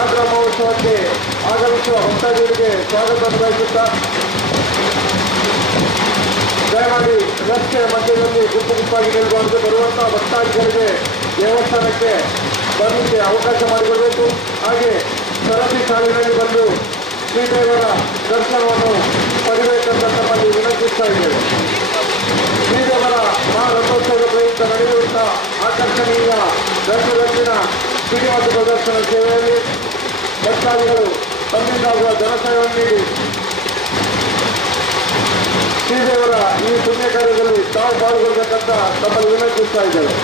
ಜಾತ್ರಾ ಮಹೋತ್ಸವಕ್ಕೆ ಆಗಮಿಸುವ ಭಕ್ತಾದಿಗಳಿಗೆ ಸ್ವಾಗತ ಬಯಸುತ್ತಾ ದಯಮಾಡಿ ರಸ್ತೆ ಮಧ್ಯದಲ್ಲಿ ಗುಂಪು ಗುಂಪಾಗಿ ನಿಲ್ಲಬಾರದು. ಬರುವಂತಹ ಭಕ್ತಾದಿಗಳಿಗೆ ದೇವಸ್ಥಾನಕ್ಕೆ ಬರಲಿಕ್ಕೆ ಅವಕಾಶ ಮಾಡಿಕೊಡಬೇಕು. ಹಾಗೆ ಸರದಿ ಸಾಲಿನಲ್ಲಿ ಬಂದು ಶ್ರೀದೇವರ ದರ್ಶನವನ್ನು ಪಡೆಯಬೇಕಂತ ತಮ್ಮಲ್ಲಿ ವಿನಂತಿಸ್ತಾ ಇದ್ದೇವೆ. ಶ್ರೀದೇವರ ಮಹಾರಥೋತ್ಸವದ ಪ್ರಯುಕ್ತ ನಡೆಯುವಂತಹ ಆಕರ್ಷಣೀಯ ದರ್ಶನ ಪಿಡಿ ಮತ್ತು ಪ್ರದರ್ಶನ ಸೇವೆಯಲ್ಲಿ ಭಕ್ತಾದಿಗಳು ತಮ್ಮಿಂದಾಗುವ ಜನಸೇವೆಯನ್ನು ನೀಡಿ ಶ್ರೀದೇವರ ಈ ಪುಣ್ಯ ಕಾರ್ಯದಲ್ಲಿ ತಾವು ಪಾಲ್ಗೊಳ್ಳಬೇಕಂತ ತಮ್ಮಲ್ಲಿ ವಿನಂತಿಸ್ತಾ ಇದ್ದೇವೆ.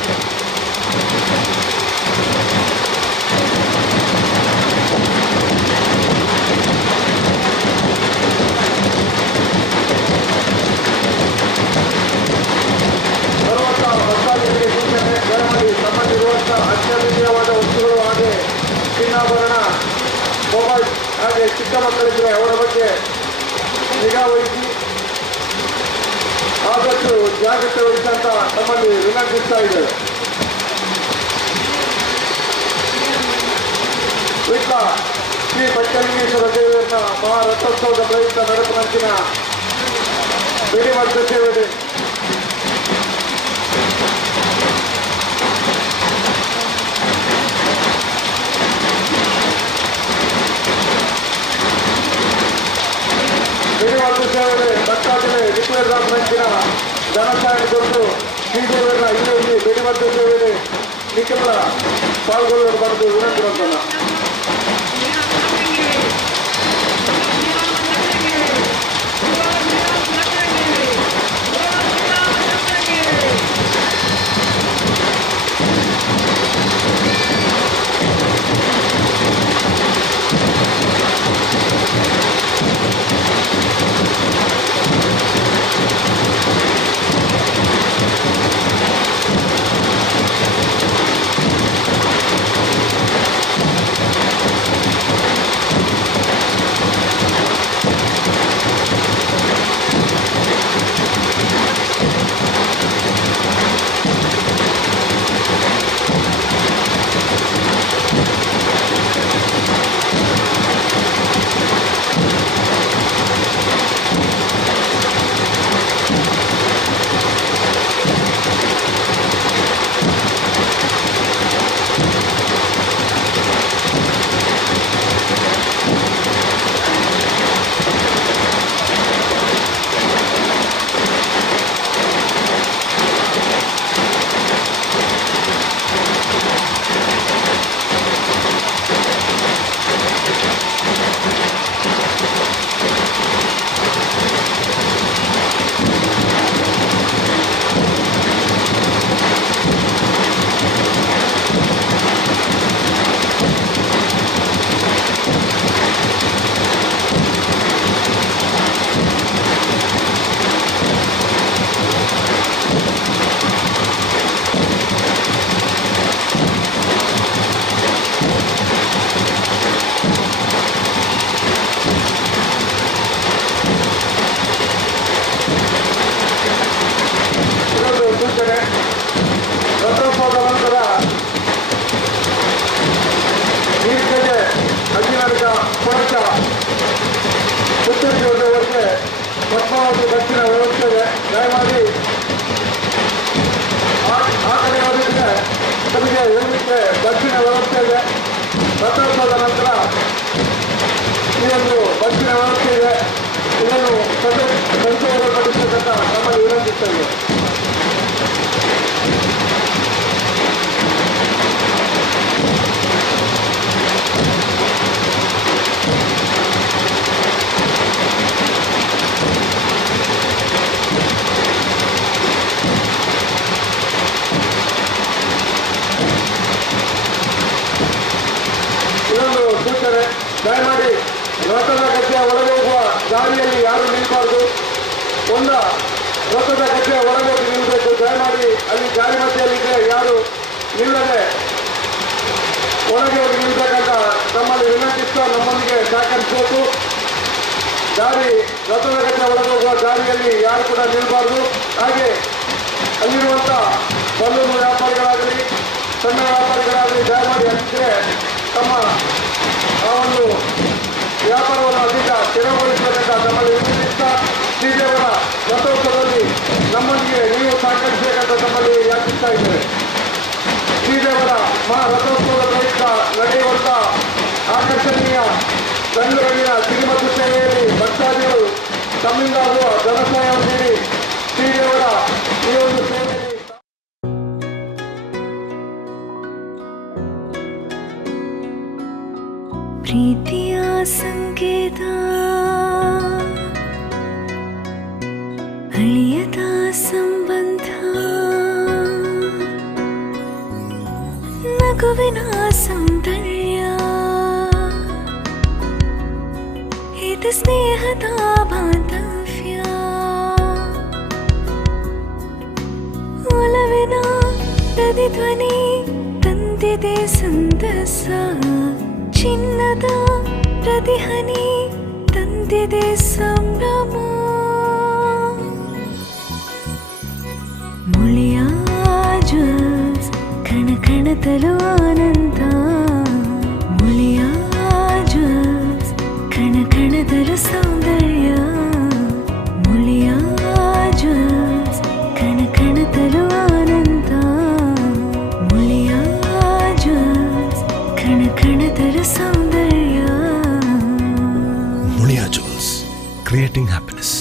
ಬರುವಂತಹ ಭಕ್ತಾದಿಗಳಿಗೆ ಸೂಚನೆ ದಯಮಾಡಿ ತಮ್ಮಲ್ಲಿರುವಂತಹ ಅತ್ಯಮೂಲ್ಯವಾದ ವಸ್ತುಗಳು ಹಾಗೆ ಚಿನ್ನಾಭರಣ, ಮೊಬೈಲ್ ಹಾಗೆ ಚಿಕ್ಕ ಮಕ್ಕಳಿದ್ರೆ ಅವರ ಬಗ್ಗೆ ನಿಗಾ ವಹಿಸಿ ಆದಷ್ಟು ಜಾಗ್ರತೆ ವಹಿಸಂತ ತಮ್ಮಲ್ಲಿ ವಿನಂತಿಸ್ತಾ ಇದ್ದೇವೆ. ವಿಟ್ಲ ಶ್ರೀ ಪಂಚಲಿಂಗೇಶ್ವರ ದೇವರನ್ನ ಮಹಾರಥೋತ್ಸವದ ಪ್ರಯುಕ್ತ ನಡೆಸುವಂತಿನ ಬಿಡಿ ಮತ್ತು ಸೇವೆ ಸೇವೆ ಭಕ್ತಾದಿಗಳೇ ರಿಕ್ವೇರ್ ಮಂಚಿನ ಧನಸಹಾಯ ಕೊಟ್ಟು ಶ್ರೀದೇವರನ್ನ ಇಲ್ಲಿ ಬೆಡಿಮದ್ದು ಸೇವೆ ನಿಖಿಲ ಪಾಲ್ಗೊಳ್ಳಬಾರದು ವಿನಂತಿರೋದನ್ನ ರಥೋತ್ಸವದ ನಂತರ ನೀರ್ಕೆರೆ ಅಗ್ನಿನಾಯಕ ಕೊಳಚ ಪುತ್ತೂರಿವರೆಗೆ ಪದ್ಮಾವತಿ ಬಸ್ಸಿನ ವ್ಯವಸ್ಥೆ ಇದೆ. ದಯಮಾಡಿ ಆ ಕಡೆ ಹೋಗಿದ್ರೆ ನಮಗೆ ಹೋಗಲಿಕ್ಕೆ ಬಸ್ಸಿನ ವ್ಯವಸ್ಥೆ ಇದೆ. ರಥೋತ್ಸವದ ನಂತರ ಈ ಒಂದು ಬಸ್ಸಿನ ವ್ಯವಸ್ಥೆ ಇದೆ. ಇದನ್ನು ಸಂಶೋಧನೆಪಡಿಸತಕ್ಕಂಥ ನಮ್ಮಲ್ಲಿ ವಿನಂತಿಸ್ತೇವೆ. ಇದೊಂದು ಸೂಚನೆ, ದಯಮಾಡಿ ರಥದ ಗದ್ದೆಯ ಒಳಗೆ ಹೋಗುವ ದಾರಿಯಲ್ಲಿ ಯಾರು ನಿಲ್ಲಬಾರ್ದು. ರಥದ ಗದ್ದೆಯ ಒಳಗೆ ಹೋಗಿ ನಿಲ್ಲಬೇಕು. ದಯಮಾಡಿ ಅಲ್ಲಿ ದಾರಿ ಮಧ್ಯೆಯಲ್ಲಿದ್ದರೆ ಯಾರು ನಿಲ್ಲದೆ ಒಳಗೆ ಹೋಗಿ ನಿಲ್ಬೇಕಂತ ನಮ್ಮಲ್ಲಿ ವಿನಂತಿಸ್ತಾ ನಮ್ಮೊಂದಿಗೆ ಸಹಕರಿಸಬೇಕು. ರಥದ ಗದ್ದೆಯ ಒಳಗೆ ಹೋಗುವ ದಾರಿಯಲ್ಲಿ ಯಾರು ಕೂಡ ನಿಲ್ಲಬಾರ್ದು. ಹಾಗೆ ಅಲ್ಲಿರುವಂಥ ಬಲ್ಲೂರು ವ್ಯಾಪಾರಿಗಳಾಗಲಿ ಸಣ್ಣ ವ್ಯಾಪಾರಿಗಳಾಗಲಿ ದಯಮಾಡಿ ಅಲ್ಲಿದ್ದರೆ ತಮ್ಮ ಆ ಒಂದು ವ್ಯಾಪಾರವನ್ನು ಅಧಿಕ ತೆರವುಗೊಳಿಸಬೇಕಂತ ನಮ್ಮಲ್ಲಿ ವಿನಂತಿಸುತ್ತಾ ಶ್ರೀದೇವರ ರಥೋತ್ಸವದಲ್ಲಿ ನಮ್ಮೊಂದಿಗೆ ನೀವು ಸಹಕರಿಸಬೇಕಂತ ನಮ್ಮಲ್ಲಿ ಯಾಚಿಸ್ತಾ ಇದ್ದೇವೆ. ಶ್ರೀದೇವರ ರಥೋತ್ಸವದ ಪ್ರಯುಕ್ತ ನಡೆಯುವಂಥ ಆಕರ್ಷಣೀಯ ರಂಗುರಂಗಿನ ಸಿರಿಮದ್ದು ಸೇವೆಯಲ್ಲಿ ಭಕ್ತಾದಿಗಳು ತಮ್ಮಿಂದಾಗುವ ಧನಸಹಾಯವನ್ನು ನೀಡಿ ಶ್ರೀದೇವರ ಈ ಒಂದು ಸೇವೆಯಲ್ಲಿ ಪ್ರೀತಿಯ ಸಂಕೇತ ಅಳಿಯದ ಸಂಬಂಧ ನಗುವಿನ ಸೌಂದರ್ಯ ಇದು ಸ್ನೇಹದ ಬಾಂಧವ್ಯ ಒಲವಿನ ಪ್ರತಿಧ್ವನಿ ತಂದಿದೆ ಸಂತಸ ಚಿನ್ನದ ಪ್ರತಿಹನಿ ತಂದಿದೆ ಸಂಭ್ರಮ ಮುಳಿಯ ಜ್ಯೂಸ್ ಕಣ ಕಣದಲು ಆನಂದ ಮುಳಿಯ ಜ್ಯೂಸ್ ಕಣ ಕಣದಲು ಸೌಂದರ್ಯ ಮುಳಿಯ ಜ್ಯೂಸ್ ಕಣ ಕಣದಲು ಆನಂದ ಮುಳಿಯ ಜ್ಯೂಸ್ ಕಣ ಕಣದಲು ಸೌಂದರ್ಯ ಮುಳಿಯಾ ಜ್ಯೂಸ್ ಕ್ರಿಯೇಟಿಂಗ್ ಹ್ಯಾಪಿನೆಸ್.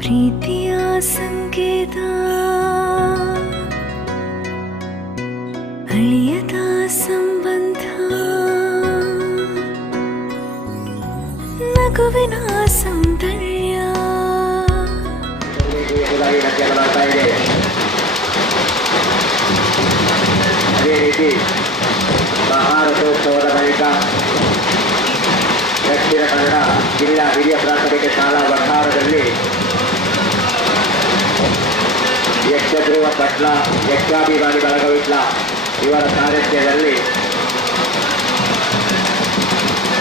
ಪ್ರೀತಿಯ ಸಂಕೇತ ಅಳಿಯದ ಸಂಬಂಧ ನಗುವಿನ ಸೌಂದರ್ಯ ಅದೇ ರೀತಿ ಮಹಾರಥೋತ್ಸವದ ಬಳಿಕ ದಕ್ಷಿಣ ಕನ್ನಡ ಜಿಲ್ಲಾ ಹಿರಿಯ ಪ್ರಾಥಮಿಕ ಶಾಲಾ ವಠಾರದಲ್ಲಿ ಯಕ್ಷಧ್ರುವ ಪಟ್ಲ ಯಕ್ಷಾಭಿಮಾನಿ ಬಳಗವಿಟ್ಲ ಇವರ ಸಾರಥ್ಯದಲ್ಲಿ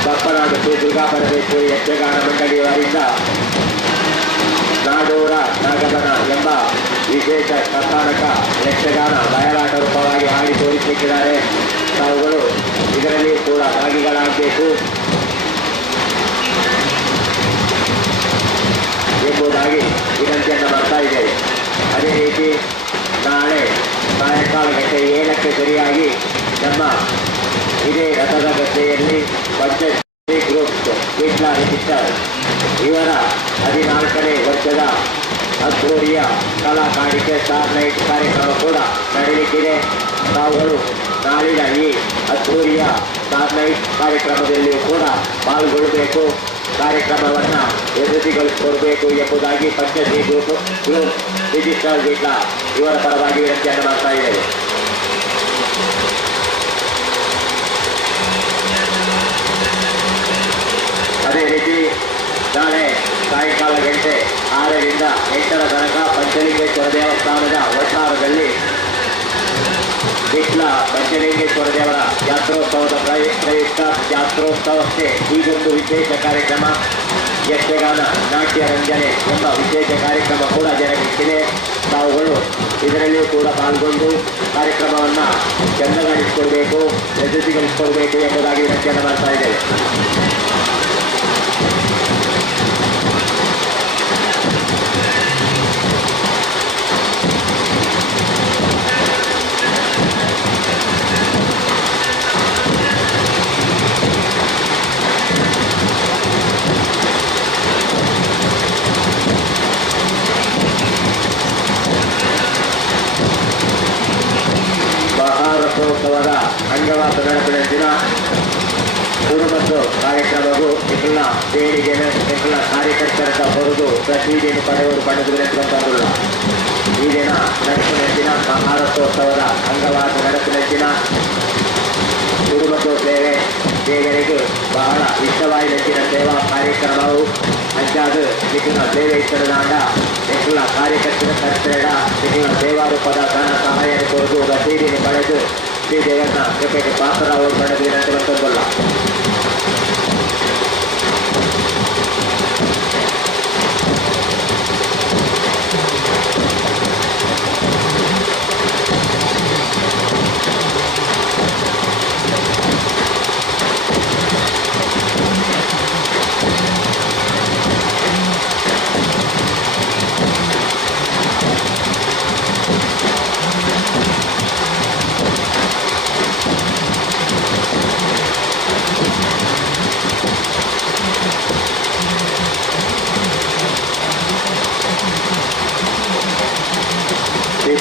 ಬಪ್ಪನಾಡು ಶ್ರೀ ದುರ್ಗಾಪರಮೇಶ್ವರಿ ಯಕ್ಷಗಾನ ಮಂಡಳಿಯವರಿಂದ ನಾಡೂರ ನಾಗಮನ ಎಂಬ ವಿಶೇಷ ಕಥಾನಕ ಯಕ್ಷಗಾನ ಬಯಲಾಟ ರೂಪವಾಗಿ ಹಾಡಿ ತೋರಿಸಿದ್ದಾರೆ. ತಾವುಗಳು ಇದರಲ್ಲಿ ಕೂಡ ಭಾಗಿಗಳಾಗಬೇಕು ಎಂಬುದಾಗಿ ವಿನಂತಿಯನ್ನು ಮಾಡ್ತಾ ಇದ್ದೇವೆ. ಅದೇ ರೀತಿ ನಾಳೆ ಸಾಯಂಕಾಲ ಗಂಟೆ 7ಕ್ಕೆ ಸರಿಯಾಗಿ ನಮ್ಮ ಇದೇ ರಥದ ಗದ್ದೆಯಲ್ಲಿ ಪಂಚಾಯತ್ ಗ್ರೂಪ್ ವಿಟ್ಲ ರಿಜಿಸ್ಟರ್ ಇವರ 14ನೇ ವರ್ಷದ ಅದ್ದೂರಿಯ ಕಲಾ ಕಾಣಿಕೆ ಸ್ಟಾರ್ ನೈಟ್ ಕಾರ್ಯಕ್ರಮ ಕೂಡ ನಡೆಯಲಿಕ್ಕಿದೆ. ತಾವುಗಳು ನಾಳಿನ ಈ ಅದ್ದೂರಿಯ ಸ್ಟಾರ್ ನೈಟ್ ಕಾರ್ಯಕ್ರಮದಲ್ಲಿಯೂ ಕೂಡ ಪಾಲ್ಗೊಳ್ಳಬೇಕು, ಕಾರ್ಯಕ್ರಮವನ್ನು ಯಶಸ್ವಿಗೊಳಿಸಿಕೊಡಬೇಕು ಎಂಬುದಾಗಿ ಪಂಚಾಯತ್ ಗ್ರೂಪ್ ರಿಜಿಸ್ಟರ್ ವಿಟ್ಲ ಇವರ ಪರವಾಗಿ ವಿನಂತಿಯನ್ನು ಮಾಡ್ತಾ ಇದ್ದೇವೆ. ಅದೇ ರೀತಿ ನಾಳೆ ಸಾಯಂಕಾಲ ಗಂಟೆ 6ರಿಂದ 8ರ ತನಕ ಪಂಚಲಿಂಗೇಶ್ವರ ದೇವಸ್ಥಾನದ ವಠಾರದಲ್ಲಿ ವಿಟ್ಲ ಪಂಚಲಿಂಗೇಶ್ವರ ದೇವರ ಜಾತ್ರೋತ್ಸವದ ಪ್ರಯುಕ್ತ ಜಾತ್ರೋತ್ಸವಕ್ಕೆ ಈಗೊಂದು ವಿಶೇಷ ಕಾರ್ಯಕ್ರಮ ಯಕ್ಷಗಾನ ನಾಟ್ಯ ರಂಜನೆ ಎಂಬ ವಿಶೇಷ ಕಾರ್ಯಕ್ರಮ ಕೂಡ ಜರುಗುತ್ತಿದೆ. ತಾವುಗಳು ಇದರಲ್ಲಿಯೂ ಕೂಡ ಪಾಲ್ಗೊಂಡು ಕಾರ್ಯಕ್ರಮವನ್ನು ಚಂದಗಾಣಿಸಿಕೊಳ್ಬೇಕು, ಯಶಸ್ವಿಗೊಳಿಸಿಕೊಳ್ಬೇಕು ಎಂಬುದಾಗಿ ವಿನಂತಿಯನ್ನು ಮಾಡ್ತಾ ಇದ್ದೇವೆ. ಮಹಾರಥೋತ್ಸವದ ಅಂಗವಾದ ನಡೆಪಿನ ದಿನ ಕುರುಮತ್ತು ಕಾರ್ಯಕ್ರಮವು ನಿಖಿಲ ದೇಣಿಗೆ ನಿಖಿಲ ಕಾರ್ಯಕರ್ತರ ಹೊರದು ಪ್ರತಿದಿನ ಪಡೆಯುವುದು ಪಡೆದುಕೊಳ್ಳುವಂತಲ್ಲ. ಈ ದಿನ ನಡೆಪಿನ ದಿನ ಮಹಾರಥೋತ್ಸವದ ಅಂಗವಾದ ನಡೆಪಿನ ದಿನ ಕುರುಮತ್ತು ಸೇವೆ ದೇವರಿಗೆ ಬಹಳ ಇಷ್ಟವಾದ ನೆಚ್ಚಿನ ಸೇವಾ ಕಾರ್ಯಕ್ರಮವು ಅಂಚಾದ ನಿಖಿಲ ದೇವೇಶ್ವರನಾಡ ನಿಖಿಲ ಕಾರ್ಯಕರ್ತರ ಕರ್ತೇಡ ನಿಖಿಲ ದೇವಾರೂಪದ ಧನ ಸಹಾಯ ಕೊರದು ರಸೀದಿನ ಪಡೆದು ಶ್ರೀದೇವನ ಜೊತೆಗೆ ಪಾತ್ರರಾವರು ಪಡೆದು ನಡೆಸುವಂತಲ್ಲ.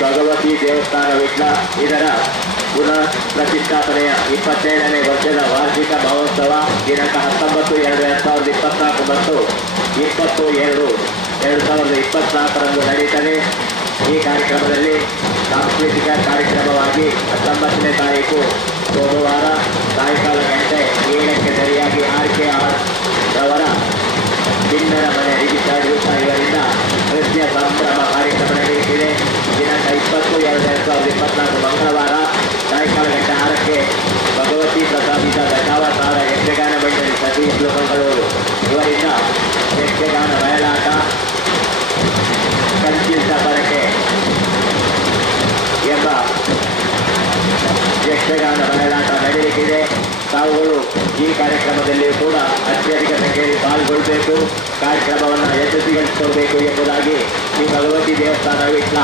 ಭಗವತಿ ದೇವಸ್ಥಾನ ವಿಟ್ಲ ಇದರ ಪುನಃ ಪ್ರತಿಷ್ಠಾಪನೆಯ 27ನೇ ವರ್ಷದ ವಾರ್ಷಿಕ ಮಹೋತ್ಸವ ದಿನಾಂಕ 19/2/2024 ಮತ್ತು 20/2/2024 ನಡೆಯುತ್ತದೆ. ಈ ಕಾರ್ಯಕ್ರಮದಲ್ಲಿ ಸಾಂಸ್ಕೃತಿಕ ಕಾರ್ಯಕ್ರಮವಾಗಿ 19ನೇ ತಾರೀಕು ಸೋಮವಾರ ಸಾಯಂಕಾಲ ಗಂಟೆ 7ಕ್ಕೆ ಸರಿಯಾಗಿ RKR ರವರ ಚಿನ್ನದ ಮನೆ ರಿಜಿಸ್ಟರ್ಡ್ ಇವರಿಂದ ನೃತ್ಯ ಸಂಭ್ರಮ ಕಾರ್ಯಕ್ರಮ ನಡೆಯುತ್ತಿದೆ. ದಿನಾಂಕ 20/2/2024 ಮಂಗಳವಾರ ಸಾಯಂಕಾಲ ಗಂಟೆ 6ಕ್ಕೆ ಭಗವತಿ ಪ್ರಸಾದಿತ ದಶಾವತಾರ ಯಕ್ಷಗಾನ ಮಂಡಳಿ ಸತೀಶ್ ಮಂಗಳೂರು ಇವರಿಂದ ಯಕ್ಷಗಾನ ಬಯಲಾಟ ಕಂಚಿಲ್ತ ಪರಕೆ ಎಂಬ ಯಕ್ಷಗಾನ ಬಯಲಾಟ ನಡೆಯಲಿದೆ. ತಾವುಗಳು ಈ ಕಾರ್ಯಕ್ರಮದಲ್ಲಿ ಕೂಡ ಅತ್ಯಧಿಕ ಸಂಖ್ಯೆಯಲ್ಲಿ ಪಾಲ್ಗೊಳ್ಳಬೇಕು, ಕಾರ್ಯಕ್ರಮವನ್ನು ಯಶಸ್ವಿಗೊಳಿಸಿಕೊಡಬೇಕು ಎಂಬುದಾಗಿ ಈ ಭಗವತಿ ದೇವಸ್ಥಾನ ವಿಟ್ಲ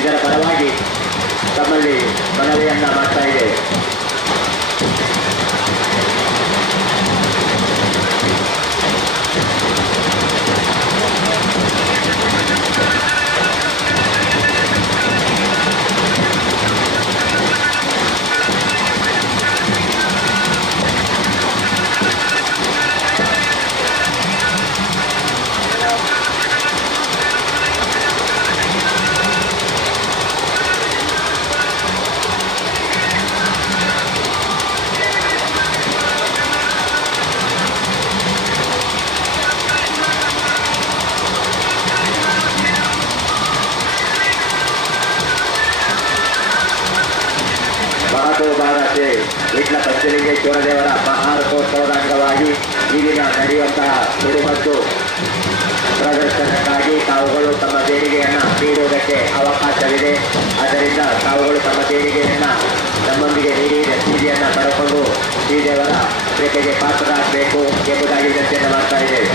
ಇದರ ಪರವಾಗಿ ತಮ್ಮಲ್ಲಿ ಮನವಿಯನ್ನ ಮಾಡ್ತಾ ಇದೆ. ಮಹತೋಭಾಗತೆ ವಿಟ್ಲ ಪಂಚಲಿಂಗೇಶ್ವರ ದೇವರ ಮಹಾರಥೋತ್ಸವದ ಅಂಗವಾಗಿ ಈ ದಿನ ನಡೆಯುವಂತಹ ಸುಡುಮದ್ದು ಪ್ರದರ್ಶನಕ್ಕಾಗಿ ತಾವುಗಳು ತಮ್ಮ ದೇಣಿಗೆಯನ್ನು ನೀಡುವುದಕ್ಕೆ ಅವಕಾಶವಿದೆ. ಆದ್ದರಿಂದ ತಾವುಗಳು ತಮ್ಮ ದೇಣಿಗೆಯನ್ನು ನಮ್ಮೊಂದಿಗೆ ನೀಡಿ ರಸೀದಿಯನ್ನು ಪಡೆದುಕೊಂಡು ಈ ದೇವರ ಕೃಪೆಗೆ ಪಾತ್ರರಾಗಬೇಕು ಎಂಬುದಾಗಿ ವಿನಂತಿಯನ್ನು ಮಾಡ್ತಾ ಇದ್ದೇವೆ.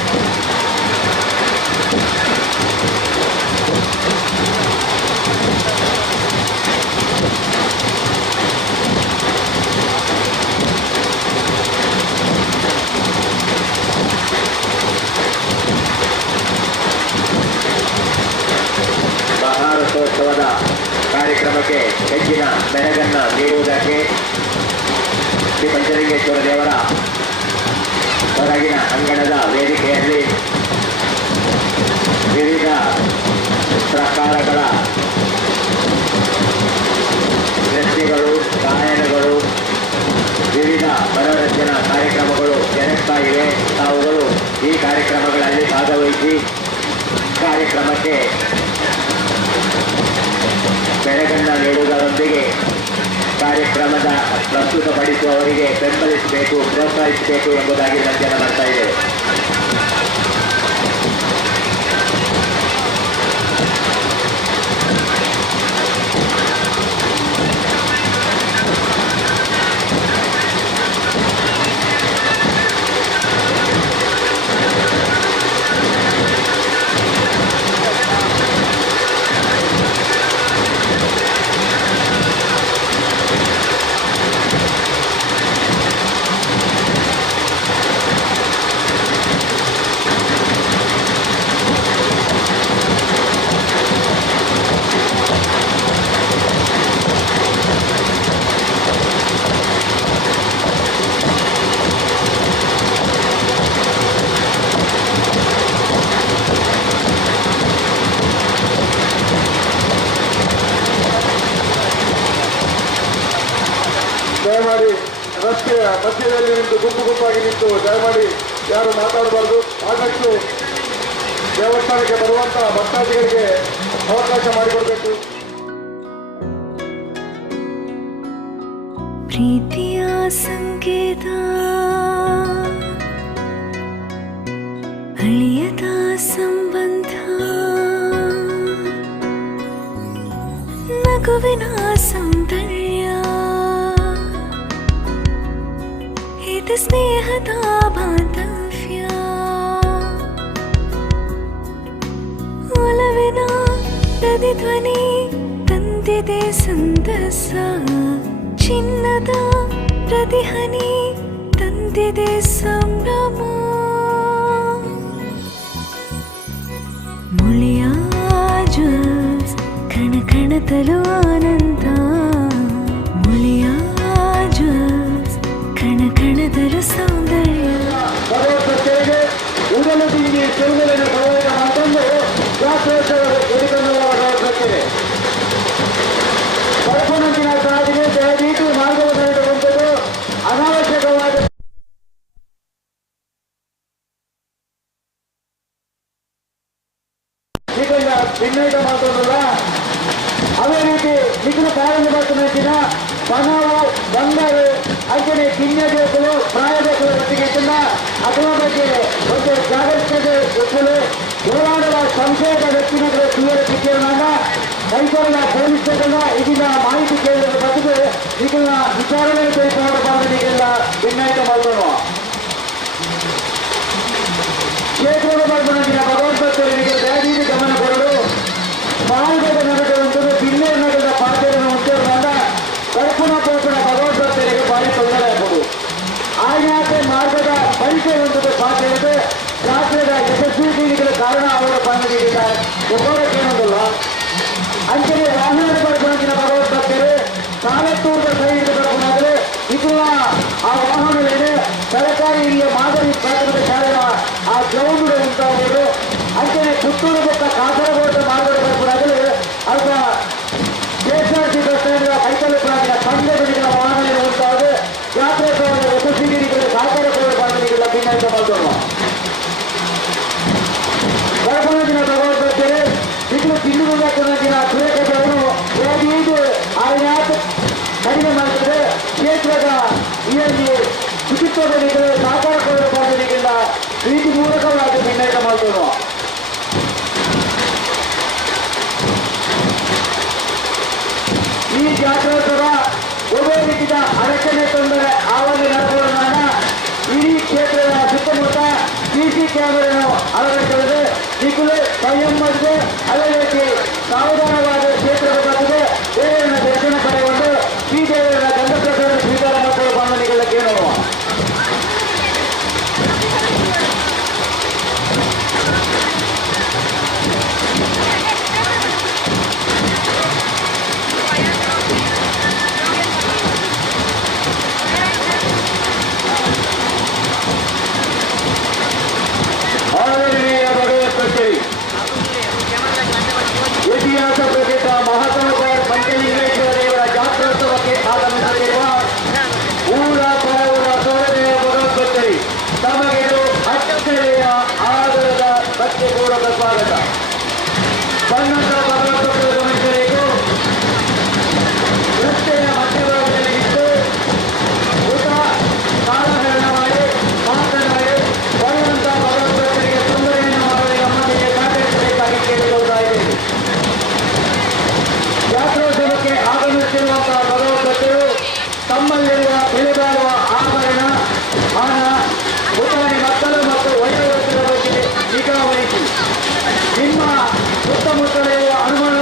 ಮಹಾರಥೋತ್ಸವದ ಕಾರ್ಯಕ್ರಮಕ್ಕೆ ಹೆಚ್ಚಿನ ಮೆರಗನ್ನು ನೀಡುವುದಕ್ಕೆ ಶ್ರೀ ಪಂಚಲಿಂಗೇಶ್ವರ ದೇವರ ಹೊರಗಿನ ಅಂಗಣದ ವೇದಿಕೆಯಲ್ಲಿ ವಿವಿಧ ಪ್ರಕಾರಗಳ ನೃತ್ಯಗಳು, ಗಾಯನಗಳು, ವಿವಿಧ ಮನೋರಂಜನಾ ಕಾರ್ಯಕ್ರಮಗಳು ಜರುಗ್ತಾ ಇವೆ. ತಾವುಗಳು ಈ ಕಾರ್ಯಕ್ರಮಗಳಲ್ಲಿ ಭಾಗವಹಿಸಿ ಕಾರ್ಯಕ್ರಮಕ್ಕೆ ಬೆಳಗನ್ನು ನೀಡುವುದರೊಂದಿಗೆ ಕಾರ್ಯಕ್ರಮದ ಪ್ರಸ್ತುತಪಡಿಸುವವರಿಗೆ ಬೆಂಬಲಿಸಬೇಕು, ಪ್ರೋತ್ಸಾಹಿಸಬೇಕು ಎಂಬುದಾಗಿ ವಿನಂತಿಯನ್ನು ಮಾಡ್ತಾ ಇದ್ದೇವೆ. ದಯಮಾಡಿ ರಸ್ತೆಯ ಮಧ್ಯದಲ್ಲಿ ನಿಂತು ಗುಂಪಾಗಿ ನಿಂತು ದಯಮಾಡಿ ಯಾರು ಮಾತಾಡಬಾರ್ದು. ಆದಷ್ಟು ದೇವಸ್ಥಾನಕ್ಕೆ ಬರುವಂತಹ ಭಕ್ತಾದಿಗಳಿಗೆ ಅವಕಾಶ ಮಾಡಿಕೊಡ್ಬೇಕು. ಪ್ರೀತಿಯ ಸಂಕೇತ ಅಳಿಯದ ಸಂಬಂಧ ನಗುವಿನ ಸೌಂದರ್ಯ ಇದು ಸ್ನೇಹದ ಬಾಂಧವ್ಯ ಒಲವಿನ ಪ್ರತಿಧ್ವನಿ ತಂದಿದೆ ಸಂತಸ ಚಿನ್ನದ ಪ್ರತಿಹನಿ ತಂದಿದೆ ಸಂಭ್ರಮ ಮುಳಿಯ ಜ್ವಲ್ಸ್ ಕಣ ಕಣದ ಸುತ್ತಲೂ ಆನಂದ ಮುಳಿಯ ಜ್ಯೂಸ್ ಕಣ ಕಣದಲ್ಲೂ ಸೌಂದರ್ಯ ಭಗವದ್ಭಕ್ತರಿಗೆ ಉಡಲು ತಿಂಡಿ ತಿರುಗಲಿನ ಪ್ರಯೋಗ ಮತ್ತೊಂದು ಜಾತ್ರೋತ್ಸವ ಎದುಕೊಂಡು ಭಗವದ್ಭಕ್ತರೆ ಕಲ್ಪನಂತಿನ ಸಾಧಿಗೆ ದಯವಿಟ್ಟು ಮಾರ್ಗವನ್ನು ಹೊಂದಲು ಅನಾವಶ್ಯಕವಾದ ಭಿನ್ನೈತ ಮಾತೊಂದಲ್ಲ ಅದೇ ರೀತಿ ನಿಖಿಲ ಕಾರ್ಯನಿರ್ವಹಿಸಿನ ಪಣವು ಬಂಗಾರು ಅಂಚನೆ ಕಿನ್ಯಗಳು ಪ್ರಾಯಗಳು ಒಟ್ಟಿಗೆಟ್ಟಿನ ಅದರ ಬಗ್ಗೆ ಒಂದು ಜಾಗೃತತೆ ಹೆಚ್ಚಲು ಹೋರಾಡುವ ಸಂಶಯದ ವ್ಯಕ್ತಿಗಳ ತೀವ್ರ ಶಿಕ್ಷಣ ಮೈಸೂರಿನ ಪೊಲೀಸರನ್ನ ಇದನ್ನ ಮಾಹಿತಿ ಕೇಳಿದ ಬದಲು ಇದನ್ನ ವಿಚಾರಣೆ ತೆಗೆದುಕೊಳ್ಳಬಾರದಿಗೆಲ್ಲ ಭಿನ್ನೈತ ಮಾಡೋಣ ಕ್ಷೇತ್ರದ ಬರ್ಬಂದಿನ ಭಗವದ್ಭಕ್ತರಿಗೆ ದಯವಿಟ್ಟು ಗಮನ ಕೊಡಲು ಮಾರ್ಗದ ನಗರವನ್ನು ಭಿನ್ನ ನಗರದ ಪಾತ್ರವನ್ನು ಹೊಂದಿರುವಾಗ ಕಲ್ಪನಾ ಪೋಷಣ ಭಗವದ್ಭಕ್ತರಿಗೆ ಭಾರಿ ತೊಂದರೆ ಆಗಬಹುದು ಆಯಾತ ಮಾರ್ಗದ ಪರಿಚಯ ಹೊಂದದ ಪಾತ್ರವಿದೆ ಶಾಸ್ತ್ರದ ಯಶಸ್ವಿ ಪೀಳಿಗೆಗಳ ಕಾರಣ ಅವರ ಬಂದಿದ್ದಾರೆ ಒಬ್ಬರಕ್ಕೇನೋದಿಲ್ಲ ಅಂಚನೆ ವಾಹನದ ಬರ್ಬಂದಿನ ಭಗವದ್ಭಕ್ತರು ಸಾಲತ್ತೂರದ ಸೈನಿಕ ಬರ್ಬನಾದರೆ ಇದನ್ನ ಆ ವಾಹನವೇನೆ ಸರ್ಕಾರಿ ಹಿರಿಯ ಮಾದರಿ ಪ್ರಾಥಮಿಕ ಶಾಲೆಯ ಆ ಗ್ರೌಂಡ್ ಉಂಟಾಗುವುದು ಅಂಚನೆ ಪುತ್ತೂರು ಬೆಟ್ಟ ಕಾಸರಗೋಡ ಮಾರ್ಗದ ಬರ್ಬನಾದರೆ ಅಥವಾ ಕೆಎಸ್ಆರ್ಸಿ ಬಸ್ ಸ್ಟ್ಯಾಂಡ್ ಕೈಕಲ್ಲು ಪ್ರಾಂತ್ಯ ತಂಡ ಬಿಡಿಗಳ ವಾಹನ ಉಂಟಾಗುವುದು ಯಾತ್ರೋತ್ಸವದ ಯಶಸ್ವಿಗಿರಿಗಳ ಸಹಕಾರ ಕೋರ ಬಾಂಧವಿಗಳ ಭಿನ್ನೈತ ಮಾಡೋಣ ಕಲ್ಪನಾ ಭಗವದ್ಭಕ್ತರು ಇದು ತಿನ್ನುವುದ ದಿನ ಸುರೇಖದವರು ಇದು ಆಯಾತ ಕಡಿಮೆ ಮಾಡ್ತದೆ ಕ್ಷೇತ್ರದ ಈ ಶುಚಿತ್ವದಲ್ಲಿ ಸಹಕಾರ ಕೋರ ಬಾಂಧವಿಗೆಲ್ಲ ಪ್ರೀತಿ ಮೂಲಕವಾಗಿ ಭಿನ್ನೈತ ಮಾಡೋಣ ಈ ಜಾತ್ರೋತ್ಸವ ಒಬ್ಬ ರೀತಿಯ ಅಡಚಣೆ ತೊಂದರೆ ಆವಲ್ಲಿ ನಡೆಸೋಣ ಇಡೀ ಕ್ಷೇತ್ರದ ಸುತ್ತಮುತ್ತ ಸಿಸಿ ಕ್ಯಾಮೆರಾ ಅಳವಡಿಸಲಿದೆ ನಿಖಿಲು ಸಂಯಮ ಮಾಡಿದೆ ಅದೇ ರೀತಿ ಸಾವಧಾನವಾದ ಕ್ಷೇತ್ರದ ಬಗ್ಗೆ ದೇವರನ್ನ ದರ್ಶನ ಪಡೆಯುವುದು ಈ ದೇವರ ಗಂಧಪ್ರಸಾದ ಸ್ವೀಕಾರ ಮಾಡುವ ಬಾಂಧವಿಗೆಲ್ಲ ಕೇಳೋಣ ಆದರಣೀಯ ಭಗವದ್ಭಕ್ತರಿ ಇತಿಹಾಸ ಪ್ರಸಿದ್ಧ ಮಹಾತ್ಮ ಪಂಚಲಿಂಗೇಶ್ವರ ದೇವರ ಜಾತ್ರೋತ್ಸವಕ್ಕೆ ಆಗಮಿಸುತ್ತಿರುವ ಊರ ಪರವೂರ ಸೋದರಿಯ ಭಗವದ್ಭಕ್ತರಿ ತಮಗಿದು ಅಚ್ಚರಿಯ ಆದರದ ಭಕ್ತಿಪೂರ್ವಕ ಸ್ವಾಗತ ಬಣ್ಣದ ಭಗವದ್ಭಕ್ತರು ಗಮನಿಸಬೇಕು ರಸ್ತೆಯ ಮಧ್ಯಭಾಗದಲ್ಲಿ ಇದ್ದು ಊಟ ಕಾಲಹರಣ ಮಾಡಿ ಮಾತನಾಡಿ ಬರುವಂತ ಭಗವದ್ಭಕ್ತರಿಗೆ ತೊಂದರೆಯನ್ನು ಮಾಡಲು ನಮ್ಮೊಂದಿಗೆ ಸಹಕರಿಸಬೇಕಾಗಿ ಕೇಳಿಕೊಳ್ಳುವುದಾಗಿದೆ ಜಾತ್ರೋತ್ಸವಕ್ಕೆ ಆಗಮಿಸುತ್ತಿರುವಂತಹ ಭಗವದ್ಭಕ್ತರು ತಮ್ಮಲ್ಲಿರುವ ಬೆಲೆಬಾಳುವ ಆಭರಣ ಹಣ ಪುಟಾಣಿ ಮಕ್ಕಳು ಮತ್ತು ವಯೋವೃದ್ಧರ ಬಗ್ಗೆ ನಿಗಾ ವಹಿಸಿ ನಿಮ್ಮ ಸುತ್ತಮುತ್ತಲಿರುವ ಅನುಮಾನ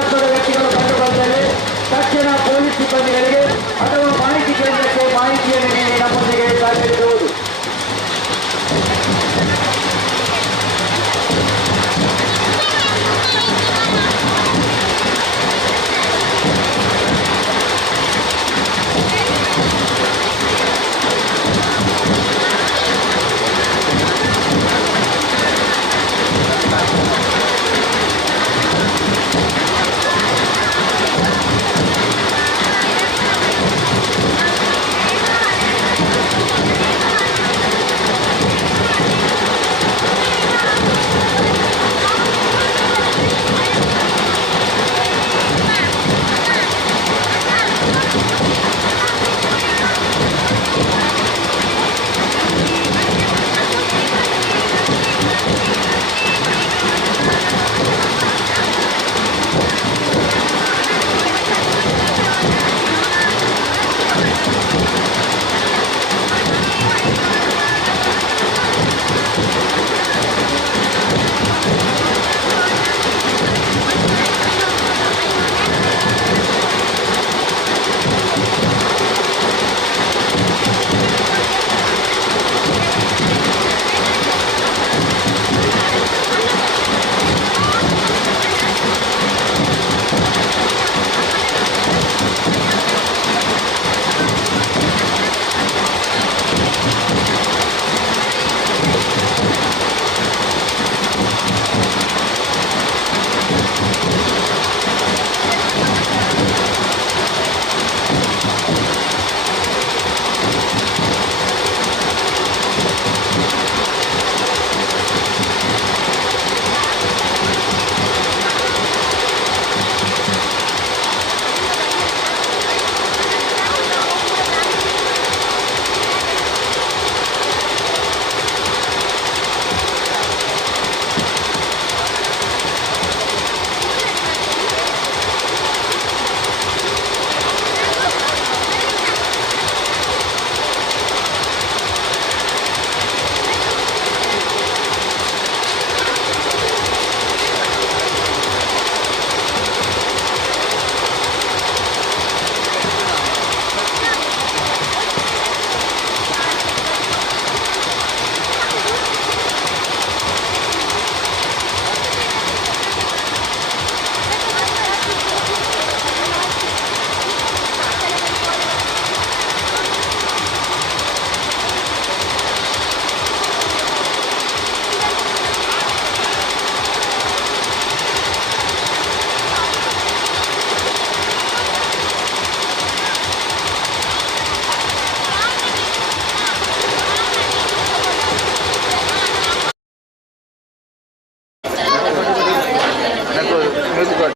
ಮ್ಯೂಸಿಕ್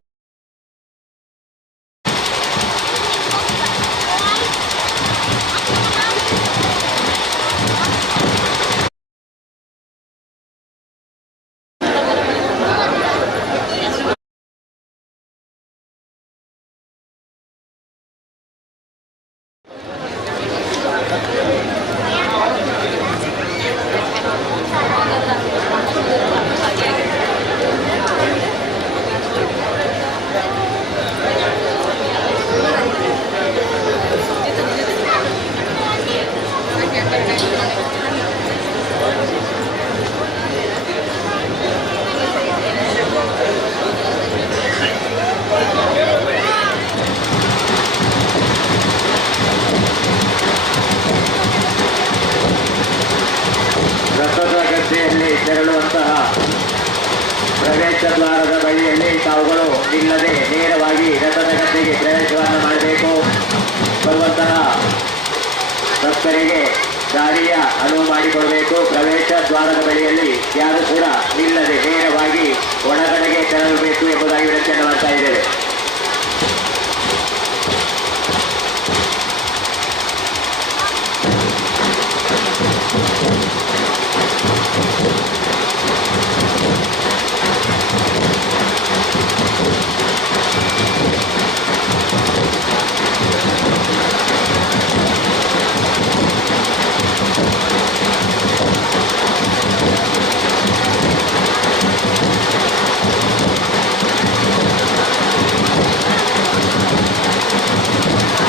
ರಥದ ಗದ್ದೆಯಲ್ಲಿ ತೆರಳುವಂತಹ ಪ್ರವೇಶ ದ್ವಾರದ ಬಳಿಯಲ್ಲಿ ತಾವುಗಳು ನಿಲ್ಲದೆ ನೇರವಾಗಿ ರಥದ ಗದ್ದೆಗೆ ಪ್ರವೇಶವನ್ನು ಮಾಡಬೇಕು. ಬರುವಂತಹ ಭಕ್ತರಿಗೆ ದಾರಿಯ ಅನುವು ಮಾಡಿಕೊಡಬೇಕು. ಪ್ರವೇಶ ದ್ವಾರದ ಬಳಿಯಲ್ಲಿ ಯಾರು ಕೂಡ ನಿಲ್ಲದೆ ನೇರವಾಗಿ ಒಳಗಡೆಗೆ ತೆರಳಬೇಕು ಎಂಬುದಾಗಿ ವಿನಂತಿಯನ್ನು ಮಾಡ್ತಾ ಇದ್ದೇವೆ.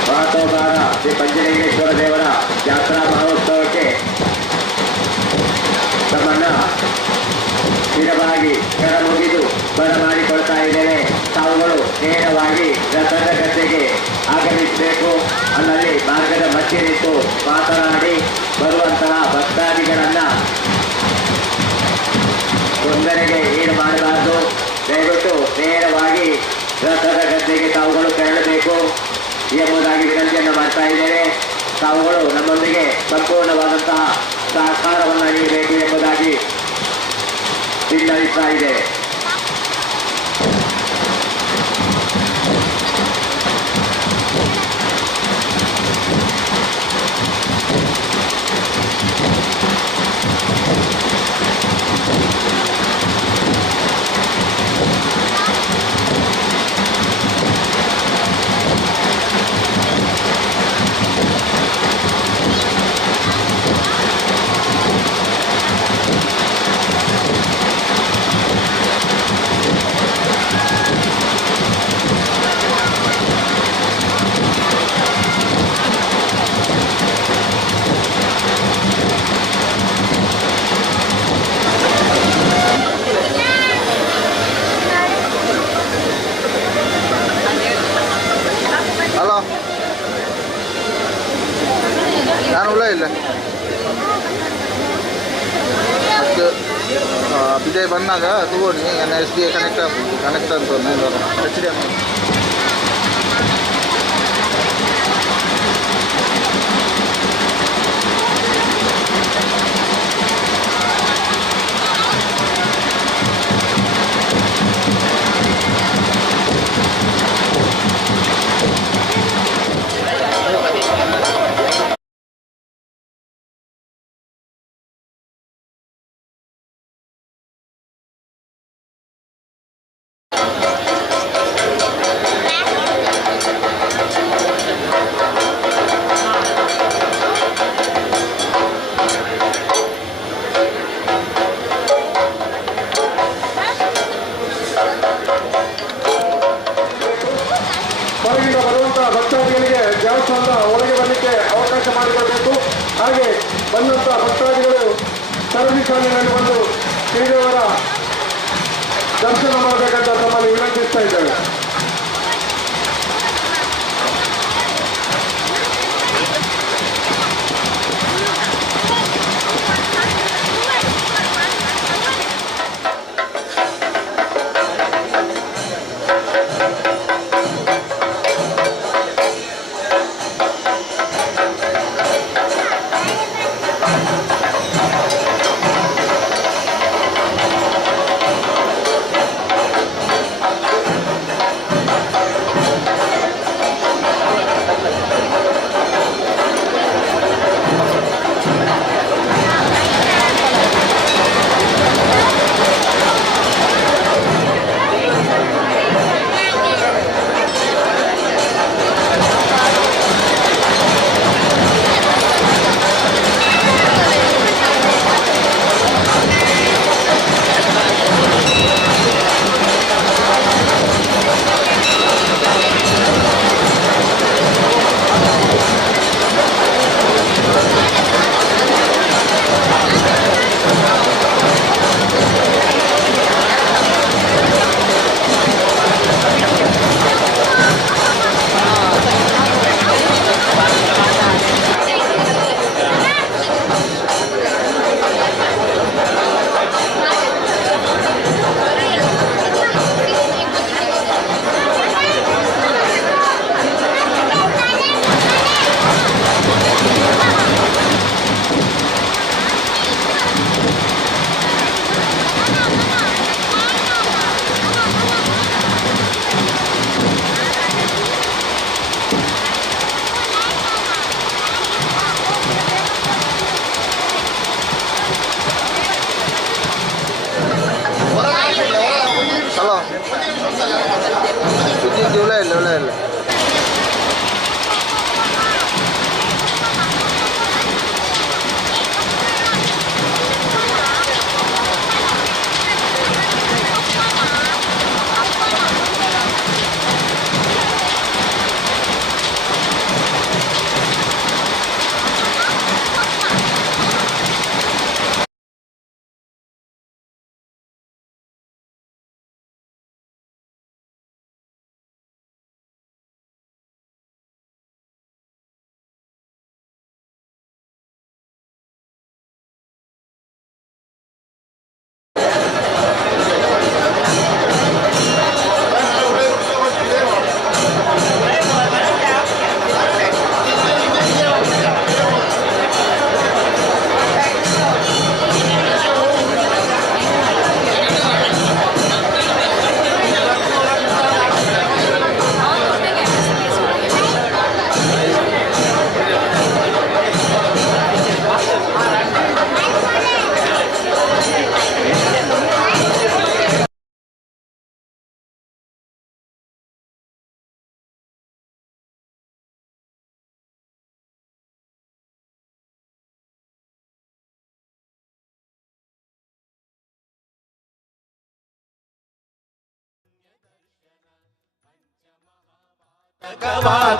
ಮಾತೋಗಾರ ಶ್ರೀ ಪಂಚಲಿಂಗೇಶ್ವರ ದೇವರ ಜಾತ್ರಾ ಮಹೋತ್ಸವಕ್ಕೆ ತಮ್ಮನ್ನ ಸ್ಥಿರವಾಗಿ ಕರ ಮುಗಿದು ಬರಮಾಡಿಕೊಳ್ತಾ ಇದ್ದೇವೆ. ತಾವುಗಳು ನೇರವಾಗಿ ರಥದ ಗದ್ದೆಗೆ ಆಗಮಿಸಬೇಕು. ಅಲ್ಲಲ್ಲಿ ಮಾರ್ಗದ ಮಧ್ಯೆ ನಿಂತು ಮಾತನಾಡಿ ಬರುವಂತಹ ಭಕ್ತಾದಿಗಳನ್ನ ತೊಂದರೆಗೆ ಈಡು ಮಾಡಬಾರದು. ದಯವಿಟ್ಟು ನೇರವಾಗಿ ರಥದ ಗದ್ದೆಗೆ ತಾವುಗಳು ತೆರಳಬೇಕು ಎಂಬುದಾಗಿ ವಿನಂತಿಯನ್ನು ಮಾಡ್ತಾ ಇದ್ದೇವೆ. ತಾವುಗಳು ನಮ್ಮೊಂದಿಗೆ ಸಂಪೂರ್ಣವಾದಂತಹ ಸಹಕಾರವನ್ನು ನೀಡಬೇಕು ಎಂಬುದಾಗಿ ವಿನಂತಿಸ್ತಾ ಇದ್ದೇವೆ. ಹಲೋ, ನಾನು ಉಳ್ಳ ಇಲ್ಲ ಮತ್ತು ವಿಜಯ್ ಬಂದಾಗ ತಗೋಣಿ SDA ಕನೆಕ್ಟ್ ಅಂತ HDMI. ಹೊರಗಿಂದ ಬರುವಂತಹ ಭಕ್ತಾದಿಗಳಿಗೆ ದೇವಸ್ಥಾನದ ಒಳಗೆ ಬರಲಿಕ್ಕೆ ಅವಕಾಶ ಮಾಡಿಕೊಡಬೇಕು. ಹಾಗೆ ಬಂದಂತಹ ಭಕ್ತಾದಿಗಳು ಸರದಿ ಸಾಲಿನಲ್ಲಿ ಬಂದು ಶ್ರೀದೇವರ ದರ್ಶನ ಮಾಡಬೇಕಂತ ತಮ್ಮಲ್ಲಿ ವಿನಂತಿಸ್ತಾ ಇದ್ದೇವೆ.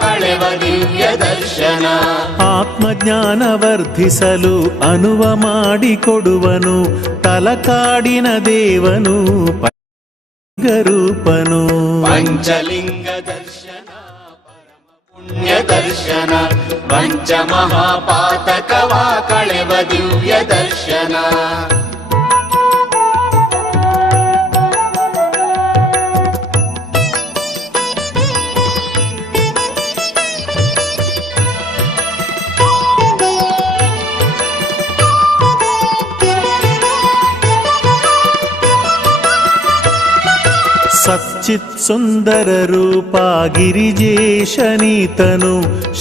ಕಳೆವ ದಿವ್ಯ ದರ್ಶನ ಆತ್ಮಜ್ಞಾನ ವರ್ಧಿಸಲು ಅನುವ ಮಾಡಿಕೊಡುವನು ತಲಕಾಡಿನ ದೇವನು ರೂಪನು ಪಂಚಲಿಂಗ ದರ್ಶನ ಪರಮ ಪುಣ್ಯ ದರ್ಶನ ಪಂಚ ಮಹಾಪಾತಕವ ಕಳೆವ ದಿವ್ಯ ದರ್ಶನ ಸಚ್ಚಿತ್ ಸುಂದರ ರೂಪ ಗಿರಿಜೇಶನೀತನು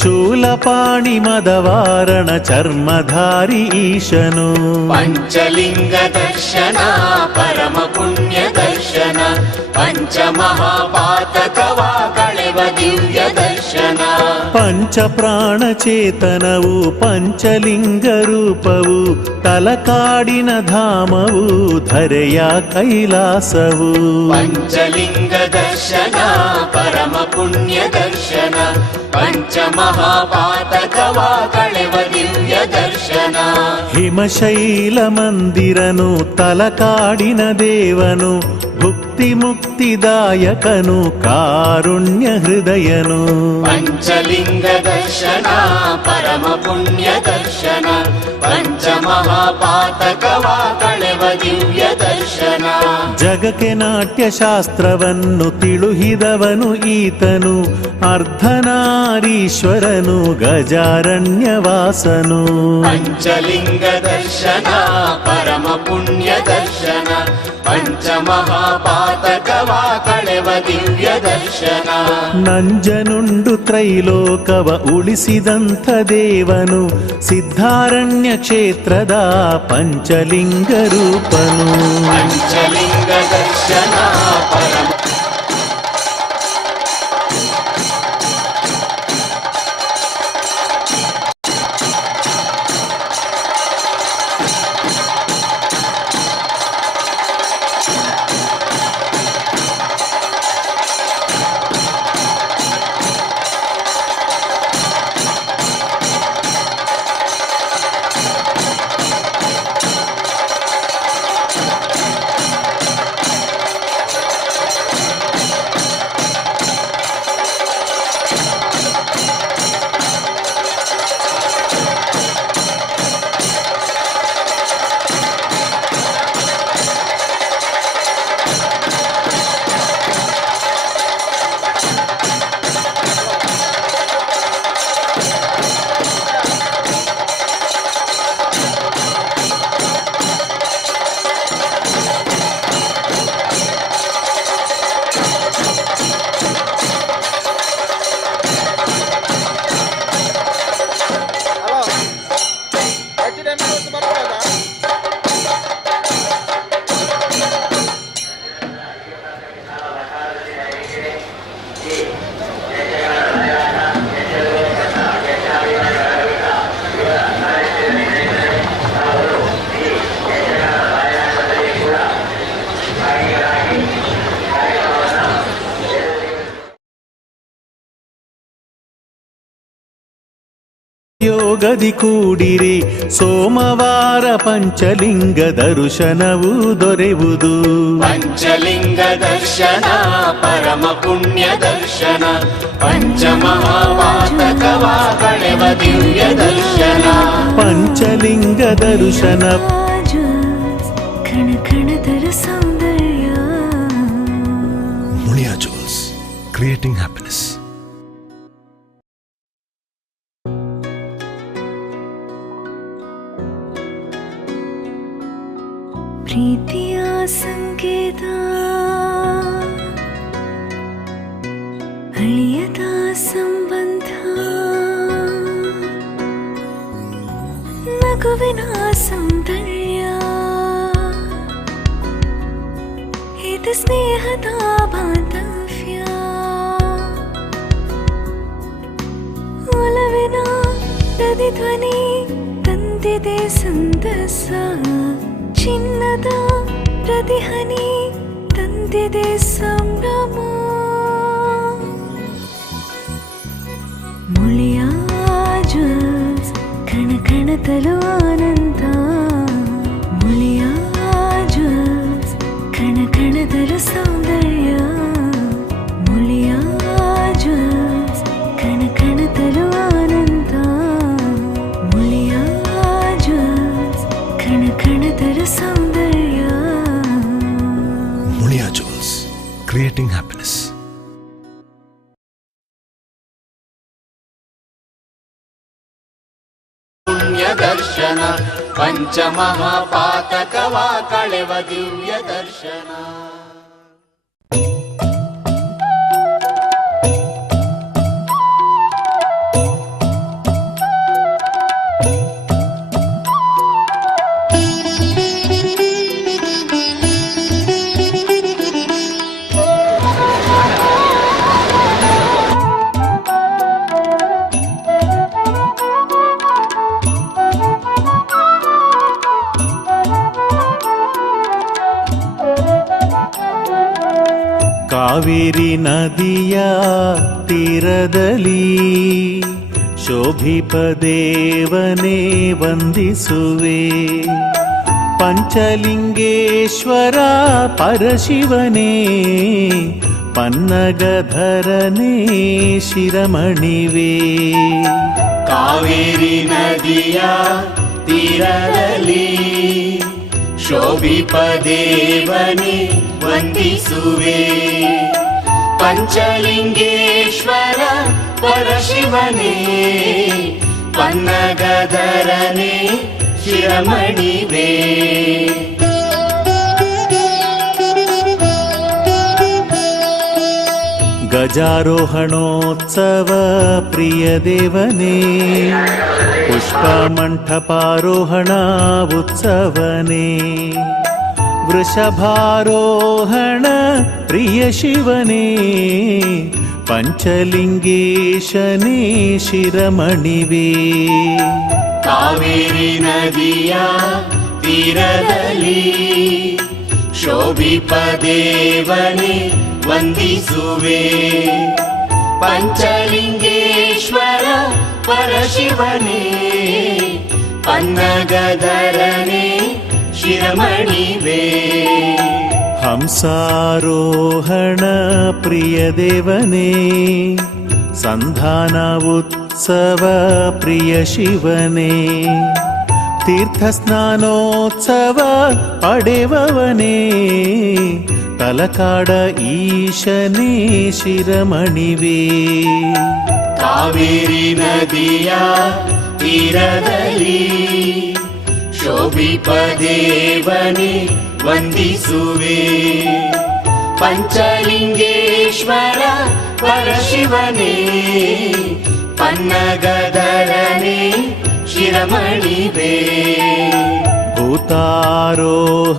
ಶೂಲಪಾಣಿ ಮದವಾರಣ ಚರ್ಮಧಾರಿ ಈಶನು ಪಂಚಲಿಂಗ ದರ್ಶನ ಪರಮ ಪುಣ್ಯ ದರ್ಶನ ಪಂಚ ಮಹಾಪಾತಕವ ಕಳೆವ ದಿವ್ಯ ದರ್ಶನ ಪಂಚ ಪ್ರಾಣ ಚೇತನವು ಪಂಚಲಿಂಗ ರೂಪವು ತಲಕಾಡಿನ ಧಾಮವು ಧರೆಯ ಕೈಲಾಸವು ಪಂಚಲಿಂಗ ದರ್ಶನ ಪರಮ ಪುಣ್ಯ ದರ್ಶನ ಪಂಚ ಮಹಾಪಾತಕವ ಕಳೆವ ದಿವ್ಯ ದರ್ಶನ ಹಿಮಶೈಲ ಮಂದಿರನು ತಲಕಾಡಿನ ದೇವನು ಭುಕ್ತಿ ಮುಕ್ತಿದಾಯಕನು ಕಾರುಣ್ಯ ಹೃದಯನು ಪಂಚಲಿಂಗ ದರ್ಶನ ಪರಮ ಪುಣ್ಯ ದರ್ಶನ ಪಂಚ ಮಹಾಪಾತಕವ ಕಳೆವ ದಿವ್ಯ ದರ್ಶನ ಜಗಕ್ಕೆ ನಾಟ್ಯ ಶಾಸ್ತ್ರವನ್ನು ತಿಳುಹಿದವನು ಈತನು ಅರ್ಧನಾರೀಶ್ವರನು ಗಜಾರಣ್ಯವಾಸನು ಪಂಚಲಿಂಗ ದರ್ಶನ ಪರಮ ಪುಣ್ಯ ದರ್ಶನ ಪಂಚ ಮಹಾಪಾತಕವ ಕಳೆವ ದಿವ್ಯ ದರ್ಶನ ನಂಜನುಂಡು ತ್ರೈಲೋಕವ ಉಳಿಸಿದಂಥ ದೇವನು ಸಿದ್ಧಾರಣ್ಯ ಕ್ಷೇತ್ರದ ಪಂಚಲಿಂಗ ರೂಪನು ಪಂಚಲಿಂಗ ದರ್ಶನ ಪರಮ ಯೋಗದಿ ಕೂಡಿರಿ ಸೋಮವಾರ ಪಂಚಲಿಂಗ ದರ್ಶನವು ದೊರೆಯುವುದು ಪಂಚಲಿಂಗ ದರ್ಶನ ಪರಮ ಪುಣ್ಯ ದರ್ಶನ ಪಂಚ ಮಹಾಪಾತಕವ ಕಳೆವ ದಿವ್ಯ ದರ್ಶನ ಪಂಚಲಿಂಗ ದರ್ಶನ ಕಣ ಕಣದರ ಸೌಂದರ್ಯ Mulia Jewels, creating happiness. ಪ್ರೀತಿಯ ಸಂಕೇತ ಅಳಿಯದ ಸಂಬಂಧ ನಗುವಿನ ಸೌಂದರ್ಯ ಇದು ಸ್ನೇಹದ ಬಾಂಧವ್ಯ ಒಲವಿನ ಪ್ರತಿಧ್ವನಿ ತಂದಿದೆ ಸಂತಸ ಚಿನ್ನದ ಪ್ರತಿಹನಿ ತಂದಿದೆ ಸಂಭ್ರಮ ಕಣತಲು ಆನಂದ ಮುಳಿಯ ಜ್ಯೂಸ್ ಕಣ ಕಣದಲು ಸೌಂದರ್ಯ ಮುಳಿಯ ಜ್ಯೂಸ್ ಕಣ ಕಣದಲು ಆನಂದ ಮುಳಿಯ ಜ್ಯೂಸ್ ಕಣ ಕಣದಲು ಸೌಂದರ್ಯ Mulia Jewels, creating happiness. ಪುಣ್ಯ ದರ್ಶನ ಪಂಚಮಹಾಪಾತಕವ ಕಳೆವ ದಿವ್ಯ ದರ್ಶನ. ಕಾವೇರಿ ನದಿಯ ತೀರದಲ್ಲಿ ಶೋಭಿಪ ದೇವನೇ ವಂದಿಸುವೆ ಪಂಚಲಿಂಗೇಶ್ವರ ಪರಶಿವನೇ ಪನ್ನಗಧರನೇ ಶಿರಮಣಿವೆ. ಕಾವೇರಿ ನದಿಯ ತೀರದಲ್ಲಿ ಶೋಭಿಪ ದೇವನೇ ವಂದಿಸುವೆ ಪಂಚಲಿಂಗೇಶ್ವರ ಪರಶಿವನೇ ಪನ್ನಗಧರನೇ ಶಿರಮಣಿವೆ. ಗಜಾರೋಹಣೋತ್ಸವ ಪ್ರಿಯ ದೇವನೇ ಪುಷ್ಪಮಂಟಪಾರೋಹಣ ಉತ್ಸವನೇ ವೃಷಭಾರೋಹಣ ಪ್ರಿಯ ಶಿವನೇ ಪಂಚಲಿಂಗೇಶನೇ ಶಿರಮಣಿವೆ. ಕಾವೇರಿ ನದಿಯ ತೀರದಲ್ಲಿ ಶೋಭಿಪ ದೇವನೇ ವಂದಿಸುವೆ ಪಂಚಲಿಂಗೇಶ್ವರ ಪರಶಿವನೇ ಪನ್ನಗಧರನೇ ಶಿರಮಣಿವೆ. ಹಂಸಾರೋಹಣ ಪ್ರಿಯ ದೇವನೇ ಸಂಧಾನ ಉತ್ಸವ ಪ್ರಿಯ ಶಿವನೇ ತೀರ್ಥಸ್ನಾನೋತ್ಸವ ಪಡೆವವನೇ ತಲಕಾಡ ಈಶನೇ ಶಿರಮಣಿವೆ. ಕಾವೇರಿ ನದಿಯ ತೀರದಲ್ಲಿ ಶೋಭಿಪ ದೇವನೇ ವಂದಿಸುವೆ ಪಂಚಲಿಂಗೇಶ್ವರ ಪರಶಿವನೇ ಪನ್ನಗಧರನೇ ಶಿರಮಣಿವೆ. ಭೂತಾರೋಹ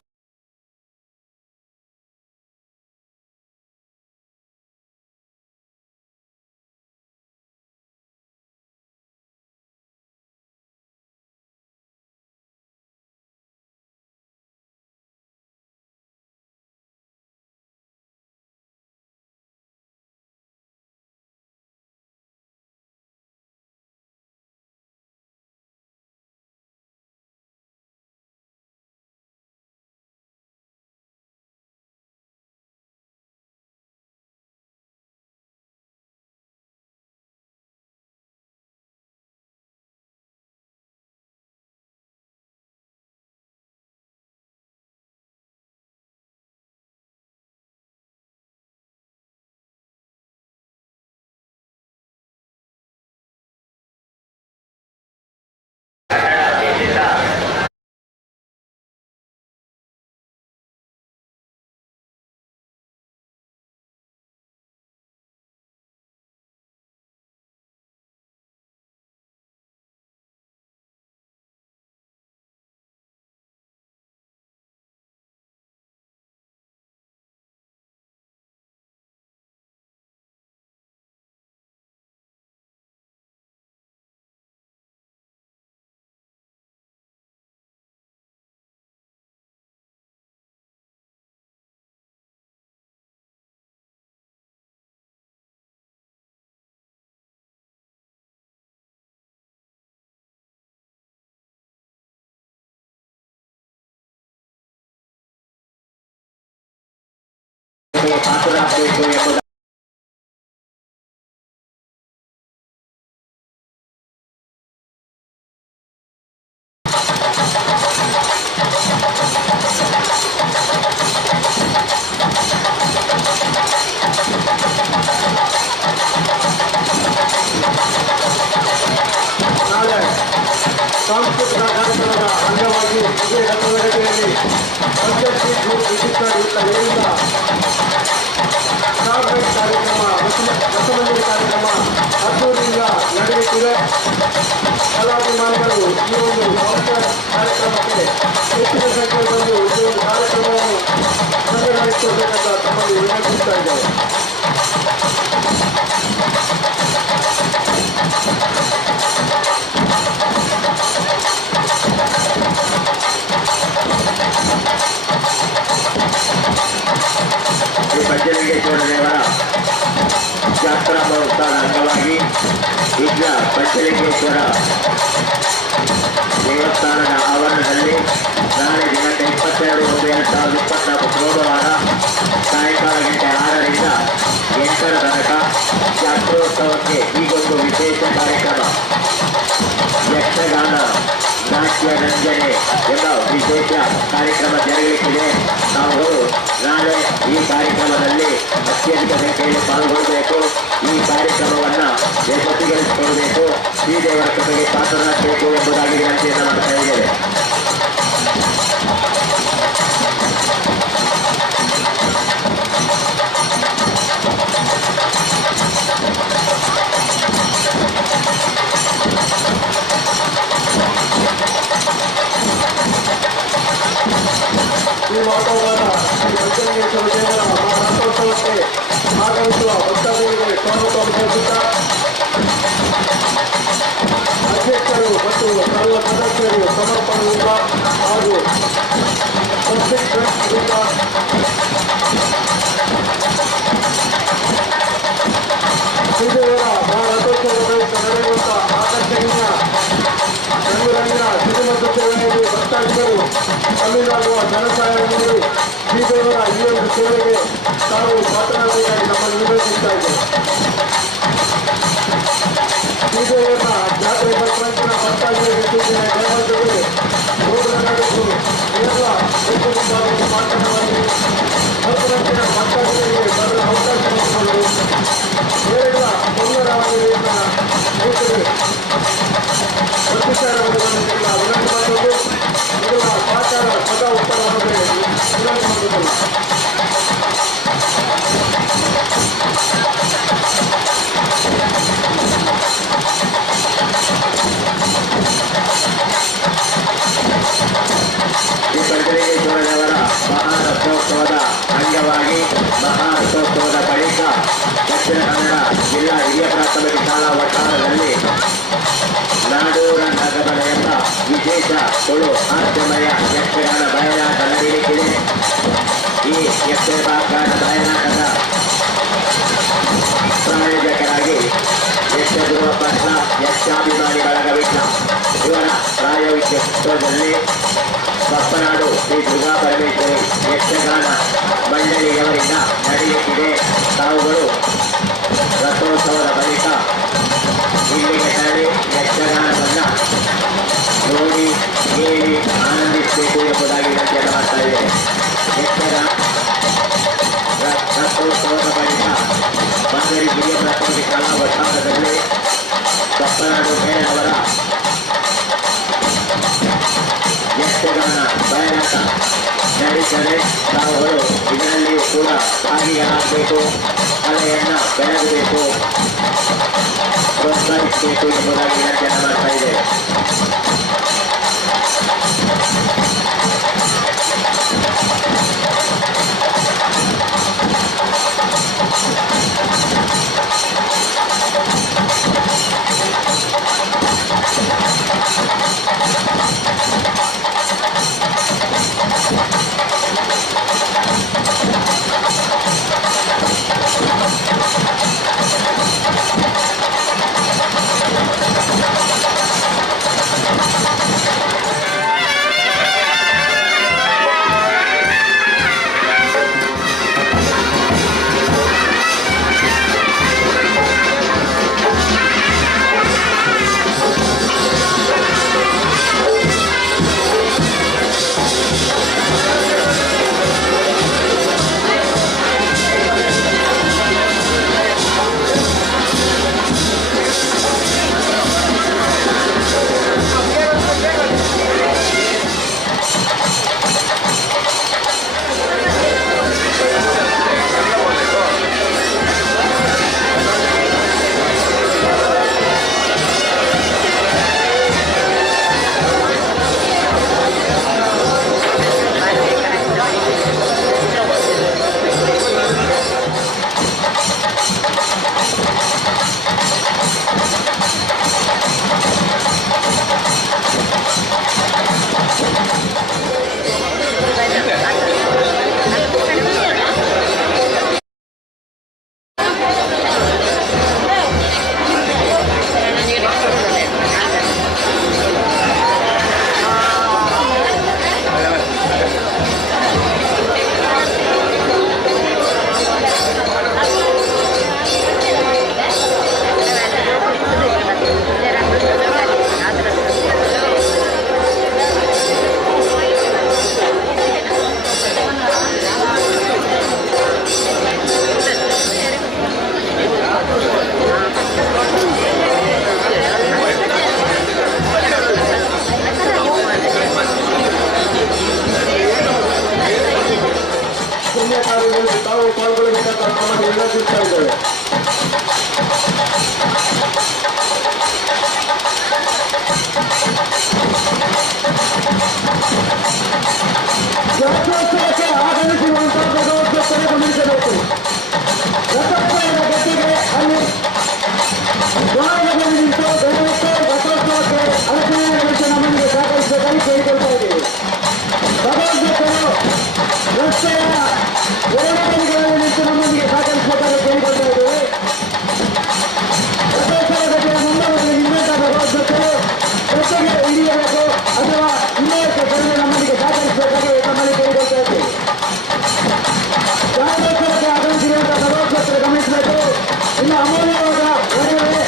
ಕೃಪೆಗೆ ಪಾತ್ರರಾಗಬೇಕು ಎಂಬುದಾಗಿ ನಾಳೆ ಸಾಂಸ್ಕೃತಿಕ ಕಾರ್ಯಕ್ರಮದ ಅಂಗವಾಗಿ ಇದೇ ರಥೋತ್ಸವದಲ್ಲಿ ಪಂಚಾಯತಿ ಗ್ರೂಪ್ ವಿಶಿಷ್ಟ ವೇದಿಕೆಯಿಂದ ಕಾರ್ಪೊರೇಟ್ ಕಾರ್ಯಕ್ರಮ ರಸಮಂಜರಿ ಕಾರ್ಯಕ್ರಮ ಅದ್ದೂರಿಯಿಂದ ನಡೆಯುತ್ತಿದೆ. ಕಲಾಭಿಮಾನಿಗಳು ಈ ಒಂದು ಕಾನ್ಸರ್ಟ್ ಕಾರ್ಯಕ್ರಮಕ್ಕೆ ಹೆಚ್ಚಿನ ಸಂಖ್ಯೆಯಲ್ಲಿ ಬಂದು ಈ ಒಂದು ಕಾರ್ಯಕ್ರಮವನ್ನು ಸಂಗ್ರಹಿಸಬೇಕಂತ ತಮ್ಮಲ್ಲಿ ವಿನಂತಿಸ್ತಾ ಇದ್ದೇವೆ. ಶ್ರೀ ಪಂಚಲಿಂಗೇಶ್ವರ ದೇವರ ಜಾತ್ರಾ ಮಹೋತ್ಸವದ ಅಂಗವಾಗಿ ಈಗ ಪಂಚಲಿಂಗೇಶ್ವರ ದೇವಸ್ಥಾನದ ಆವರಣದಲ್ಲಿ ನಾಳೆ ದಿನಾಂಕ 22/1/2024 ಸೋಮವಾರ ಸಾಯಂಕಾಲ ಗಂಟೆ 6ರಿಂದ 8ರ ತನಕ ಜಾತ್ರೋತ್ಸವಕ್ಕೆ ಈಗೊಂದು ವಿಶೇಷ ಕಾರ್ಯಕ್ರಮ ಯಕ್ಷಗಾನ ನಾಟ್ಯ ರಂಜನೆ ಎಂಬ ವಿಶೇಷ ಕಾರ್ಯಕ್ರಮ ಜರುಗಲಿಕ್ಕಿದೆ. ತಾವುಗಳು ನಾಳೆ ಈ ಕಾರ್ಯಕ್ರಮದಲ್ಲಿ ಅತ್ಯಧಿಕ ಸಂಖ್ಯೆಯಲ್ಲಿ ಪಾಲ್ಗೊಳ್ಳಬೇಕು. ಈ ಕಾರ್ಯಕ್ರಮವನ್ನು ಯಶಸ್ವಿಗೊಳಿಸಿಕೊಳ್ಳಬೇಕು. ಶ್ರೀದೇವರ ಕೃಪೆಗೆ ಪಾತ್ರರಾಗಬೇಕು ಎಂಬುದಾಗಿ ವಿನಂತಿಯನ್ನು ಮಾಡ್ತಾ ಇದ್ದೇವೆ. ಈ ವಾತಾವರಣ ಶ್ರೀ ಪಂಚಲಿಂಗೇಶ್ವರ ದೇವರ ರಥೋತ್ಸವಕ್ಕೆ ಆಗಮಿಸುವ ಭಕ್ತಾದಿಗಳಿಗೆ ಸ್ವಾಗತವನ್ನು ಕೋರುತ್ತಾ ಅಧ್ಯಕ್ಷರು ಮತ್ತು ಸರ್ವ ಸದಸ್ಯರು ಸಮರ್ಪಣೆಯಿಂದ ಹಾಗೂ ಪಬ್ಲಿಕ್ ಟ್ರಸ್ಟ್ನಿಂದ ಶ್ರೀದೇವರ ರಥೋತ್ಸವದಲ್ಲಿ ನಡೆಯುವಂಥ ಆಕರ್ಷಣೀಯ ರಂಗುರಂಗಿನ ಶ್ರೀಮಂತ ಸೇವೆಯಲ್ಲಿ ಭಕ್ತಾದಿಗಳು ತಮ್ಮಿಂದಾಗುವ ಧನಸಹಾಯ ನೀಡಿ ಶ್ರೀದೇವರ ಈ ಒಂದು ಸೇವೆಗೆ ತಾವು ಪಾತ್ರರಾಗಬೇಕಾಗಿ ನಮ್ಮನ್ನು ವಿನಂತಿಸ್ತಾ ಇದ್ದೇವೆ. ಶ್ರೀದೇವರ ಜಾತ್ರೆ ಪ್ರಪಂಚನ ಭಕ್ತಾದಿಗಳಿಗೆ ಸೂಚನೆ ಜಯವಂತಗಳು ರೋಗನಗರಕ್ಕೂ ಎಲ್ಲ ಹೆಚ್ಚು ಮಾತನಾಡಿ ಪ್ರಪಂಚನ ಭಕ್ತಾದಿಗಳಿಗೆ ಬರಲು ಅವಕಾಶ ಮಾಡಿಕೊಂಡು ಬೇರೆಗಳ ಸುಂದರವಾಗಿರುವುದನ್ನ ರೈತರು ಪ್ರತಿಚಾರವನ್ನು ವಿನಂತಿ ಮಾಡುವುದು ಇದರ ಸಹಕಾರ ಸದಾ ಉತ್ತರವನ್ನು ವಿನಂತಿ ಮಾಡುವುದಿಲ್ಲ. ಶ್ರೀ ಪಂಚಲಿಂಗೇಶ್ವರದೇವರ ಮಹಾರಥೋತ್ಸವದ ಅಂಗವಾಗಿ ಮಹಾರಥೋತ್ಸವದ ಬಳಿಕ ದಕ್ಷಿಣ ಕನ್ನಡ ಜಿಲ್ಲಾ ಹಿರಿಯ ಪ್ರಾಥಮಿಕ ಶಾಲಾ ವಠಾರದಲ್ಲಿ ನಾಡೂರ ನಗಮನ ಎಂಬ ವಿಶೇಷ ತುಳು ಹಾಸ್ಯಮಯ ಯಕ್ಷಗಾನ ಬಯಲಾಟ ನಡೆಯಲಿಕ್ಕಿದೆ. ಈ ಯಕ್ಷಗಾನ ಬಯಲಾಟದ ಪ್ರಾಯೋಜಕರಾಗಿ ಯಕ್ಷಗುರು ಪಟ್ಲ ಯಕ್ಷಾಭಿಮಾನಿ ಬಳಗ ವಿಟ್ಲ ಇವರ ಪ್ರಾಯೋಗಿಕ ಚಿತ್ರದಲ್ಲಿ ಬಪ್ಪನಾಡು ಶ್ರೀ ದುರ್ಗಾ ಪರಮೇಶ್ವರಿ ಯಕ್ಷಗಾನ ಮಂಡಳಿಯವರಿಂದ ನಡೆಯುತ್ತಿದೆ. ತಾವುಗಳು ರಥೋತ್ಸವದ ಬಳಿಕ ಇಲ್ಲಿಗೆ ತೆರಳಿ ಯಕ್ಷಗಾನವನ್ನು ನೋಡಿ ಕೇಳಿ ಆನಂದಿಸಬೇಕು ಎಂಬುದಾಗಿ ವಿನಂತಿಯನ್ನು ಮಾಡ್ತಾ ಇದೆ. ಯಕ್ಷಗಾನ ರಥೋತ್ಸವದ ಬಳಿಕ ಬಂಗರಿ ಹಿರಿಯ ಪ್ರಾಥಮಿಕ ಶಾಲಾ ವಠಾರದಲ್ಲಿ ಬಪ್ಪನಾಡು ಮೇಳೆ ಅವರ ಯಕ್ಷಗಾನ ಬಯಲಾಟ ನಡೆಯುತ್ತದೆ. ತಾವುಗಳು ಇದರಲ್ಲಿಯೂ ಕೂಡ ಭಾಗಿಗಳಾಗಬೇಕು, ಕಲೆಯನ್ನು ಬೆಳೆಸಬೇಕು, ಪ್ರೋತ್ಸಾಹಿಸಬೇಕು ಎಂಬುದಾಗಿ ವಿನಂತಿಯನ್ನು ಮಾಡ್ತಾ ಇದ್ದೇವೆ. ತಾವು ಪಾಲ್ಗೊಳ್ಳಬೇಕಂತ ನಮ್ಮನ್ನು ವಿನಂತಿಸ್ತಾ ಇದ್ದೇವೆ. ರಥೋತ್ಸವಕ್ಕೆ ಆಗಮಿಸಿರುವಂತಹ ಭಗವದ್ಭಕ್ತರೇ ಗಮನಿಸಬೇಕು. ರಥೋತ್ಸವದ ಗಟ್ಟಿಗೆ ಅಲ್ಲಿ ದ್ವಾರದಲ್ಲಿ ನಿಂತು ದಯವಿಟ್ಟು ರಥೋತ್ಸವಕ್ಕೆ ಅಡಚಣೆ ನಡೆಸಿ ನಮ್ಮನಿಗೆ ಸಹಕರಿಸಬೇಕಾಗಿ ಕೇಳಿಕೊಳ್ತಾ ಇದ್ದೀವಿ. ಭಗವದ್ಭಕ್ತರು ರಸ್ತೆಯ ಎರಡು ಬದಿಗಳಲ್ಲಿ ನಿಂತು ನಮ್ಮೊಂದಿಗೆ ಸಹಕರಿಸಬೇಕಾಗಿ ಕೇಳಿಕೊಳ್ತಾ ಇದ್ದೀವಿ. ರಥೋತ್ಸವ ಗಟ್ಟಿಯ ಮುಂಭಾಗದಲ್ಲಿ ನಿಂತ ಭಗವದ್ಭಕ್ತರು ರಸ್ತೆಗೆ ಹಿಡಿಯಬೇಕು ಅಥವಾ ಇನ್ನೊಂದು ಕಡೆಗೆ ನಮ್ಮೊಂದಿಗೆ ಸಹಕರಿಸಬೇಕಾಗಿ ತಮ್ಮಲ್ಲಿ ಕೇಳಿಕೊಳ್ತಾ ಇದ್ದೀವಿ. ರಥೋತ್ಸವಕ್ಕೆ ಆಗಮಿಸಿರುವಂತಹ ಭಗವದ್ಭಕ್ತರು ಗಮನಿಸಬೇಕು. ಇನ್ನು ಅಮೂಲ್ಯವಾದ ಒಡವೆ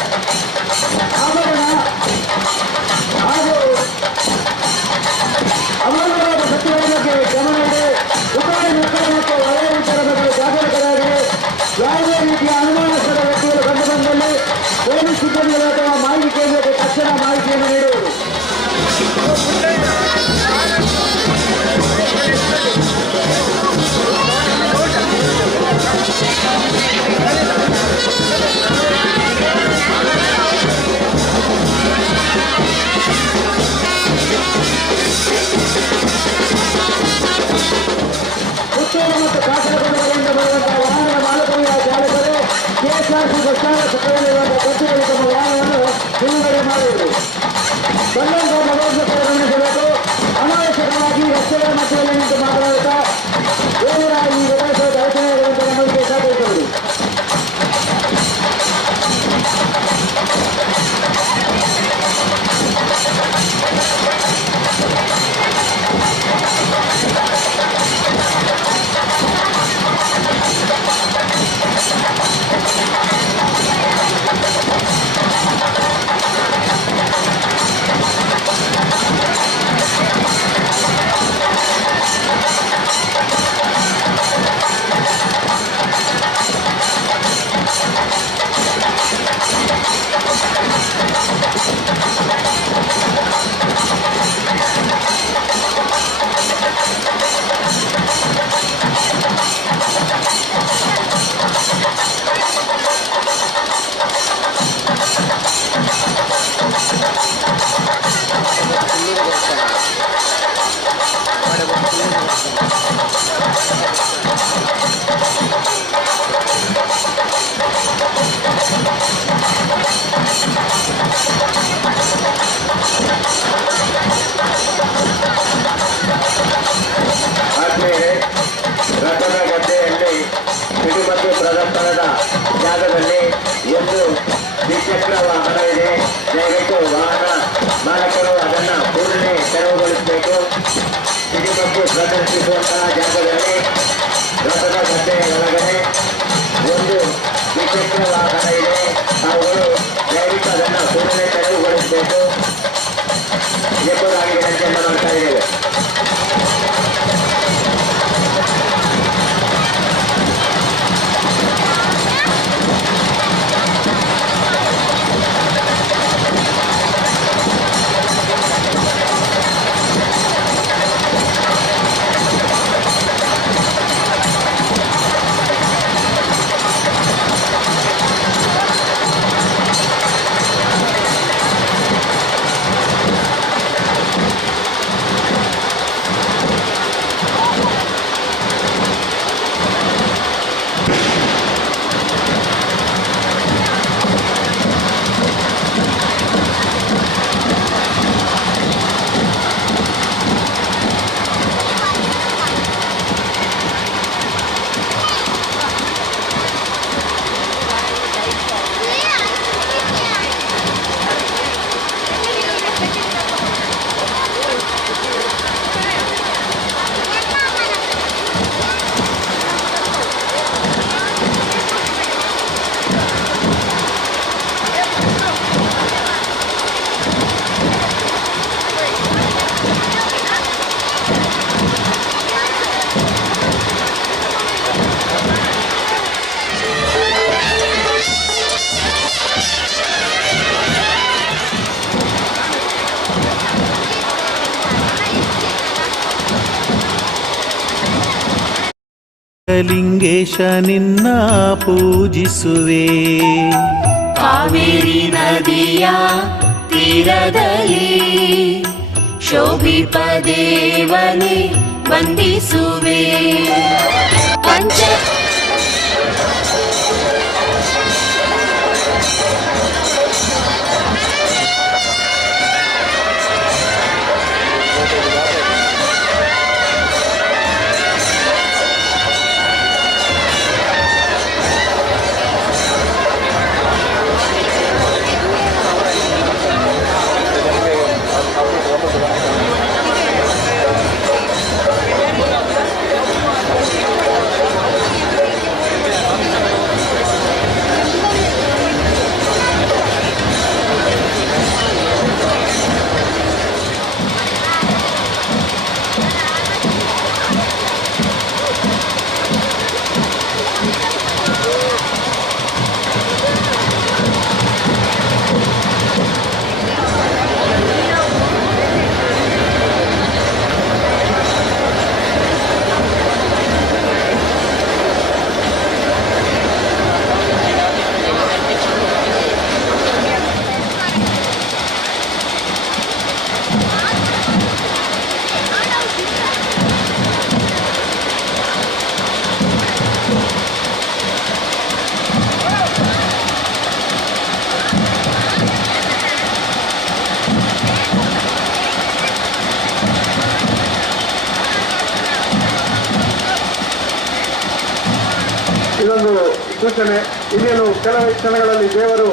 ಆಭರಣ ಹಾಗೂ ಅಮೂಲ್ಯವಾದ ಸತ್ಯಗಳ ಬಗ್ಗೆ ಗಮನ ಇದೆ. ಉಪಾಯ ಮಕ್ಕಳು ಮತ್ತು ವಯೋವೃದ್ಧರ ಬಗ್ಗೆ ಜಾಗರೂಕರಾಗಿ ಯಾವುದೇ ರೀತಿಯ ಅನುಮಾನಾಸ್ಪದ ವ್ಯಕ್ತಿಗಳು ಕಂಡುಬಂದಲ್ಲಿ ಪೊಲೀಸ್ ಸಿಬ್ಬಂದಿಗಳು ಅಥವಾ ಮಾಹಿತಿ ಕೇಂದ್ರಕ್ಕೆ ತಕ್ಷಣ ಮಾಹಿತಿಯನ್ನು ನೀಡುವುದು. ಪುತ್ತೂರು ಮತ್ತು ಕಾಸರಗೋಡಿನಿಂದ ಬರುವಂತಹ ವಾಹನದ ಮಾಲಕರು ಚಾಲಕರು ಕೆಎಸ್ಆರ್ಸಿ ಬಸ್ ಸ್ಟ್ಯಾಂಡ್ ಸುತ್ತಲಿರುವಂತಹ ಕಟ್ಟುಗಳು ತಮ್ಮ ವಾಹನವನ್ನು ಬಿಡುಗಡೆ ಮಾಡುವುದು. ಬಂದಂತಹ ಭಗವದ್ಭಕ್ತರು ಗಮನಿಸಬೇಕು. ಅನಾವಶ್ಯಕವಾಗಿ ರಸ್ತೆಗಳ ಮಧ್ಯದಲ್ಲಿ ನಿಂತು ಮಾತನಾಡುತ್ತಾ ದೇವರ ಈ ವ್ಯವಸ್ಥೆಯ ಅಡಚಣೆಗಳಿಂದ ನಮಗೆ ಸಹಕರಿಸುವುದು. ಆದ್ಮೇಲೆ ರಥದ ಗದ್ದೆಯಲ್ಲಿ ಸಿಡಿಮದ್ದು ಪ್ರದರ್ಶನದ ಜಾಗದಲ್ಲಿ ಒಂದು ದ್ವಿಚಕ್ರ ವಾಹನ ಇದೆ. ದಯವಿಟ್ಟು ವಾಹನ ಮಾಲಕರು ಅದನ್ನ ಕೂಡಲೇ ತೆರವುಗೊಳಿಸಬೇಕು. ಸಿಡಿಮದ್ದು ಪ್ರದರ್ಶಿಸುವಂತಹ ಜಾಗದಲ್ಲಿ ರಥದ ಗದ್ದೆಯ ಒಳಗಡೆ ಒಂದು ದ್ವಿಚಕ್ರ ವಾಹನ ಇದೆ. ಅವುಗಳು ದಯವಿಟ್ಟು ಅದನ್ನ ಕೂಡಲೇ ತೆರವುಗೊಳಿಸಬೇಕು ಎಂಬುದಾಗಿ ವಿನಂತಿಯನ್ನು ಮಾಡ್ತಾ ಇದ್ದೇವೆ. ಸಿದ್ಧಲಿಂಗೇಶ ನಿನ್ನ ಪೂಜಿಸುವೆ. ಕಾವೇರಿ ನದಿಯ ತೀರದಲ್ಲಿ ಶೋಭಿಪ ದೇವನೇ ವಂದಿಸುವೆ. ಪಂಚ ಇದೊಂದು ಸೂಚನೆ. ಇನ್ನೇನು ಕೆಲವೇ ಕ್ಷಣಗಳಲ್ಲಿ ದೇವರು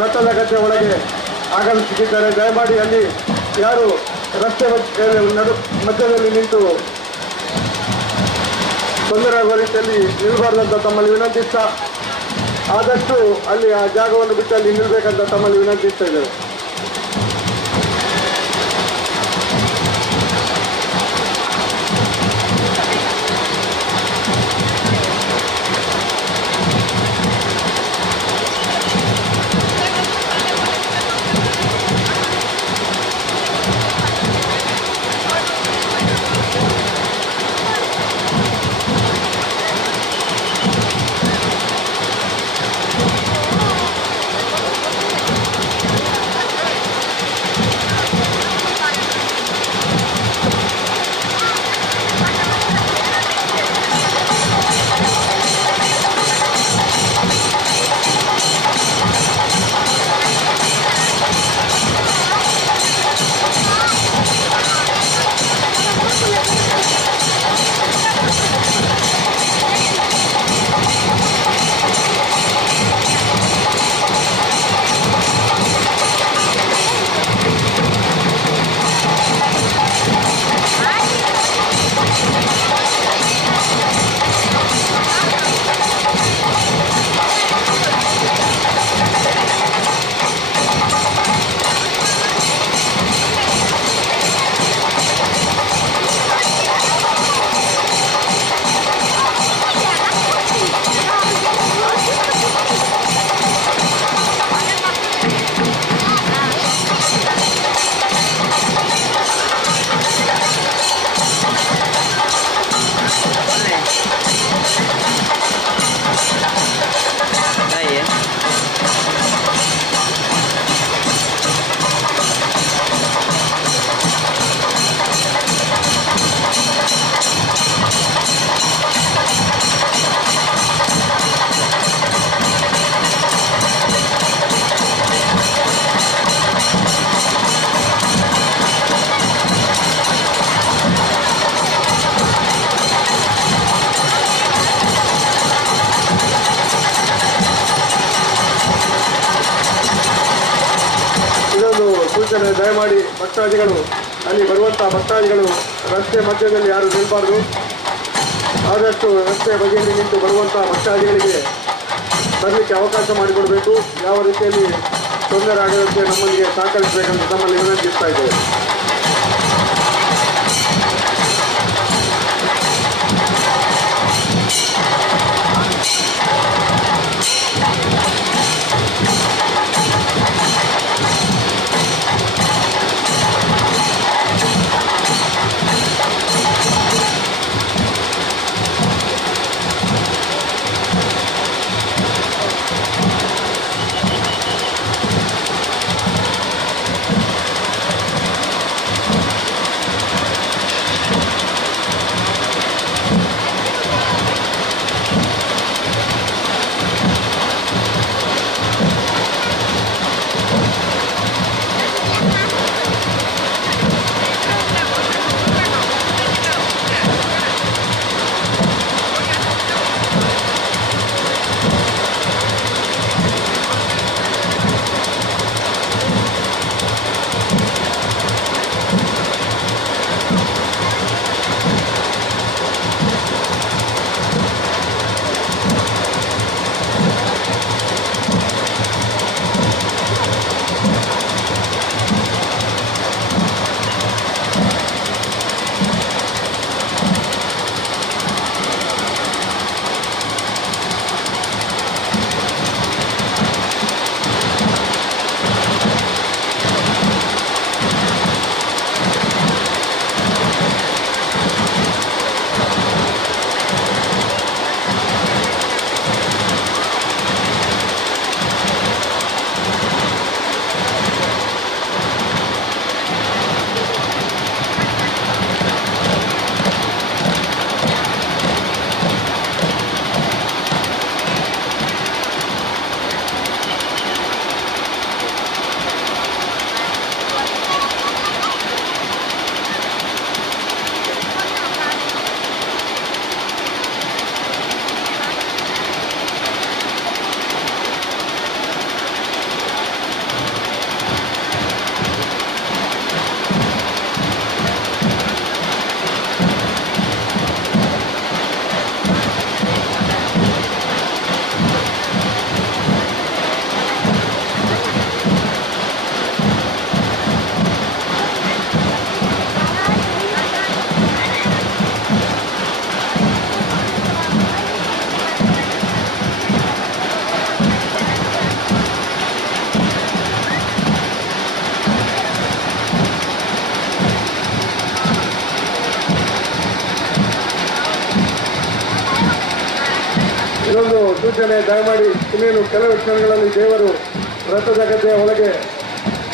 ರಥದ ಗದ್ದೆ ಒಳಗೆ ಆಗಮಿಸುತ್ತಿದ್ದಾರೆ. ದಯಮಾಡಿ ಅಲ್ಲಿ ಯಾರು ರಸ್ತೆ ಮಧ್ಯದಲ್ಲಿ ನಿಂತು ತೊಂದರೆ ಆಗುವ ರೀತಿಯಲ್ಲಿ ನಿಲ್ಲಬಾರ್ದಂತ ತಮ್ಮಲ್ಲಿ ವಿನಂತಿಸ್ತಾ, ಆದಷ್ಟು ಅಲ್ಲಿ ಆ ಜಾಗವನ್ನು ಬಿಟ್ಟು ಅಲ್ಲಿ ನಿಲ್ಲಬೇಕಂತ ತಮ್ಮಲ್ಲಿ ವಿನಂತಿಸ್ತಾ ಇದ್ದೇವೆ. ಸೂಚನೆ. ದಯಮಾಡಿ ಭಕ್ತಾದಿಗಳು ಅಲ್ಲಿ ಬರುವಂಥ ಭಕ್ತಾದಿಗಳು ರಸ್ತೆ ಮಧ್ಯದಲ್ಲಿ ಯಾರು ನಿಲ್ಲಬಾರ್ದು. ಆದಷ್ಟು ರಸ್ತೆ ಬದಿಯಲ್ಲಿ ನಿಂತು ಬರುವಂಥ ಭಕ್ತಾದಿಗಳಿಗೆ ಬರಲಿಕ್ಕೆ ಅವಕಾಶ ಮಾಡಿಕೊಡಬೇಕು. ಯಾವ ರೀತಿಯಲ್ಲಿ ತೊಂದರೆ ಆಗದಂತೆ ನಮ್ಮಲ್ಲಿಗೆ ಸಹಕರಿಸಬೇಕಂತ ನಮ್ಮಲ್ಲಿ ವಿನಂತಿಸ್ತಾ ಇದ್ದೇವೆ. ಸೂಚನೆ ದಯಮಾಡಿ ಇನ್ನೇನು ಕೆಲವು ಕ್ಷಣಗಳಲ್ಲಿ ದೇವರು ರಥದ ಗದ್ದೆಯ ಒಳಗೆ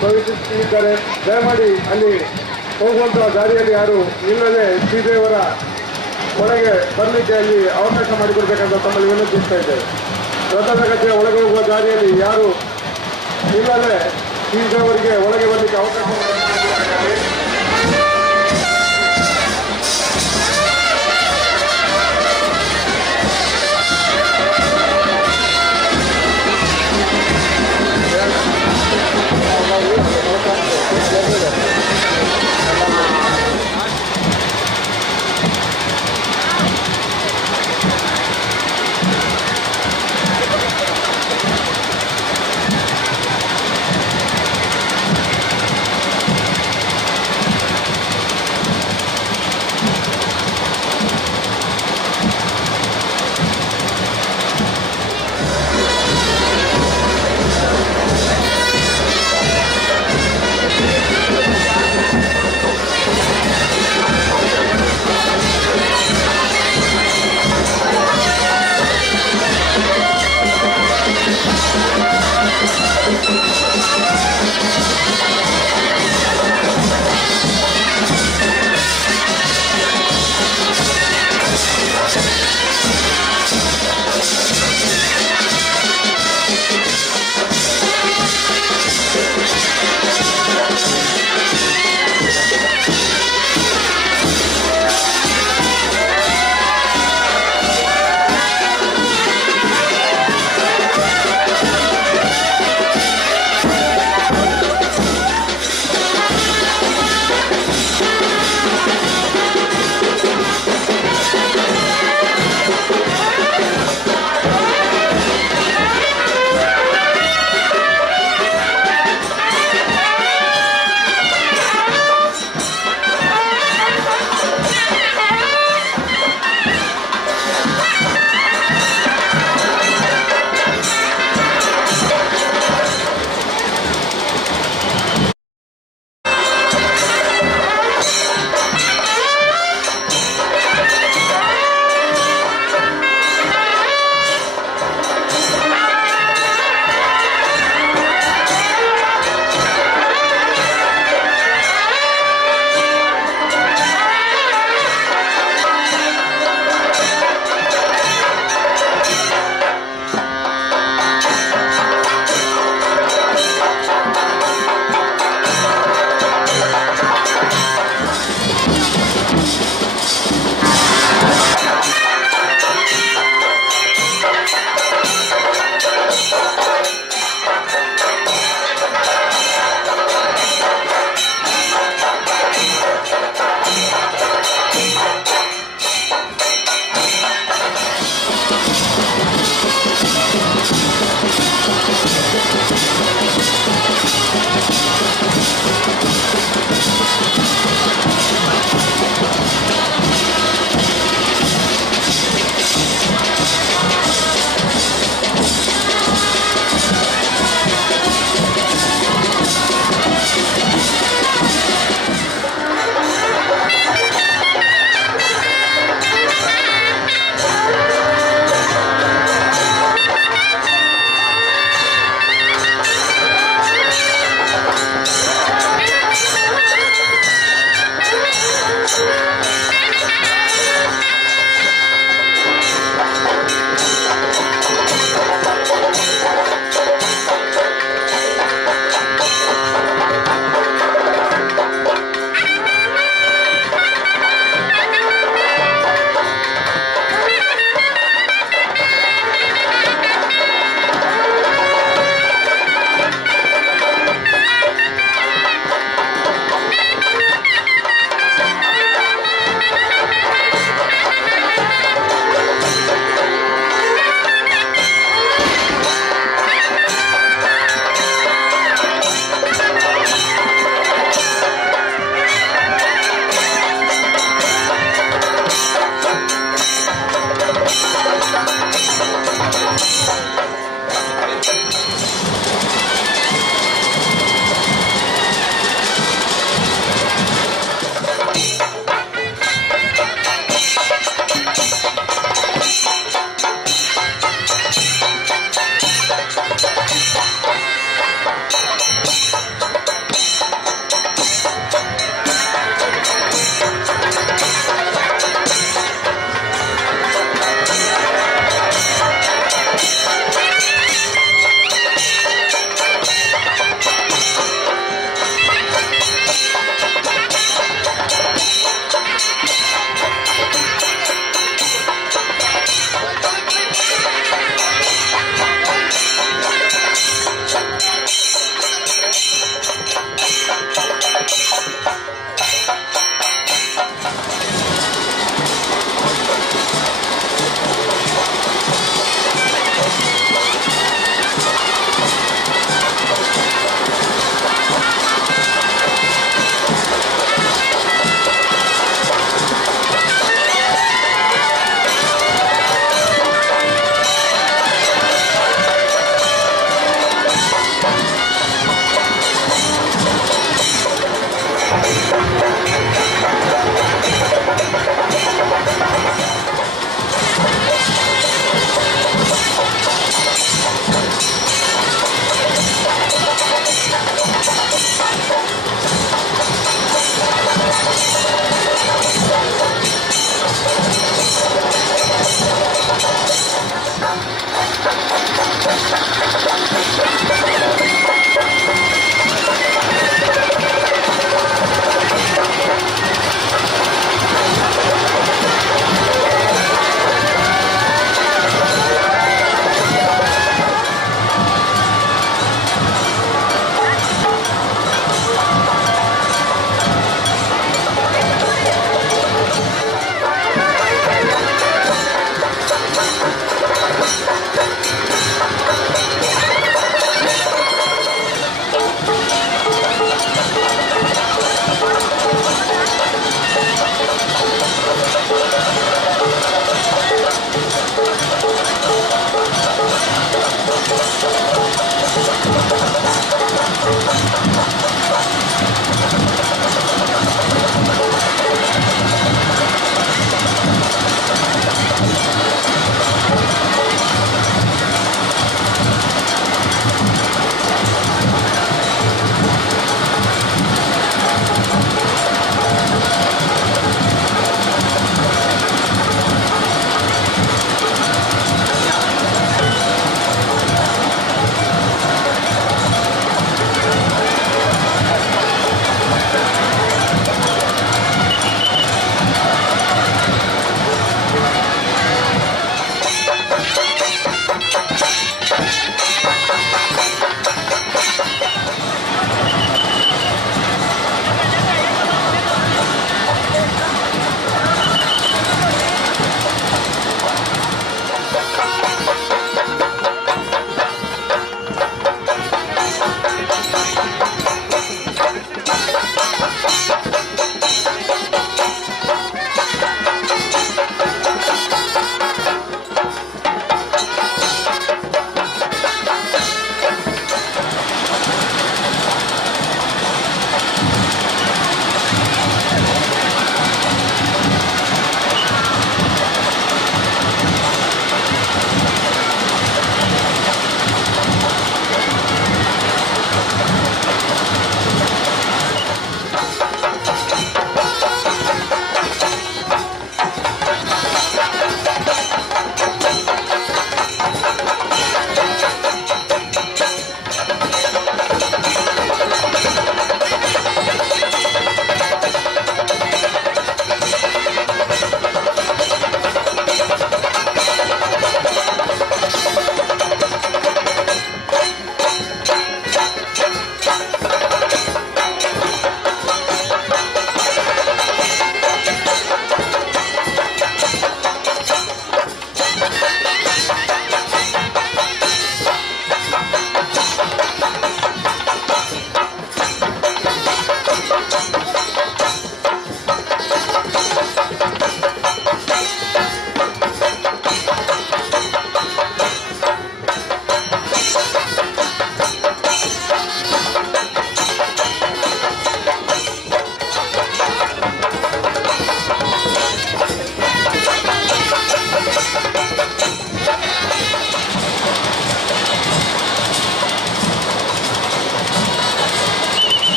ಪ್ರವೇಶಿಸುತ್ತಿದ್ದಾರೆ. ದಯಮಾಡಿ ಅಲ್ಲಿ ಹೋಗುವಂತಹ ದಾರಿಯಲ್ಲಿ ಯಾರು ನಿಲ್ಲದೆ ಶ್ರೀದೇವರ ಒಳಗೆ ಬರಲಿಕ್ಕೆ ಅಲ್ಲಿ ಅವಕಾಶ ಮಾಡಿಕೊಡ್ಬೇಕಂತ ತಮ್ಮಲ್ಲಿ ವಿನಂತಿಸ್ತಾ ಇದ್ದೇವೆ. ರಥದ ಗದ್ದೆಯ ಒಳಗೆ ಹೋಗುವ ದಾರಿಯಲ್ಲಿ ಯಾರು ನಿಲ್ಲದೆ ಶ್ರೀದೇವರಿಗೆ ಒಳಗೆ ಬರಲಿಕ್ಕೆ ಅವಕಾಶ ಮಾಡಿಕೊಡ್ಬೇಕಾಗಿದೆ.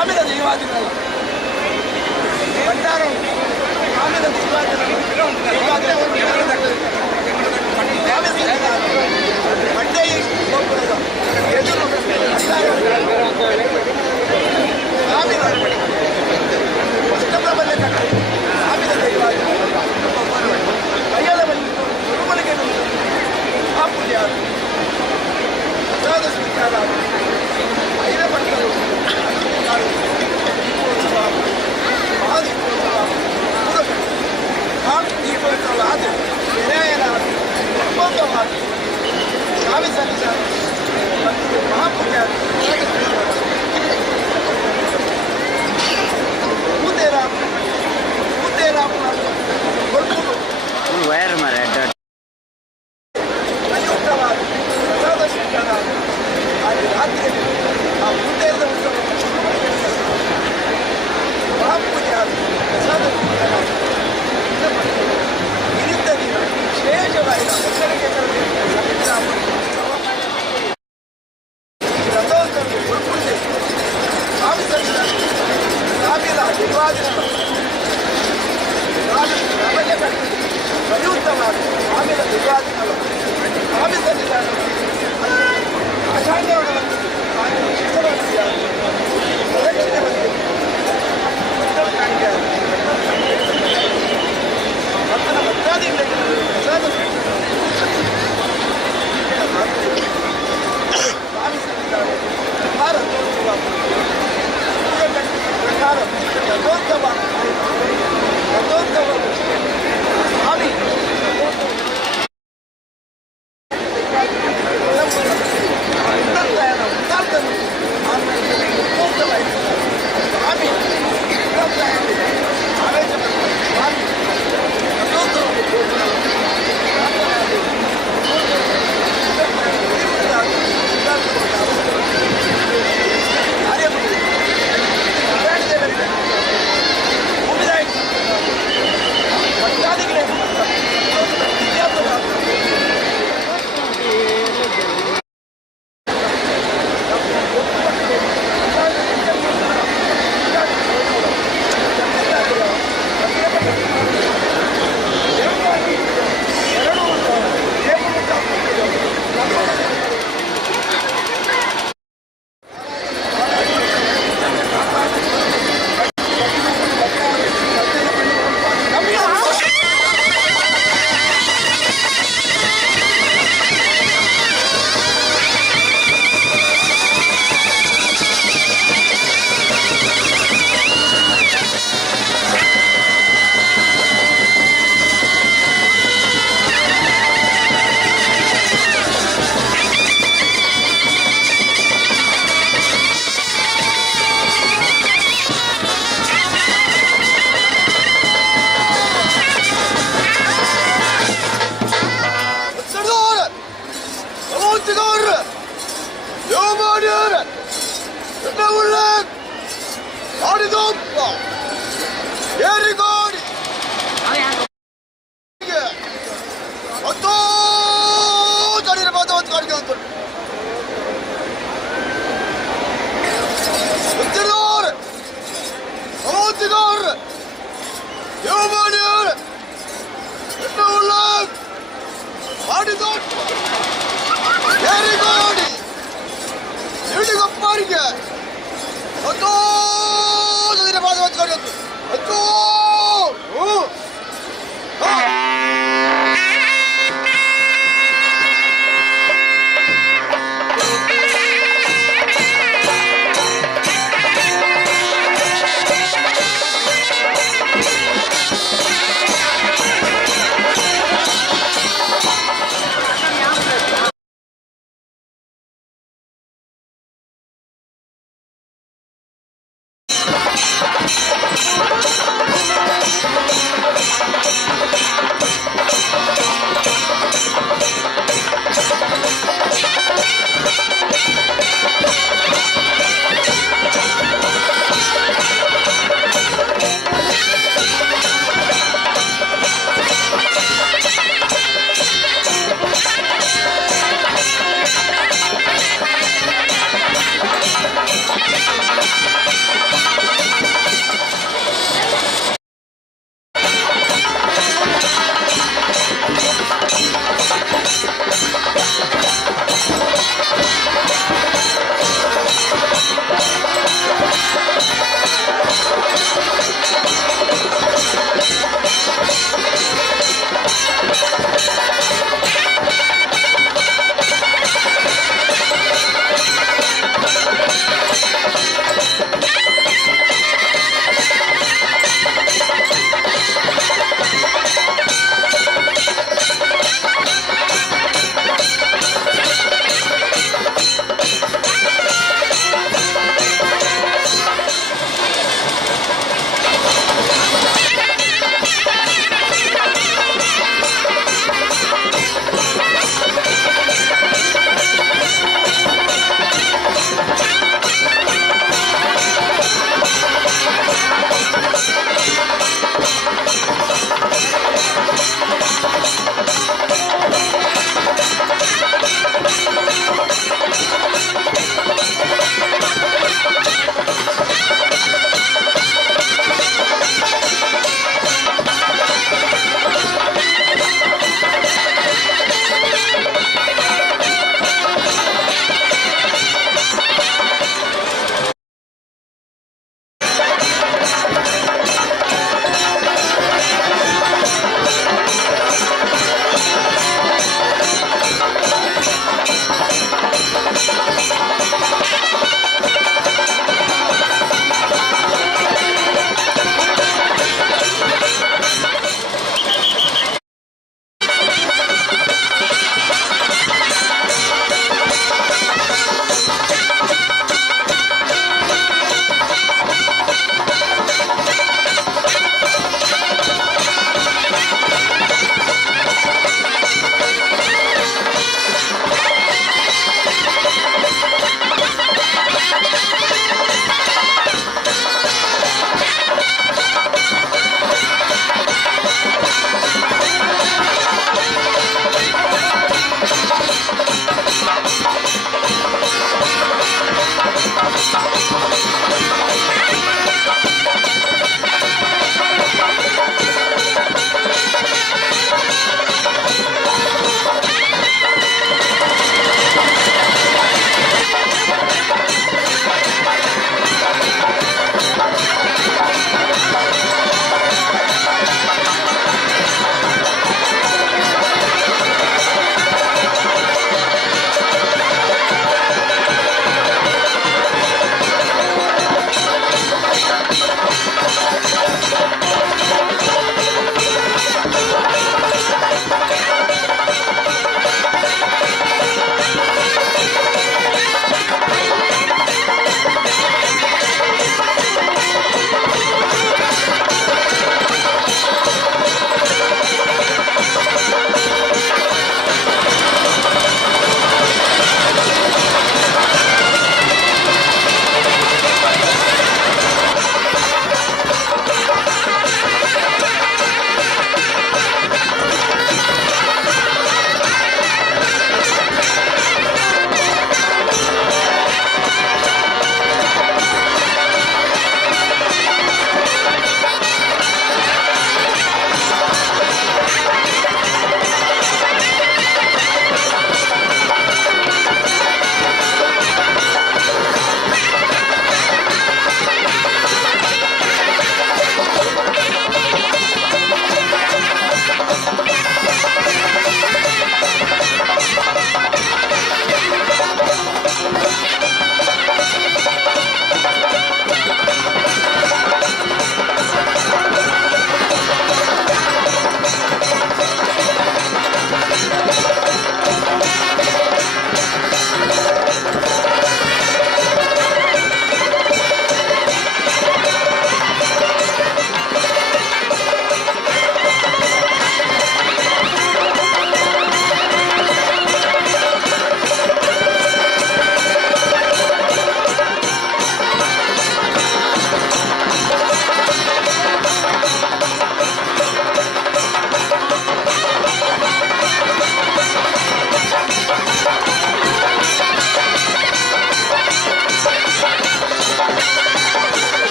ಆಮೇಲೆ ದೈವಾದಿಗಳು ಭಂಡಾರ ಆಮೇಲೆ ಬಡ್ಡೆ ಗೋಪುರದ ಎದುರು ಆಮೇಲೆ ಅಷ್ಟಪ್ರಬಲ್ಯ ಕಟ್ಟ ಆಮೇಲೆ ದೈವಾದಿಗಳು ಬಯ್ಯಲ ಬಲ್ಲಿ ಗುರುಮಲಿಗೆ ಆ ಪೂಜೆ ಪ್ರಸಾದ ಸ್ವೀಕಾರ ಐರಪಟ್ಟರು ದೀಪೋತ್ಸವ ಮಹಾದೀಪೋತ್ಸವ ದೀಪೋತ್ಸವ ಆದರೆ ವಿನಯನ ಒಪ್ಪಂದವಾಗಿ ಕಾವ್ಯ ಸಲ್ಲಿಸ ಮತ್ತು ಮಹಾಪೂಜೆ ಮೂತೇರಾಮ ಕೊಡ್ಬೋದು ವೈರ್ ಮಾರೆ ಪ್ರಯುಕ್ತವಾದ ಪ್ರಸಾದ ಸ್ವೀಕಾರ ಹಾಗೆ ರಾತ್ರಿ ಆ ಮೂತೇರದ ಉತ್ಸವ ಮಹಾಪೂಜೆ ಆದ ಪ್ರಸಾದ ಸ್ವೀಕಾರ ಇರಿದ್ದ ದಿನ ವಿಶೇಷವಾಗಿ ಹೆಸರಿಗೆ ರಥೋತ್ಸವ ಗುರುಪೂಜೆ ಸ್ವಾಮಿ ಸಲ್ಲಿಸ ಸಾವಿರ ನಿರ್ವಾದಿನ ನಮಗೆ ಪ್ರಯುಕ್ತವಾದ ಆಮೇಲೆ ನಿರ್ವಾದಿಗಳು ಸ್ವಾಮಿ ಸಲ್ಲಿಸ ಆಚಾರ್ಯಗಳನ್ನು ಪ್ರದಕ್ಷಿಣೆ ಬಂದಿದೆ ಭಕ್ತನ ಭಕ್ತಾದಿಗಳಿಗೆ ಪ್ರಸಾದ ಸ್ವಾಮಿ ಸಲ್ಲಿದ್ದಾರೆ ರಥೋತ್ಸವ ಪ್ರಕಾರ ರಥೋತ್ಸವ ಸ್ವಾಮಿ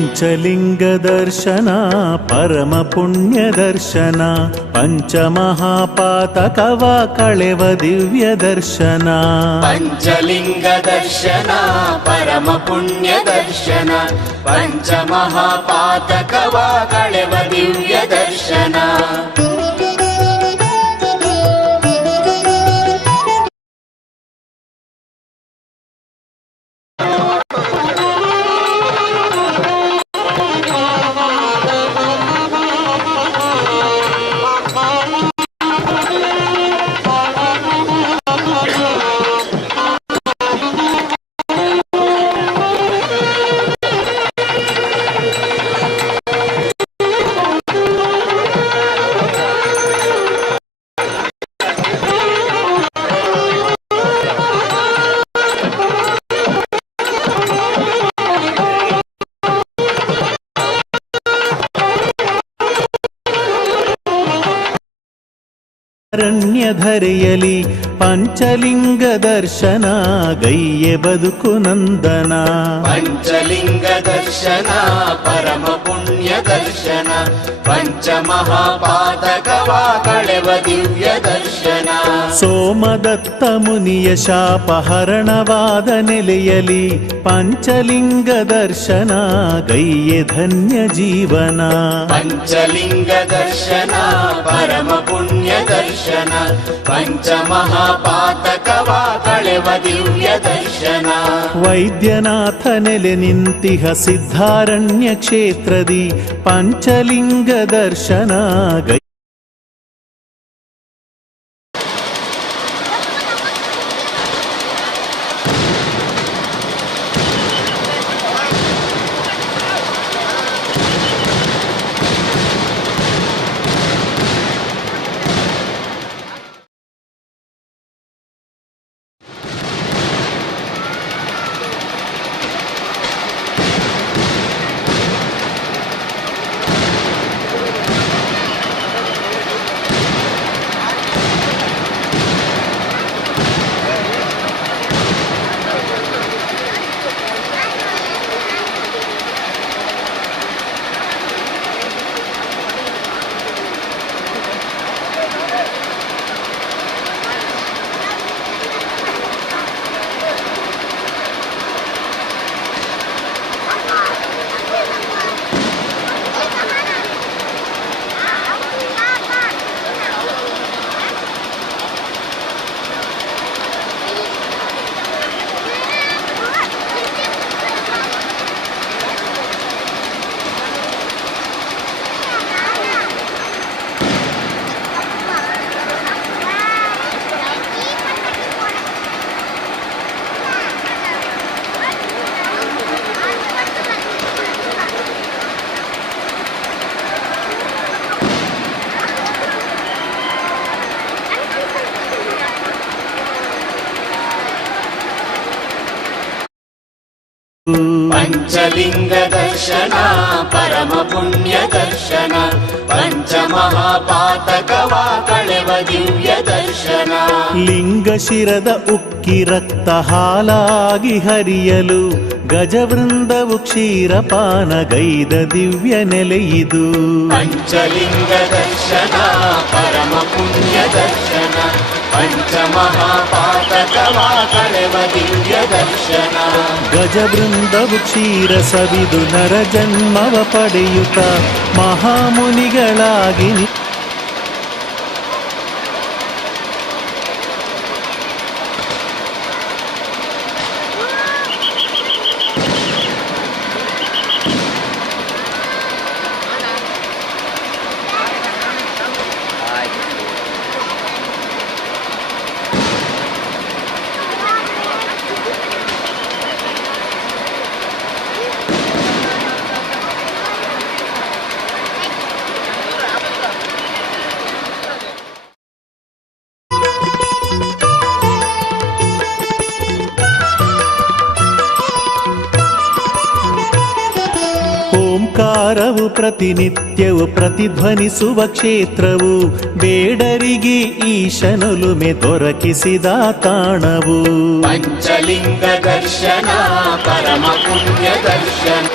ಪಂಚಲಿಂಗ ದರ್ಶನ ಪರಮ ಪುಣ್ಯ ದರ್ಶನ ಪಂಚಮಹಾಪಾತಕವ ಕಳೆವ ದಿವ್ಯ ದರ್ಶನ ಪಂಚಲಿಂಗ ದರ್ಶನ ಪರಮ ಪುಣ್ಯ ದರ್ಶನ ಪಂಚಮಹಾಪಾತಕವ ಕಳೆವ ದಿವ್ಯ ದರ್ಶನ ಅರಣ್ಯಧರೆಯಲಿ ಪಂಚಲಿಂಗ ದರ್ಶನ ಗೈಯೆ ಬದುಕು ನಂದನ ಪಂಚಲಿಂಗ ದರ್ಶನ ಪರಮ ಪುಣ್ಯ ದರ್ಶನ ಪಂಚಮಹಾಪಾತಕವ ಕಳೆವ ದಿವ್ಯ ದರ್ಶನ ಸೋಮದತ್ತ ಮುನಿಯ ಶಾಪಹರಣವಾದ ನೆಲೆಯಲಿ ಪಂಚಲಿಂಗ ದರ್ಶನ ಗೈಯೆ ಧನ್ಯ ಜೀವನ ಪಂಚಲಿಂಗ ದರ್ಶನ ಪರಮ ಪುಣ್ಯ ದರ್ಶನ ಪಂಚಮಹಾಪಾತಕವ ಕಳೆವ ದಿವ್ಯ ದರ್ಶನ ವೈದ್ಯನಾಥ ನೆಲೆ ನಿಂತಿಹ ಸಿದ್ಧಾರಣ್ಯ ಕ್ಷೇತ್ರದಿ ಪಂಚಲಿಂಗ ದರ್ಶನ ಗೈ ಪಂಚಲಿಂಗ ದರ್ಶನ ಪರಮ ಪುಣ್ಯ ದರ್ಶನ ಪಂಚಮಹಾಪಾತಕವ ಕಳೆವ ದಿವ್ಯ ದರ್ಶನ ಲಿಂಗ ಶಿರದ ಉಕ್ಕಿ ರಕ್ತ ಹಾಲಾಗಿ ಹರಿಯಲು ಗಜವೃಂದವು ಕ್ಷೀರಪಾನ ಗೈದ ದಿವ್ಯ ನೆಲೆಯಿದು ಪಂಚಲಿಂಗ ದರ್ಶನ ಪರಮ ಪುಣ್ಯ ದರ್ಶನ ಪಂಚಮಹಾಪಾತಕವ ಕಳೆವ ದಿವ್ಯ ದರ್ಶನ ಗಜವೃಂದವು ಕ್ಷೀರ ಸವಿದು ನರ ಜನ್ಮವ ಪಡೆಯುತ್ತ ಮಹಾಮುನಿಗಳಾಗಿ ಓಂಕಾರವು ಪ್ರತಿನಿತ್ಯವು ಪ್ರತಿಧ್ವನಿಸುವ ಕ್ಷೇತ್ರವು ಬೇಡರಿಗೆ ಈಶನುಲುಮೆ ದೊರಕಿಸಿದ ತಾಣವು ಪಂಚಲಿಂಗ ದರ್ಶನ ಪರಮ ಪುಣ್ಯ ದರ್ಶನ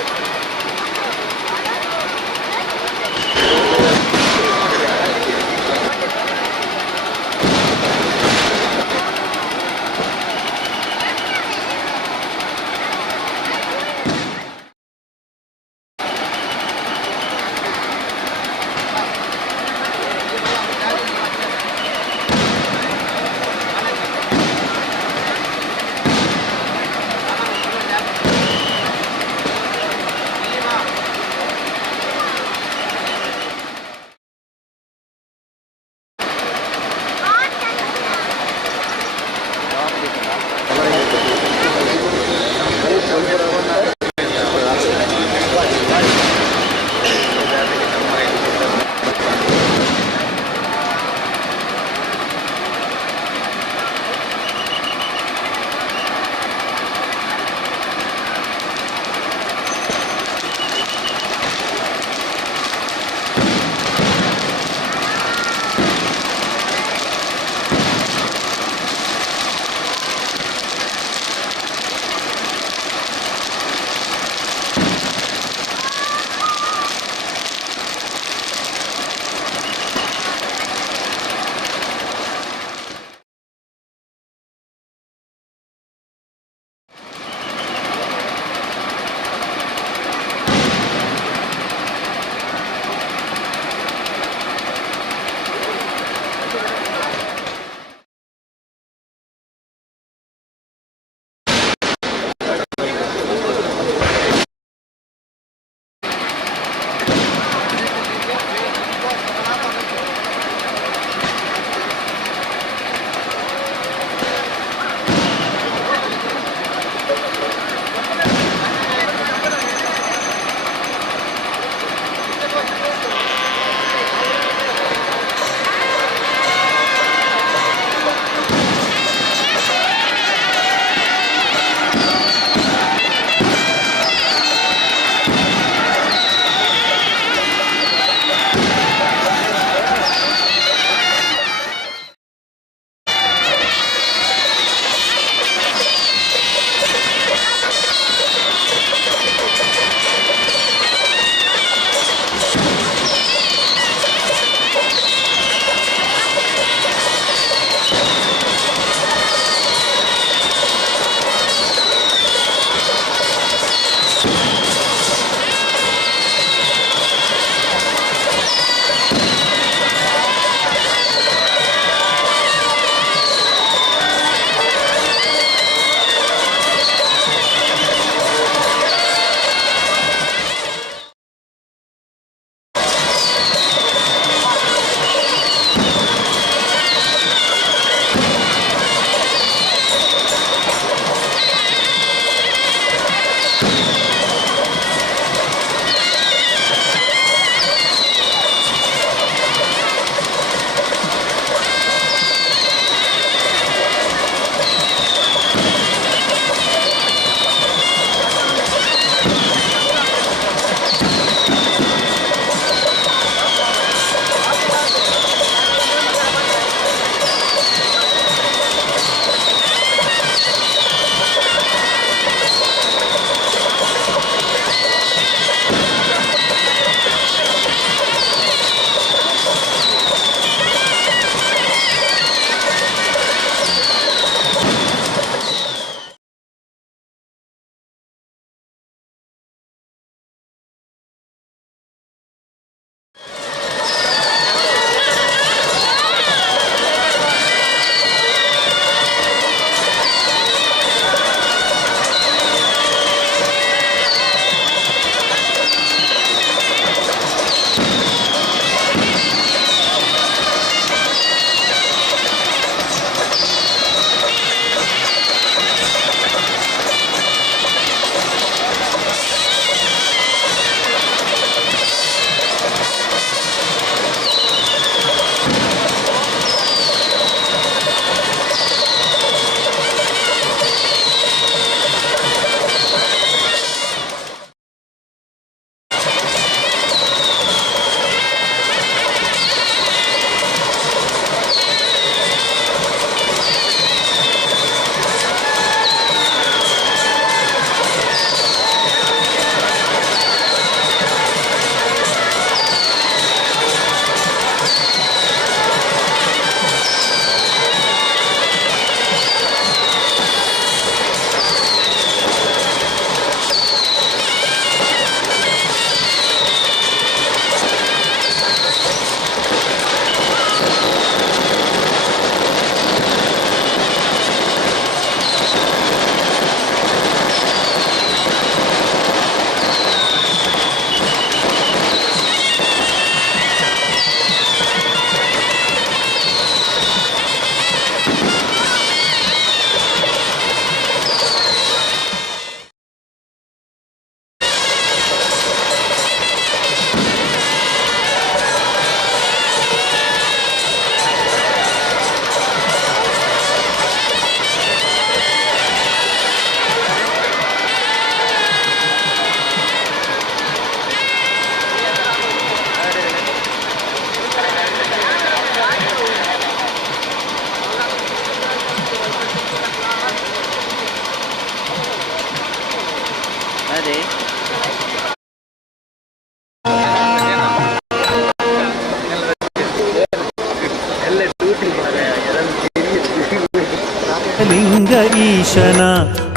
ಲಿಂಗ ಈಶನ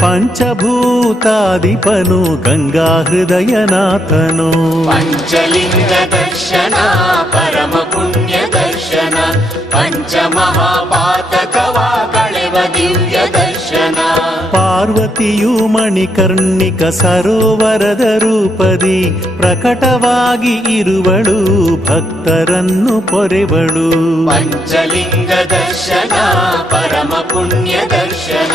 ಪಂಚಭೂತಾಧಿಪನು ಗಂಗಾ ಹೃದಯನಾಥನು ಪಂಚಲಿಂಗ ದರ್ಶನ ಪರಮ ಪುಣ್ಯ ದರ್ಶನ ಪಂಚಮಹಾಪಾತಕವ ಕಳೆವ ದಿವ್ಯ ದರ್ಶನ ಪಾರ್ವತಿಯು ಮಣಿಕರ್ಣಿಕ ಸರೋವರದ ರೂಪದಿ ಪ್ರಕಟವಾಗಿ ಇರುವಳು ಭಕ್ತರನ್ನು ಪೊರೆವಳು ಪಂಚಲಿಂಗ ದರ್ಶನ ಪರಮ ಪುಣ್ಯ ದರ್ಶನ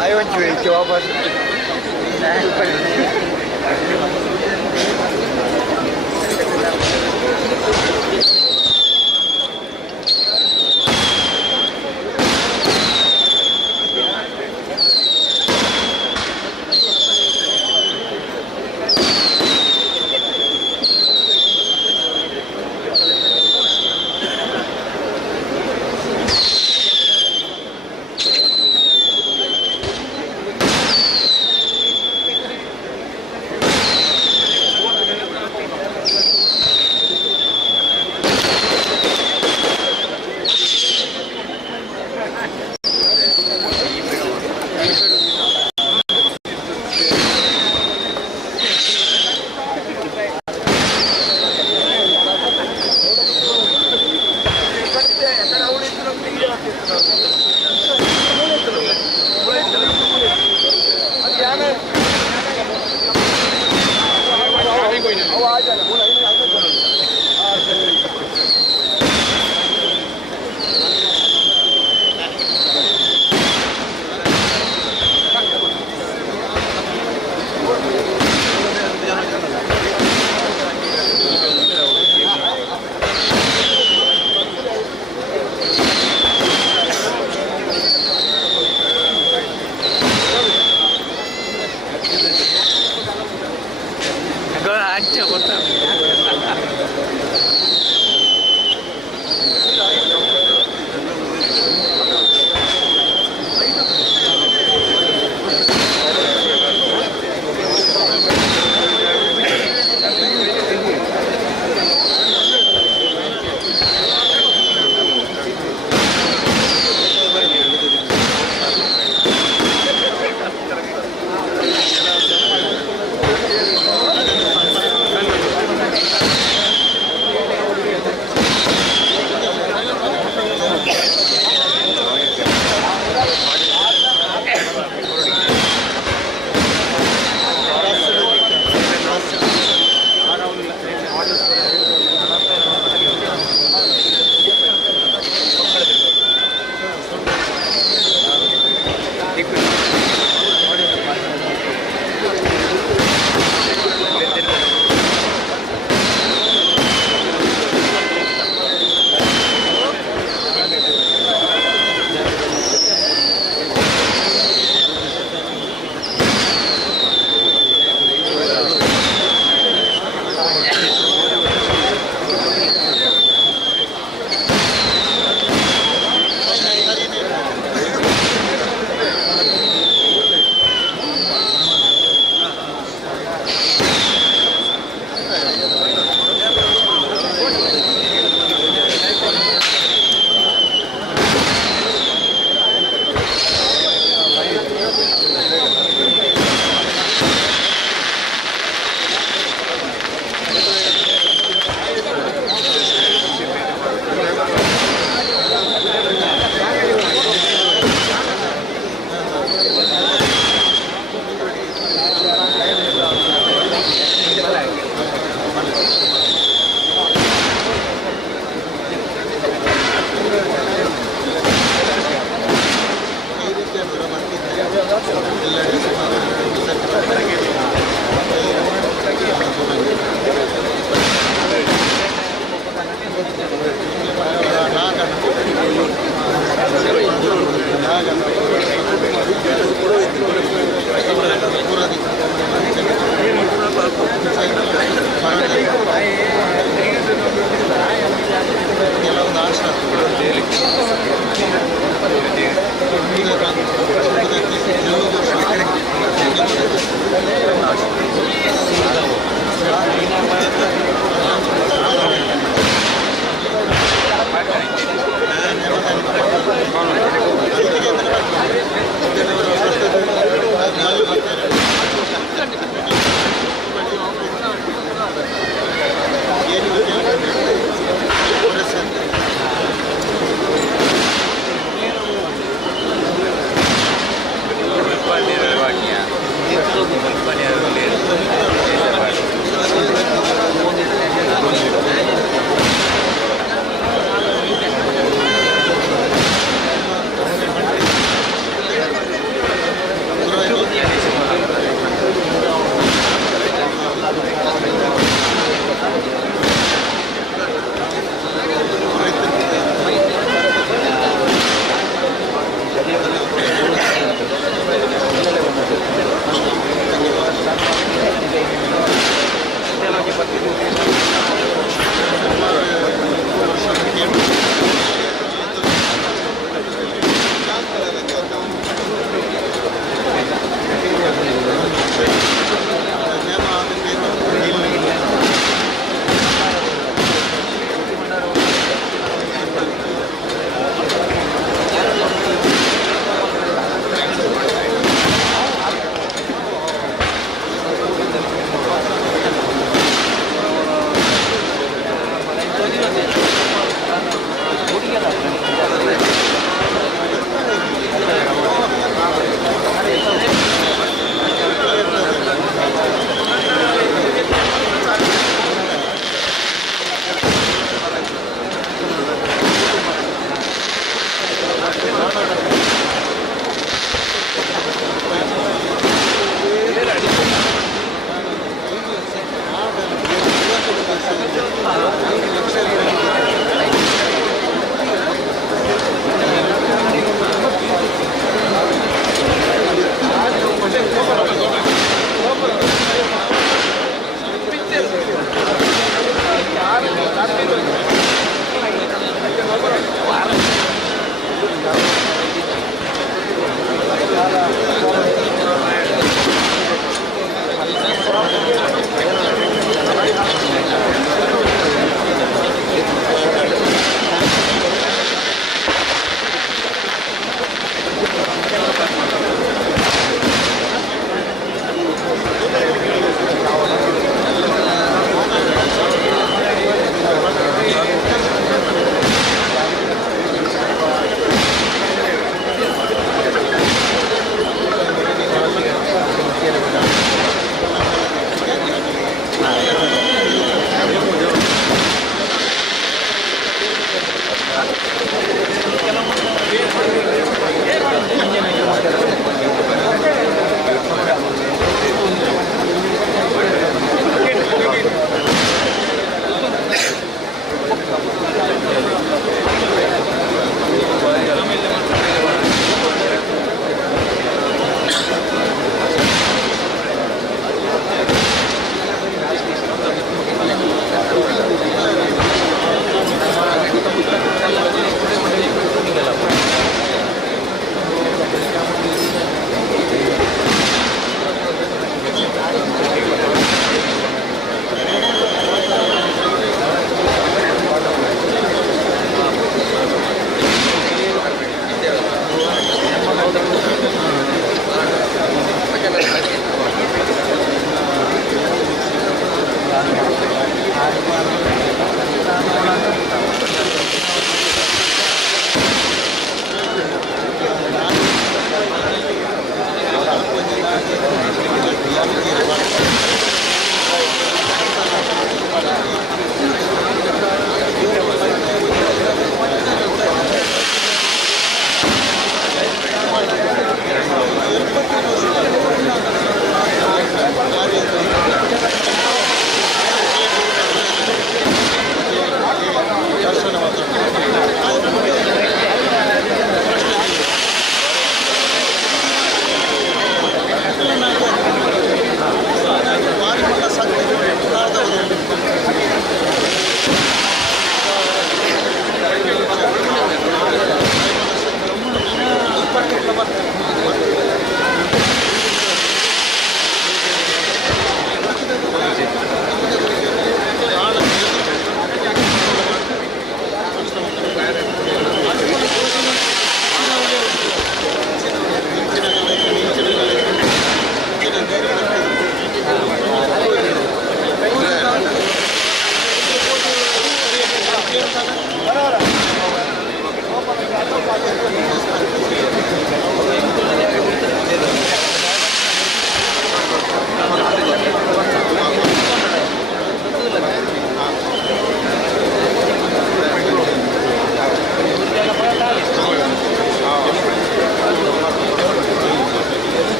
Ayo cuy, coba.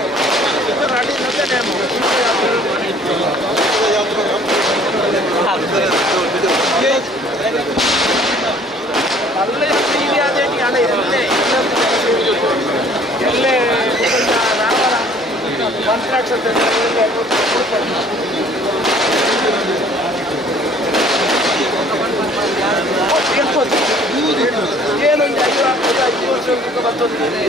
ಓಕೆ ಅಡಿನಲ್ಲೇ ನೇಮು ಅಲ್ಲೇ ಇಲ್ಲಿ ಅದೇ ಹಣ ಎಲ್ಲೇ ರಾವಣ ಕಾಂಟ್ರಾಕ್ಟ್ ಏನೊಂದು 5 ವರ್ಷ ಬರ್ತದೆ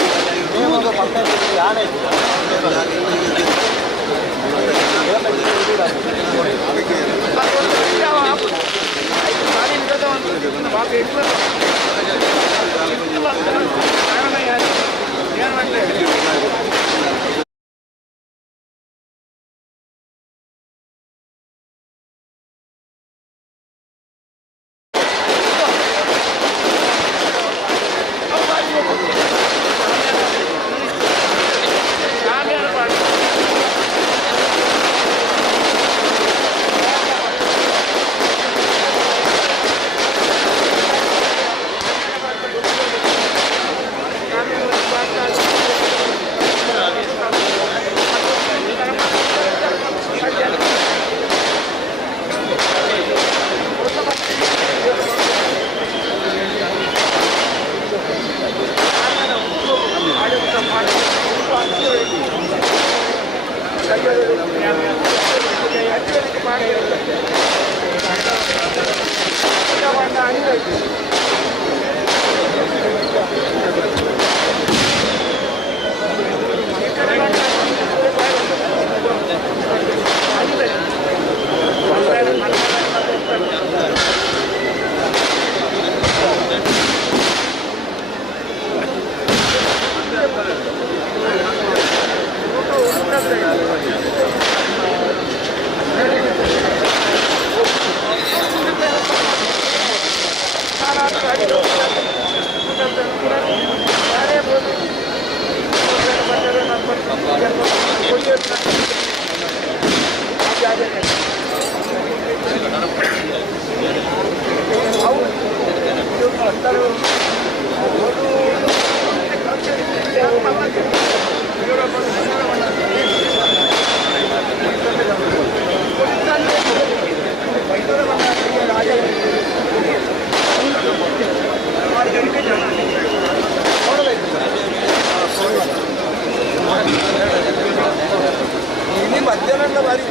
ಮಧ್ಯಾಹ್ನ ಬಾರಿ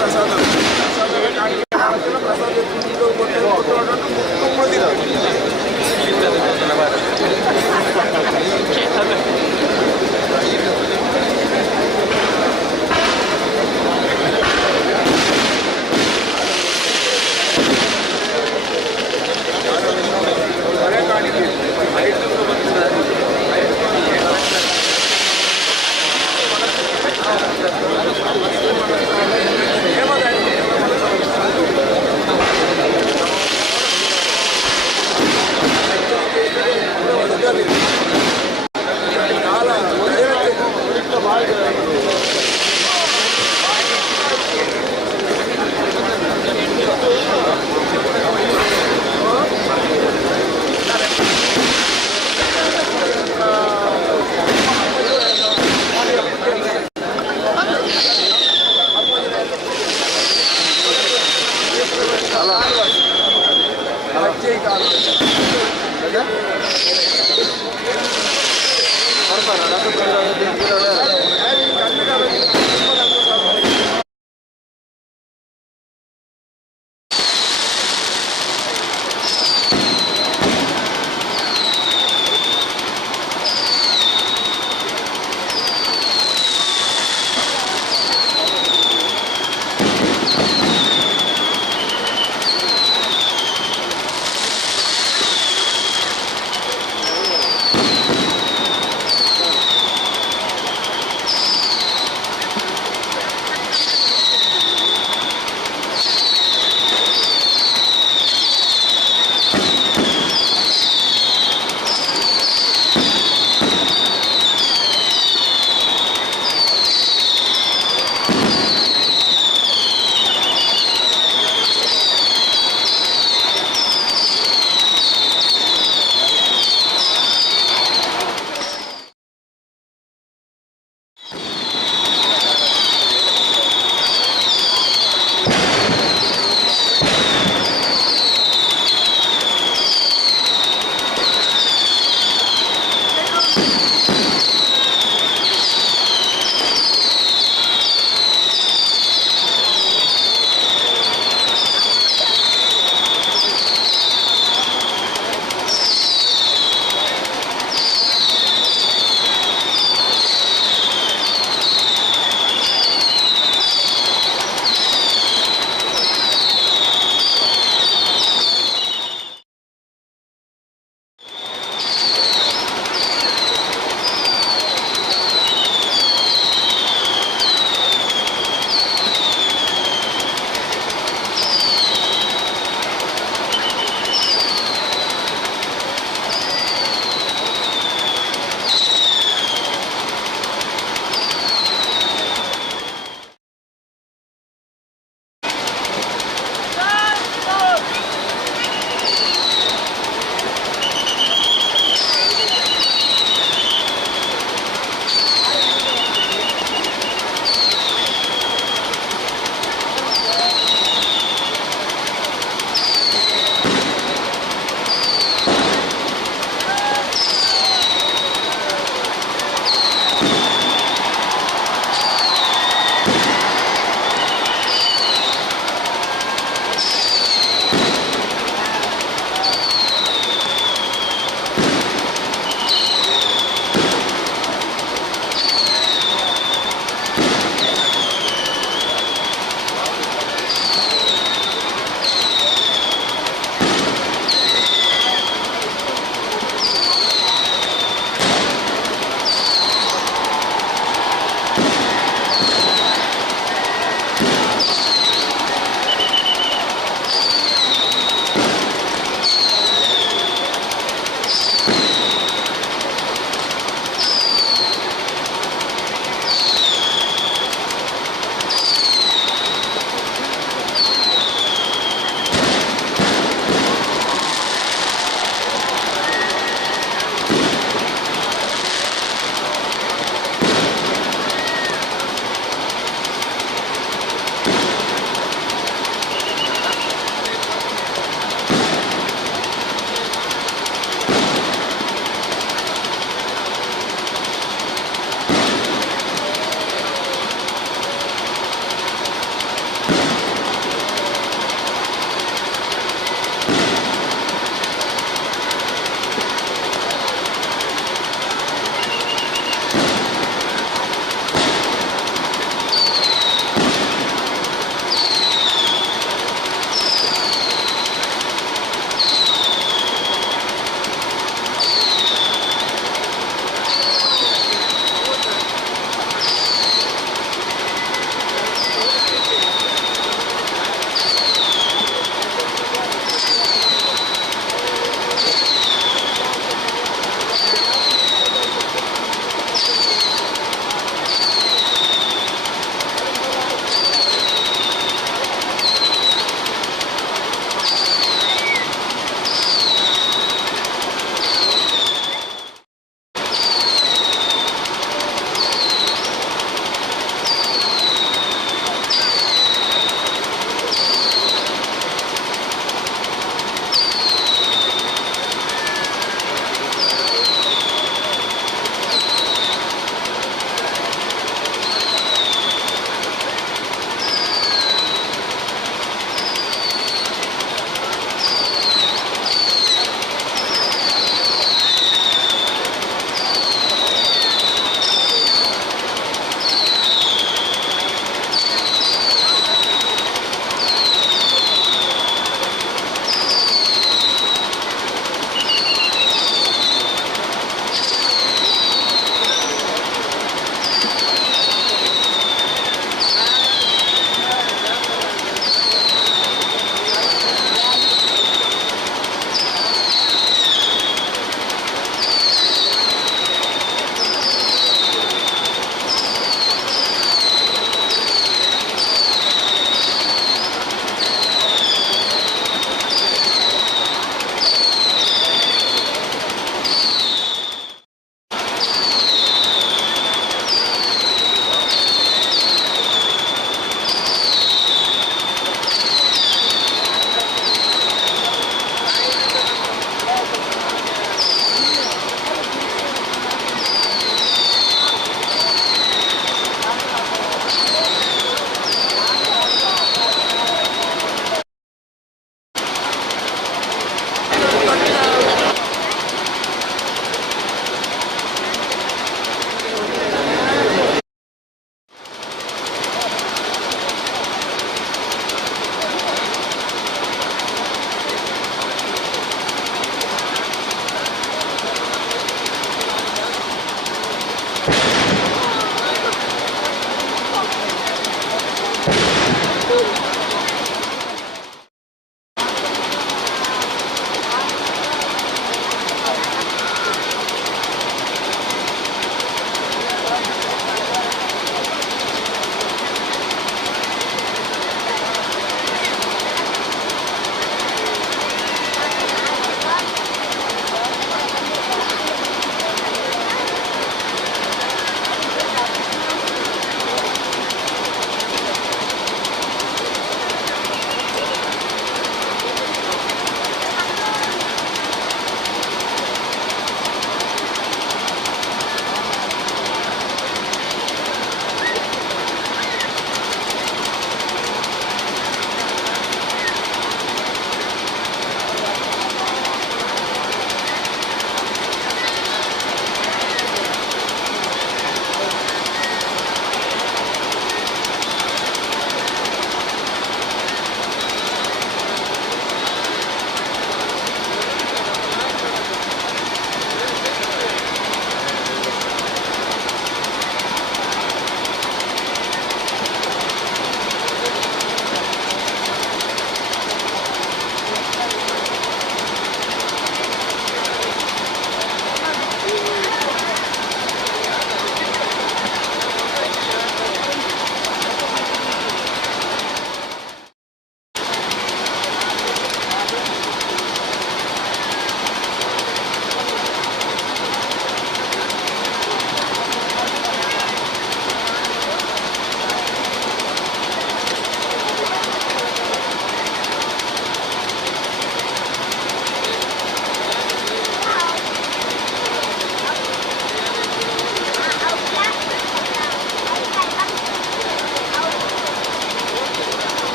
ಪ್ರಸಾದ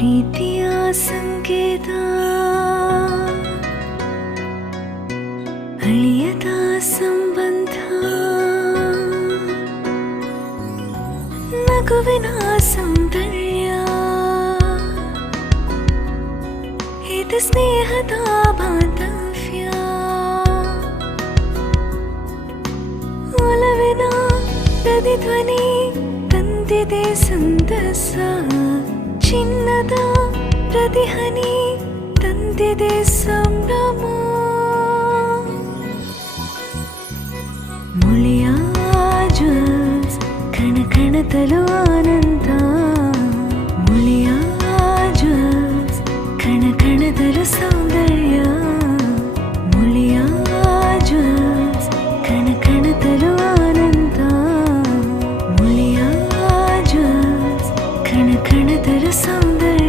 ಪ್ರೀತಿಯ ಸಂಕೇತ ಅಳಿಯದ ಸಂಬಂಧ ನಗುವಿನ ಸೌಂದರ್ಯ ಇದು ಸ್ನೇಹದ ಬಾಂಧವ್ಯ ಒಲವಿನ ಪ್ರತಿಧ್ವನಿ ತಂದಿದೆ ಸಂತಸ ಚಿನ್ನದ ಪ್ರತಿಹನಿ ತಂದಿದೆ ಸಂಭ್ರಮ ಮುಳಿಯ ಜ್ಯುವೆಲ್ಸ್ ಕಣ ಕಣದಲು ಆನಂದ ಮುಳಿಯ ಜ್ಯುವೆಲ್ಸ್ ಕಣ ಕಣದಲು ಸೌಂದರ್ಯ ಮುಳಿಯ ಜ್ಯುವೆಲ್ಸ್ ಕಣ ಕಣದಲು ಆನಂದ ಮುಳಿಯ ಜ್ಯುವೆಲ್ಸ್ ಕಣ ಕಣದಲು ಸೌಂದರ್ಯ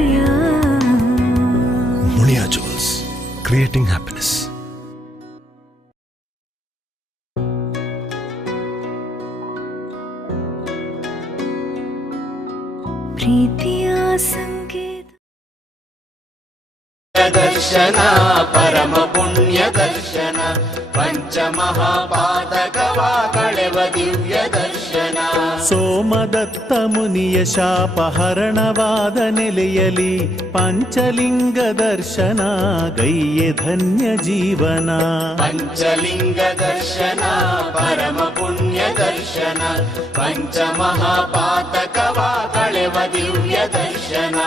Mulia Jewels, creating happiness. ಪ್ರೀತಿಯ ಸಂಕೇತ ದರ್ಶನ ಪರಮ ಪುಣ್ಯ ದರ್ಶನ ಪಂಚಮಹಾಪಾತಕವ ಕಳೆವ ದಿವ್ಯ ದರ್ಶನ ಸೋಮದತ್ತ ಮುನಿಯ ಶಾಪಹರಣವಾದ ನೆಲೆಯಲಿ ಪಂಚಲಿಂಗ ದರ್ಶನ ಗೈಯೆ ಧನ್ಯ ಜೀವನ ಪಂಚಲಿಂಗ ದರ್ಶನ ಪರಮ ಪುಣ್ಯ ದರ್ಶನ ಪಂಚಮಹಾಪಾತಕವ ಕಳೆವ ದಿವ್ಯ ದರ್ಶನ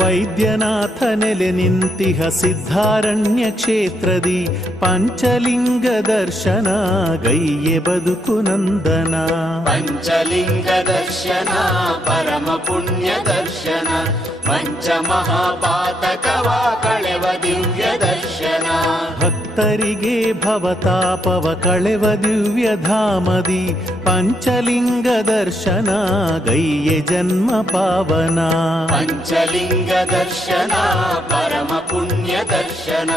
ವೈದ್ಯನಾಥ ನೆಲೆ ನಿಂತಿಹ ಸಿದ್ಧಾರಣ್ಯ ಕ್ಷೇತ್ರದಿ ಪಂಚಲಿಂಗ ದರ್ಶನ ಗೈಯೆ ಬದುಕು ನಂದನ ಪಂಚಲಿಂಗ ದರ್ಶನ ಪರಮ ಪುಣ್ಯ ದರ್ಶನ ಪಂಚಮಹಾಪಾತಕವ ಕಳೆವ ದಿವ್ಯ ದರ್ಶನ ಭಕ್ತರಿಗೆ ಭವತಾಪವ ಕಳೆವ ದಿವ್ಯ ಧಾಮದಿ ಪಂಚಲಿಂಗ ದರ್ಶನ ಗೈಯೆ ಜನ್ಮ ಪಾವನ ಪಂಚಲಿಂಗ ದರ್ಶನ ಪರಮ ಪುಣ್ಯ ದರ್ಶನ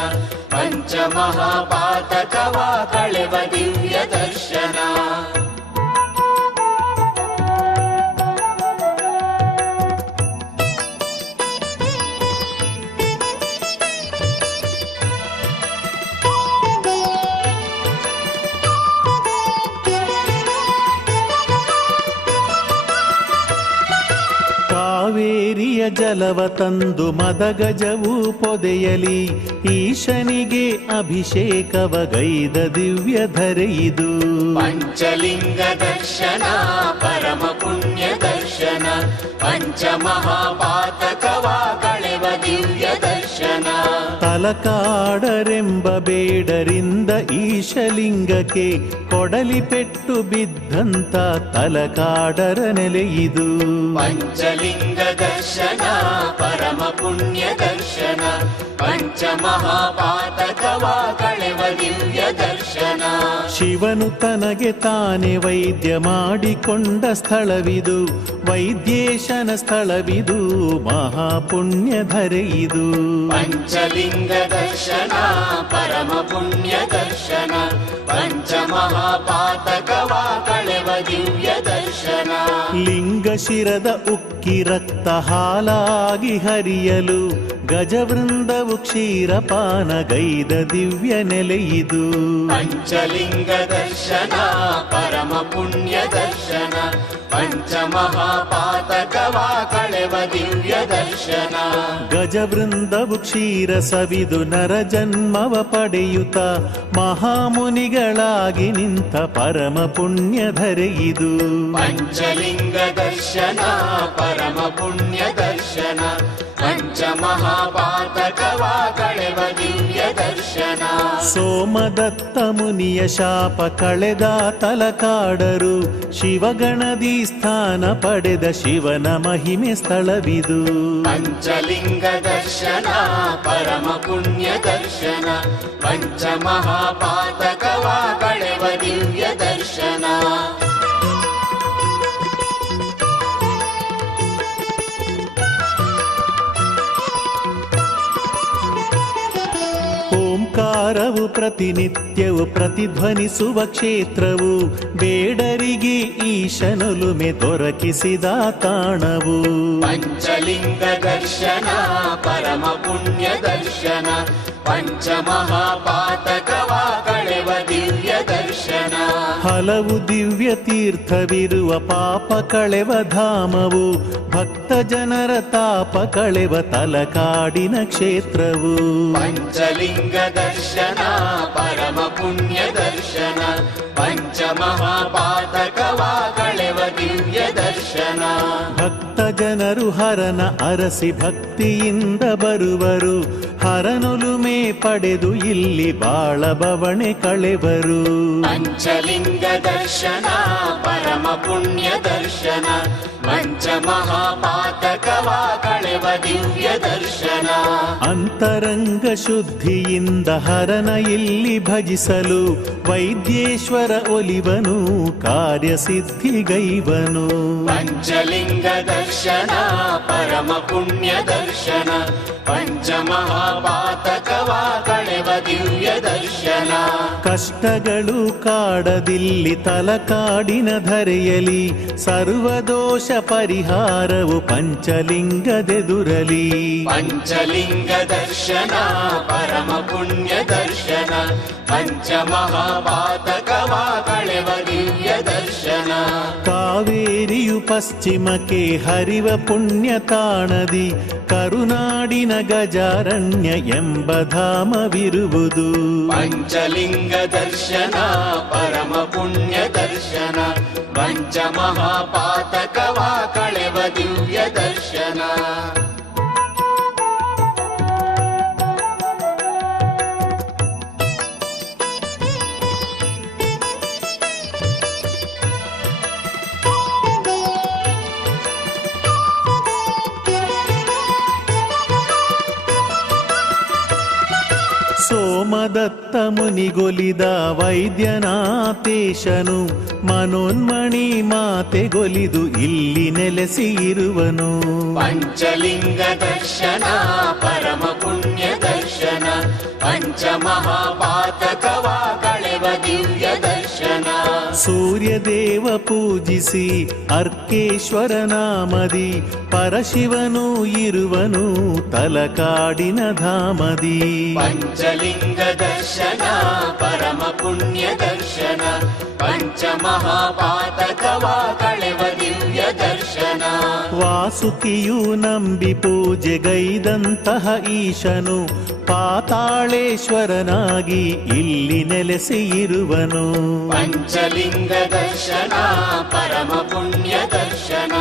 ಪಂಚಮಹಾಪಾತಕವ ಕಳೆವ ದಿವ್ಯ ದರ್ಶನ ಕಾವೇರಿಯ ಜಲವ ತಂದು ಮದಗಜವು ಪೊದೆಯಲಿ ಈಶನಿಗೆ ಅಭಿಷೇಕವ ಗೈದ ದಿವ್ಯ ಧರೆಯಿದು ಪಂಚಲಿಂಗ ದರ್ಶನ ಪರಮ ಪುಣ್ಯ ದರ್ಶನ ಪಂಚಮಹಾಪಾತಕವ ಕಳೆವ ದಿವ್ಯ ದರ್ಶನ ತಲಕಾಡರೆಂಬ ಬೇಡರಿಂದ ಈಶಲಿಂಗಕ್ಕೆ ಕೊಡಲಿ ಪೆಟ್ಟು ಬಿದ್ದಂತ ತಲಕಾಡರ ನೆಲೆಯಿದು ಪಂಚಲಿಂಗ ದರ್ಶನ ಪರಮ ಪುಣ್ಯ ದರ್ಶನ ಪಂಚಮಹಾಪಾತಕವ ಕಳೆವ ದಿವ್ಯ ದರ್ಶನ ಶಿವನು ತನಗೆ ತಾನೇ ವೈದ್ಯ ಮಾಡಿಕೊಂಡ ಸ್ಥಳವಿದು ವೈದ್ಯೇಶನ ಸ್ಥಳವಿದು ಮಹಾಪುಣ್ಯ ಧರೆಯಿದು ಪಂಚಲಿಂಗ ದರ್ಶನ ಪರಮ ಪುಣ್ಯ ದರ್ಶನ ಪಂಚಮಹಾಪಾತಕವ ಕಳೆವ ದಿವ್ಯ ದರ್ಶನ ಲಿಂಗ ಶಿರದ ಉಕ್ಕಿ ರಕ್ತ ಹಾಲಾಗಿ ಹರಿಯಲು ಗಜವೃಂದವು ಕ್ಷೀರಪಾನ ಗೈದ ದಿವ್ಯ ನೆಲೆಯಿದು ಪಂಚಲಿಂಗ ದರ್ಶನ ಪರಮ ಪುಣ್ಯ ದರ್ಶನ ಪಂಚಮಹಾಪಾತಕವ ಕಳೆವ ದಿವ್ಯ ದರ್ಶನ ಗಜವೃಂದವು ಕ್ಷೀರ ಸವಿದು ನರ ಜನ್ಮವ ಪಡೆಯುತ್ತ ಮಹಾಮುನಿಗಳಾಗಿ ನಿಂತ ಪರಮ ಪುಣ್ಯ ಧರೆಯಿದು ಪಂಚಲಿಂಗ ದರ್ಶನ ಪರಮ ಪುಣ್ಯ ದರ್ಶನ ಪಂಚಮಹಾಪಾತಕವ ಕಳೆವ ದಿವ್ಯ ದರ್ಶನ ಸೋಮದತ್ತ ಮುನಿಯ ಶಾಪ ಕಳೆದ ತಲಕಾಡರು ಶಿವಗಣದಿ ಸ್ಥಾನ ಪಡೆದ ಶಿವನ ಮಹಿಮೆ ಸ್ಥಳವಿದು ಪಂಚಲಿಂಗ ದರ್ಶನ ಪರಮ ಪುಣ್ಯ ದರ್ಶನ ಪಂಚಮಹಾಪಾತಕವ ಕಳೆವ ದಿವ್ಯ ದರ್ಶನ ಓಂಕಾರವು ಪ್ರತಿನಿತ್ಯವು ಪ್ರತಿಧ್ವನಿಸುವ ಕ್ಷೇತ್ರವು ಬೇಡರಿಗೆ ಈಶನೊಲುಮೆ ದೊರಕಿಸಿದ ತಾಣವು. ಪಂಚಲಿಂಗ ದರ್ಶನ ಪರಮ ಪುಣ್ಯ ದರ್ಶನ ಪಂಚಮಹಾಪಾತಕವ ಕಳೆವ ದಿವ್ಯ ದರ್ಶನ. ಹಲವು ದಿವ್ಯ ತೀರ್ಥವಿರುವ ಪಾಪ ಕಳೆವ ಧಾಮವು ಭಕ್ತ ಜನರ ತಾಪ ಕಳೆವ ತಲಕಾಡಿನ ಕ್ಷೇತ್ರವು. ಪಂಚಲಿಂಗ ದರ್ಶನ ಪರಮ ಪುಣ್ಯ ದರ್ಶನ ಪಂಚಮಹಾಪಾತಕವ ಕಳೆವ ದಿವ್ಯ ದರ್ಶನ. ಭಕ್ತ ಜನರು ಹರನ ಅರಸಿ ಭಕ್ತಿಯಿಂದ ಬರುವರು, ಹರನೊಲುಮೆ ಪಡೆದು ಇಲ್ಲಿ ಬಾಳ ಬವಣೆ ಕಳೆವರು. ಪಂಚಲಿಂಗ ದರ್ಶನ ಪರಮ ಪುಣ್ಯ ದರ್ಶನ ಪಂಚಮಹಾಪಾತಕವ ಕಳೆವ ದಿವ್ಯ ದರ್ಶನ. ಅಂತರಂಗ ಶುದ್ಧಿಯಿಂದ ಹರನ ಇಲ್ಲಿ ಭಜಿಸಲು ವೈದ್ಯೇಶ್ವರ ಒಲಿವನು ಕಾರ್ಯಸಿದ್ಧಿಗೈವನು. ಪಂಚಲಿಂಗ ದರ್ಶನ ಪರಮ ಪುಣ್ಯ ದರ್ಶನ ಪಂಚಮಹಾಪಾತಕವ ಕಳೆವ ದಿವ್ಯ ದರ್ಶನ. ಕಷ್ಟಗಳು ಕಾಡದಿಲ್ಲಿ ತಲಕಾಡಿನ ಧರೆಯಲಿ, ಸರ್ವದೋಷ ಪರಿಹಾರವು ಪಂಚಲಿಂಗದೆದುರಲಿ. ಪಂಚಲಿಂಗ ದರ್ಶನ ಪರಮ ಪುಣ್ಯ ದರ್ಶನ ಪಂಚಮಹಾಪಾತಕವ ಕಳೆವ ದಿವ್ಯ ದರ್ಶನ. ಕಾವೇರಿಯು ಪಶ್ಚಿಮಕ್ಕೆ ಹರಿವ ಪುಣ್ಯ ತಾಣದಿ ಕರುನಾಡಿನ ಗಜಾರಣ್ಯ ಎಂಬ ಧಾಮವಿರುವುದು. ಪಂಚಲಿಂಗ ದರ್ಶನ ಪರಮ ಪುಣ್ಯ ದರ್ಶನ ಪಂಚಮಹಾಪಾತಕವ ಕಳೆವ ದಿವ್ಯ ದರ್ಶನ. ಸೋಮದತ್ತ ಮುನಿಗೊಲಿದ ವೈದ್ಯನಾಥೇಶನು ಮನೋನ್ಮಣಿ ಮಾತೆಗೊಲಿದು ಇಲ್ಲಿ ನೆಲೆಸಿ ಇರುವನು. ಪಂಚಲಿಂಗ ದರ್ಶನ ಪರಮ ಪುಣ್ಯ ದರ್ಶನ ಪಂಚಮಹಾಪಾತಕವ ಕಳೆವ ದಿವ್ಯ ದರ್ಶನ. ಸೂರ್ಯದೇವ ಪೂಜಿಸಿ ಅರ್ಕೇಶ್ವರ ನಾಮದಿ ಪರಶಿವನು ಇರುವನು ತಲಕಾಡಿನ ಧಾಮದಿ. ಪಂಚಲಿಂಗ ದರ್ಶನ ಪರಮ ಪುಣ್ಯ ದರ್ಶನ ಪಂಚಮಹಾಪಾತಕವ ಕಳೆವ ದಿವ್ಯ ದರ್ಶನ. ವಾಸುಕಿಯು ನಂಬಿ ಪೂಜೆಗೈದಂತಹ ಈಶನು ಪಾತಾಳೇಶ್ವರನಾಗಿ ಇಲ್ಲಿ ನೆಲೆಸಿ ಇರುವನು. ಪಂಚಲಿಂಗ ದರ್ಶನ ಪರಮ ಪುಣ್ಯ ದರ್ಶನ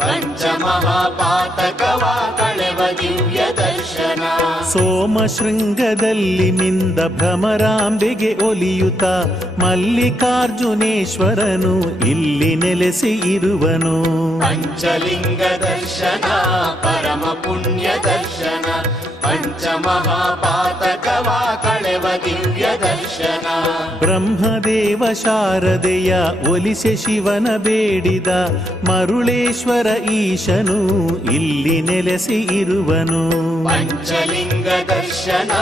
ಪಂಚಮಹಾಪಾತಕವ ಕಳೆವ ದಿವ್ಯ ದರ್ಶನ. ಸೋಮಶೃಂಗದಲ್ಲಿ ಮಿಂದ ಭ್ರಮರಾಂಬೆಗೆ ಒಲಿಯುತ್ತ ಮಲ್ಲಿಕಾರ್ಜುನೇಶ್ವರನು ಇಲ್ಲಿ ನೆಲೆಸಿ ಇರುವನು. ಪಂಚಲಿಂಗ ದರ್ಶನ ಪರಮ ಪುಣ್ಯ ದರ್ಶನ ಪಂಚಮಹಾಪಾತಕವ ಕಳೆವ ದಿವ್ಯ ದರ್ಶನ. ಬ್ರಹ್ಮದೇವ ಶಾರದೆಯ ಒಲಿಸೆ ಶಿವನ ಬೇಡಿದ ಮರುಳೇಶ್ವರ ಈಶನು ಇಲ್ಲಿ ನೆಲೆಸಿ ಇರುವನು. ಪಂಚಲಿಂಗ ದರ್ಶನ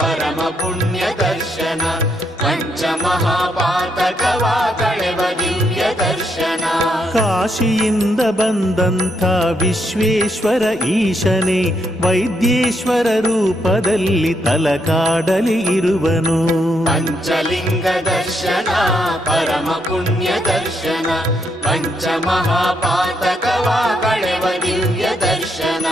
ಪರಮ ಪುಣ್ಯ ದರ್ಶನ ಪಂಚಮಹಾಪಾತಕವ ಕಳೆವ ದಿವ್ಯ ದರ್ಶನ. ಕಾಶಿಯಿಂದ ಬಂದಂಥ ವಿಶ್ವೇಶ್ವರ ಈಶನೇ ವೈದ್ಯೇಶ್ವರ ರೂಪದಲ್ಲಿ ತಲಕಾಡಲಿ ಇರುವನು. ಪಂಚಲಿಂಗ ದರ್ಶನ ಪರಮ ಪುಣ್ಯ ದರ್ಶನ ಪಂಚಮಹಾಪಾತಕವ ಕಳೆವ ದಿವ್ಯ ದರ್ಶನ.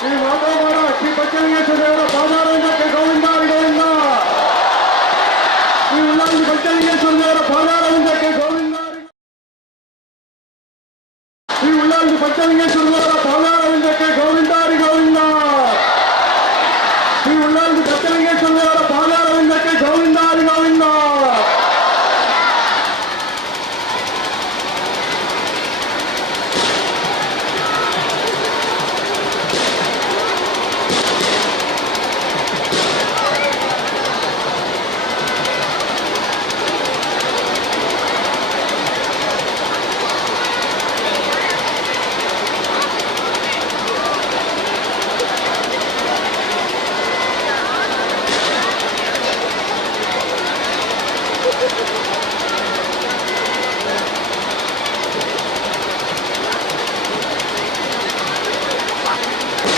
ಶ್ರೀ ಮಾಧವಗೌಡ ಶ್ರೀ ಪಂಚಲಿಂಗೇಶ್ವರ ದೇವರ ಪಾದಾರವಿಂದಕ್ಕೆ ಗೋವಿಂದ ಗೋವಿಂದ. ಶ್ರೀ ಉಳ್ಳಾಲ್ದಿ ಪಂಚಲಿಂಗೇಶ್ವರ ದೇವರ ಪಾದಾರವಿಂದಕ್ಕೆ ಗೋವಿಂದ. ಶ್ರೀ ಉಳ್ಳಾಲ್ದಿ ಪಂಚಲಿಂಗೇಶ್ವರ ದೇವರ ಪಾದಾರವಿಂದಕ್ಕೆ ಗೋವಿಂದ ಗೋವಿಂದ. ಶ್ರೀ ಉಳ್ಳಾಲ್ದಿ ಪಂಚಲಿಂಗೇಶ್ವರ ದೇವರ ಪಾದಾರವಿಂದಕ್ಕೆ ಗೋವಿಂದ ಗೋವಿಂದ.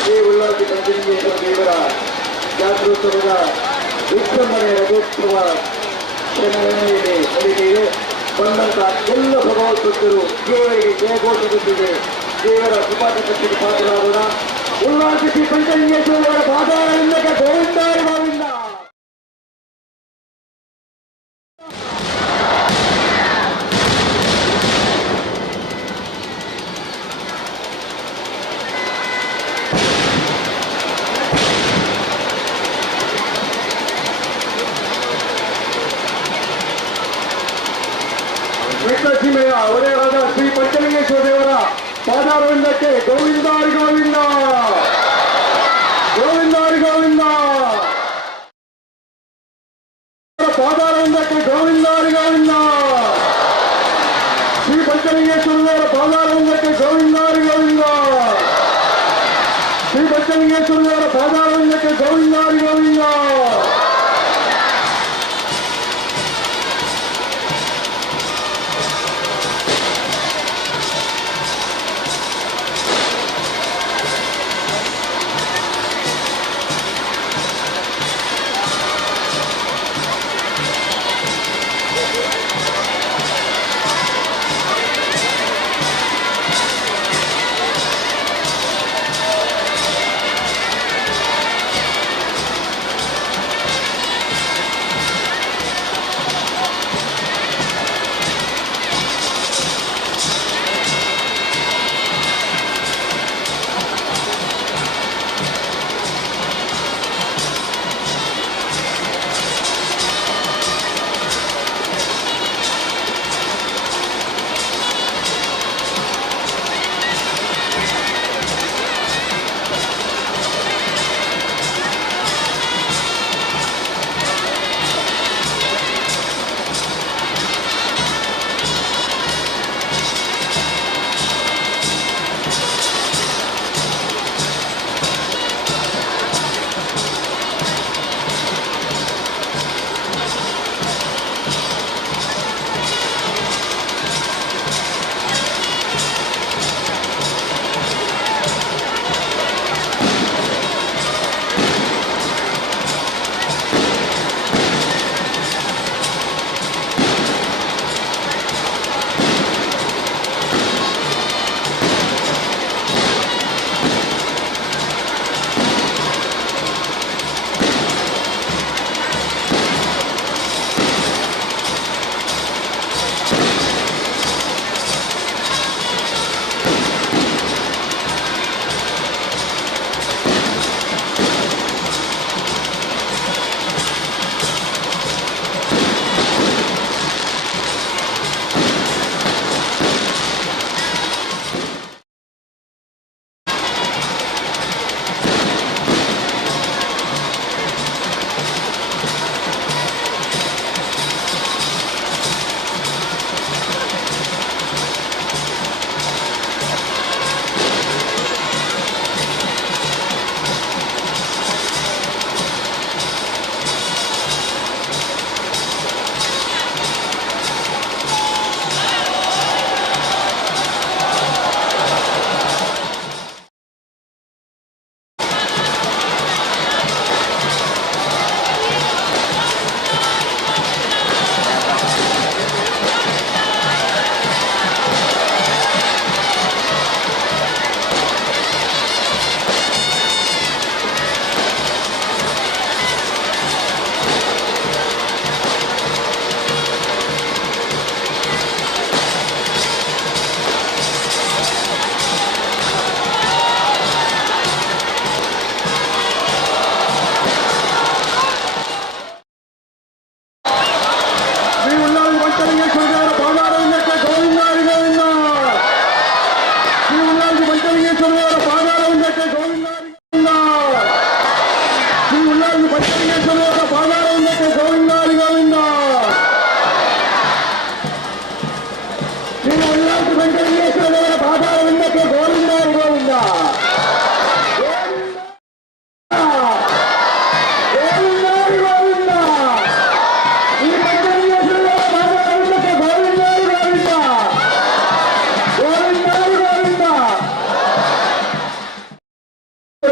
ಶ್ರೀ ಉಳ್ಳಾಲ್ದಿ ಪಂಚಲಿಂಗೇಶ್ವರ ದೇವರ ಜಾತ್ರೋತ್ಸವದ ವಿಜೃಂಭಣೆಯ ರಥೋತ್ಸವ ಕ್ಷಣಗಳಲ್ಲಿ ನಡೀತಿದೆ. ಬಂದಂತ ಎಲ್ಲ ಭಗವದ್ಭಕ್ತರು ದೇವರಿಗೆ ಜಯಘೋಷಿಸುತ್ತಿದೆ. ದೇವರ ಕೃಪಾಕೃಪಕ್ಕೆ ಪಾತ್ರರಾಗೋಣ. ಉಳ್ಳಾಲ್ದಿ ಶ್ರೀ ಪಂಚಲಿಂಗೇಶ್ವರ ಪಾದಾರವಿಂದಕ್ಕೆ ಗೋವಿಂದ ಗೋವಿಂದ. ಶ್ರೀಕೃಷ್ಣಯ್ಯ ಒಡೆಯರಾದ ಶ್ರೀ ಪಂಚಲಿಂಗೇಶ್ವರ ದೇವರ ಪಾದಾರವಿಂದಕ್ಕೆ ಗೋವಿಂದ ಗೋವಿಂದ ಗೋವಿಂದ ಗೋವಿಂದ. ಪಾದಾರವಿಂದಕ್ಕೆ ಗೋವಿಂದ ಗೋವಿಂದ. ಶ್ರೀ ಪಂಚಲಿಂಗೇಶ್ವರ ದೇವರ ಪಾದಾರವಿಂದಕ್ಕೆ ಗೋವಿಂದ ಗೋವಿಂದ. ಶ್ರೀ ಪಂಚಲಿಂಗೇಶ್ವರ ದೇವರ ಪಾದಾರವಿಂದಕ್ಕೆ ಗೋವಿಂದ ಗೋವಿಂದ.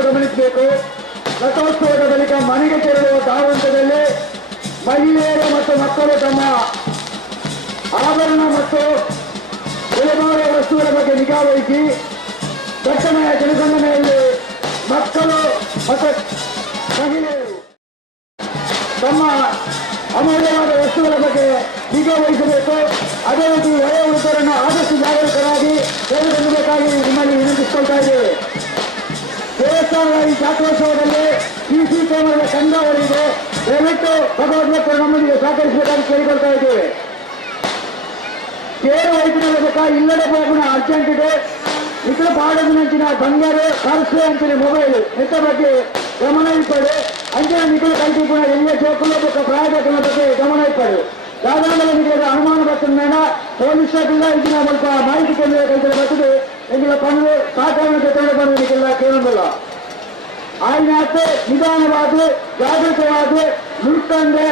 ಗಮನಿಸಬೇಕು. ರಥೋತ್ಸವದ ಬಳಿಕ ಮನೆಗೆ ತೆರಳುವ ಧಾವಂತದಲ್ಲಿ ಮಹಿಳೆಯರು ಮತ್ತು ಮಕ್ಕಳು ತಮ್ಮ ಆಭರಣ ಮತ್ತು ಬೆಲೆಬಾಳುವ ವಸ್ತುಗಳ ಬಗ್ಗೆ ನಿಗಾ ವಹಿಸಿ ದಟ್ಟಣೆಯ ಜನಸಂದಣಿಯಲ್ಲಿ ಮಕ್ಕಳು ಮತ್ತು ಮಹಿಳೆಯರು ತಮ್ಮ ಅಮೂಲ್ಯವಾದ ವಸ್ತುಗಳ ಬಗ್ಗೆ ನಿಗಾ ವಹಿಸಬೇಕು. ಅದೇ ರೀತಿ ಒಳ್ಳೆಯ ವೃದ್ಧರನ್ನು ಆದಷ್ಟು ಜಾಗರೂಕರಾಗಿ ತೆಗೆದುಕೊಳ್ಳಬೇಕಾಗಿ ನಿಮ್ಮಲ್ಲಿ ವಿನಂತಿಸಿಕೊಳ್ತಾ ಇದ್ದೇವೆ. ದೇವಸ್ಥಾನದ ಈ ಜಾತ್ರೋತ್ಸವದಲ್ಲಿ ಸಿಸಿ ಕ್ಯಾಮೆರಾದ ಕಣ್ಗಾವಲಿದೆ. ದಯವಿಟ್ಟು ಭಗವದ್ಭಕ್ತರು ನಮ್ಮೊಂದಿಗೆ ಸಹಕರಿಸಬೇಕಾಗಿ ಕೇಳಿಕೊಳ್ತಾ ಇದ್ದೇವೆ. ತೇರು ವೈದ್ಯರ ಇಲ್ಲದ ಹೋಗುಣ ಅರ್ಜೆಂಟ್ ಇದೆ. ಇತರ ಪಾಡದಿನಂಚಿನ ಬಂಗಾರ ಪರ್ಸೆ ಅಂಚಿನ ಮೊಬೈಲ್ ನೆಟ್ಟ ಬಗ್ಗೆ ಗಮನ ಇಪ್ಪಡು. ಅಂಚಿನ ನಿಖಿಲ ಕಲ್ಪಿಪುಣ ಎಲ್ಲ ಚೌಕಲ ಬೊಕ್ಕ ಪ್ರಾಯದಕ್ಕನ ಬಗ್ಗೆ ಗಮನ ಇಪ್ಪಡು. ದಾದಾಂಗಲ ನಿಖಿಲದ ಅನುಮಾನ ಬರ್ತದ ಮೇಡ ಪೊಲೀಸ್ ಸ್ಟೇಷನ್ ಇಂಚಿನ ಸ್ವಲ್ಪ ಮಾಹಿತಿ ಕೇಂದ್ರ ಕೈತಲ ಬರ್ತದೆ. ಎಂಗಿನ ಪಂದು ಸಾಕಾರಣಕ್ಕೆ ತೊಂದರೆ ಬಂದಲಿಕ್ಕೆಲ್ಲ ಕೇಳೋದಿಲ್ಲ. ಆಯ್ನಾತ ನಿಧಾನವಾದ ಜಾಗೃತವಾದ ನುಡ್ಕಂಡೆ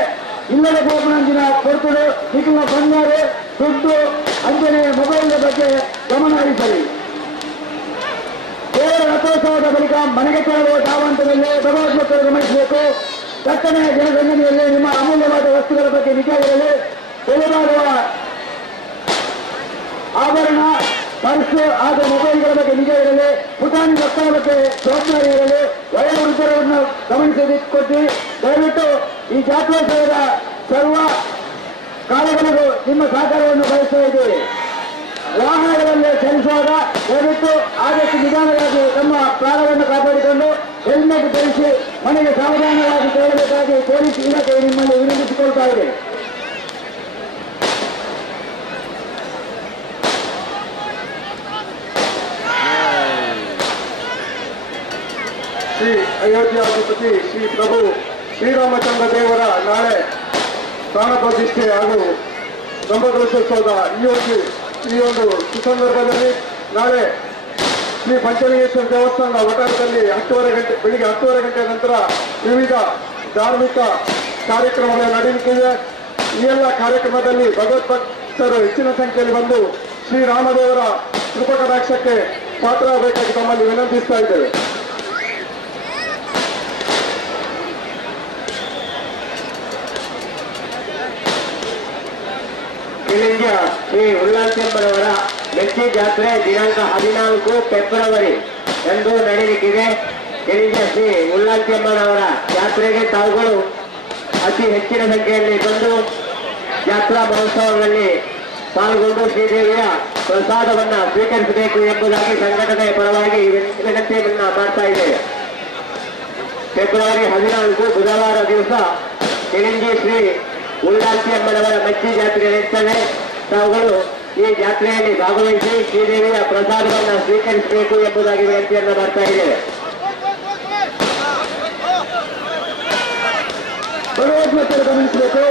ಇಲ್ಲದ ಹೋಗುಣಂಚಿನ ಕೊಡ್ತಡು ನಿಖಿಲ ಬಂಗಾರ ದುಡ್ಡು ಅಂಚನೆ ಮೊಬೈಲ್ ಬಗ್ಗೆ ಗಮನ ಹರಿಸಲಿ. ದೇವರ ರಥೋತ್ಸವದ ಬಳಿಕ ಮನೆಗೆ ತೆರಳುವ ಧಾವಂತದಲ್ಲಿ ಭಗವದ್ಭಕ್ತರು ಗಮನಿಸಬೇಕು. ದಟ್ಟಣೆಯ ಜನಸಂದಣಿಯಲ್ಲಿ ನಿಮ್ಮ ಅಮೂಲ್ಯವಾದ ವಸ್ತುಗಳ ಬಗ್ಗೆ ನಿಗಾ ಇರಲಿ. ಬೆಲೆಬಾಳುವ ಆಭರಣ ಪರ್ಸ್ ಹಾಗೂ ಮೊಬೈಲ್ಗಳ ಬಗ್ಗೆ ನಿಗಾ ಇರಲಿ. ಪುಟಾಣಿ ಮಕ್ಕಳ ಬಗ್ಗೆ ಜವಾಬ್ದಾರಿ ಇರಲಿ. ವಯೋವೃದ್ಧರನ್ನು ಗಮನಿಸಿಕೊಟ್ಟು ದಯವಿಟ್ಟು ಈ ಜಾತ್ರೋತ್ಸವದ ಸರ್ವ ಕಾರ್ಯಗಳಿಗೂ ನಿಮ್ಮ ಸಹಕಾರವನ್ನು ಬಯಸ್ತಾ ಇದ್ದೇವೆ. ವಾಹನಗಳಲ್ಲಿ ಚಲಿಸುವಾಗ ದಯವಿಟ್ಟು ಆದಷ್ಟು ನಿಧಾನವಾಗಿ ತಮ್ಮ ಪ್ರಾಣವನ್ನು ಕಾಪಾಡಿಕೊಂಡು ಹೆಲ್ಮೆಟ್ ಧರಿಸಿ ಮನೆಗೆ ಸಾವಧಾನವಾಗಿ ತೆರಳಬೇಕಾಗಿ ಪೊಲೀಸ್ ಇಲಾಖೆ ನಿಮ್ಮಲ್ಲಿ ವಿನಂತಿಸಿಕೊಳ್ತಾ ಇದೆ. ಶ್ರೀ ಅಯೋಧ್ಯಾಧಿಪತಿ ಶ್ರೀ ಪ್ರಭು ಶ್ರೀರಾಮಚಂದ್ರ ದೇವರ ನಾಳೆ ಪ್ರಾಣ ಪ್ರತಿಷ್ಠೆ ಹಾಗೂ ಬ್ರಹ್ಮಕಲಶೋತ್ಸವದ ಈ ಒಂದು ಸುಸಂದರ್ಭದಲ್ಲಿ ನಾಳೆ ಶ್ರೀ ಪಂಚಲಿಂಗೇಶ್ವರ ದೇವಸ್ಥಾನದ ವಠಾರದಲ್ಲಿ ಬೆಳಿಗ್ಗೆ 10:30 ಗಂಟೆ ನಂತರ ವಿವಿಧ ಧಾರ್ಮಿಕ ಕಾರ್ಯಕ್ರಮಗಳು ನಡೆಯಲಿಕ್ಕಿದೆ. ಈ ಎಲ್ಲ ಕಾರ್ಯಕ್ರಮದಲ್ಲಿ ಭಗವದ್ಭಕ್ತರು ಹೆಚ್ಚಿನ ಸಂಖ್ಯೆಯಲ್ಲಿ ಬಂದು ಶ್ರೀರಾಮದೇವರ ಕೃಪಕಟಾಕ್ಷಕ್ಕೆ ಪಾತ್ರರಾಗಬೇಕಾಗಿ ತಮ್ಮಲ್ಲಿ ವಿನಂತಿಸ್ತಾ ಇದ್ದೇವೆ. ಇಲ್ಲಿಂದ ಶ್ರೀ ಉಲ್ಲಾಸೆಂಬರವರ ಮೆಚ್ಚಿ ಜಾತ್ರೆ ದಿನಾಂಕ 14 ಫೆಬ್ರವರಿ ಎಂದು ನಡೆಯಲಿಕ್ಕಿದೆ. ಇಲ್ಲಿಂದ ಶ್ರೀ ಉಲ್ಲಾಸೆಂಬರವರ ಜಾತ್ರೆಗೆ ತಾವುಗಳು ಅತಿ ಹೆಚ್ಚಿನ ಸಂಖ್ಯೆಯಲ್ಲಿ ಬಂದು ಜಾತ್ರಾ ಮಹೋತ್ಸವಗಳಲ್ಲಿ ಪಾಲ್ಗೊಂಡು ಶ್ರೀದೇವಿಯ ಪ್ರಸಾದವನ್ನು ಸ್ವೀಕರಿಸಬೇಕು ಎಂಬುದಾಗಿ ಸಂಘಟನೆಯ ಪರವಾಗಿ ವಿನಂತಿಯನ್ನ ಮಾಡ್ತಾ ಇದ್ದೇವೆ. ಫೆಬ್ರವರಿ 14 ಬುಧವಾರ ದಿವಸ ಇಲ್ಲಿಂದ ಶ್ರೀ ಉಲ್ಲಾಸಿಯಮ್ಮನವರ ಮಚ್ಚಿ ಜಾತ್ರೆ ನಡೆಯುತ್ತದೆ. ತಾವುಗಳು ಈ ಜಾತ್ರೆಯಲ್ಲಿ ಭಾಗವಹಿಸಿ ಶ್ರೀದೇವಿಯ ಪ್ರಸಾದವನ್ನು ಸ್ವೀಕರಿಸಬೇಕು ಎಂಬುದಾಗಿ ವಿನಂತಿಯನ್ನು ಮಾಡ್ತಾ ಇದ್ದೇವೆ. ಭಗವದ್ಭಕ್ತರು ಗಮನಿಸಬೇಕು.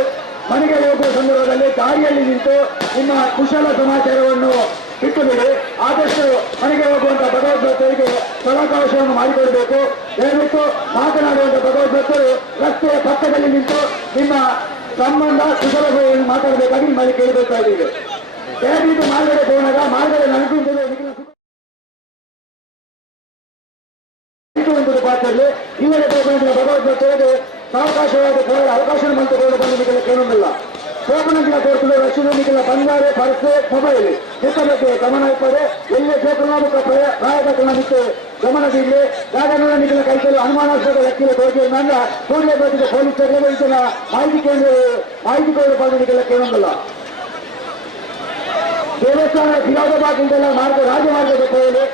ಮನೆಗೆ ಹೋಗುವ ಸಂದರ್ಭದಲ್ಲಿ ದಾರಿಯಲ್ಲಿ ನಿಂತು ನಿಮ್ಮ ಕುಶಲ ಸಮಾಚಾರವನ್ನು ಬಿಟ್ಟುಬಿಡಿ. ಆದಷ್ಟು ಮನೆಗೆ ಹೋಗುವಂತ ಭಗವದ್ಭಕ್ತರಿಗೆ ಸ್ಥಳಾವಕಾಶವನ್ನು ಮಾಡಿಕೊಡಬೇಕು. ದಯವಿಟ್ಟು ಮಾತನಾಡುವಂತ ಭಗವದ್ಭಕ್ತರು ರಸ್ತೆಯ ಪಕ್ಕದಲ್ಲಿ ನಿಂತು ನಿಮ್ಮ ಸಂಬಂಧ ಕುಶಲತೆಯನ್ನು ಮಾತಾಡಬೇಕಾಗಿ ನಿಮ್ಮಲ್ಲಿ ಕೇಳಿಕೊಳ್ತಾ ಇದ್ದೀವಿ. ದಯವಿಟ್ಟು ಮಾರ್ಗಡೆ ಹೋದಾಗ ಮಾರ್ಗಡೆ ನಡೆಸುವಂಥದ್ದು ಪಾತ್ರದಲ್ಲಿ ಇಲ್ಲದೆ ಹೋಗುವಂತಹ ಭಗವದ್ಭಕ್ತರಿಗೆ ಸಾವಕಾಶವಾದ ಅವಕಾಶ ಮಂತ್ರಿಗಳು ಬಂದು ನಿಮಗೆ ಕೇಳೋದಿಲ್ಲ. ಸೋಪನಂಚಿನ ಕೋರ್ಸುಗಳು ರಕ್ಷಣೆಗಳ ಬಂಗಾರ ಪರ್ಸೆ ಮೊಬೈಲ್ ಇದರ ಬಗ್ಗೆ ಗಮನ ಇಟ್ಟರೆ ಎಲ್ಲೇ ಜೋಕನಾಮಕ ಪ್ರಾಯದ ನಿಟ್ಟು ಗಮನದಿಲ್ಲ. ಗಾಗನ ನಿಖಿಲ ಕೈಸಲು ಅನುಮಾನಾಸ್ಪದ ವ್ಯಕ್ತಿಯ ತೋರಿಕೆಯನ್ನ ಕೂಡಲೇ ಬಂದಿದ್ದ ಪೊಲೀಸ್ ಇದನ್ನ ಮಾಹಿತಿ ಕೊಡಲು ಬಂದು ನಿಖಿಲ ಕೇಳೋದಿಲ್ಲ. ದೇವಸ್ಥಾನ ಫಿರಾದಾಬಾದ್ನಿಂದೆಲ್ಲ ರಾಜಮಾರ್ಗದ ಕೋಯಲು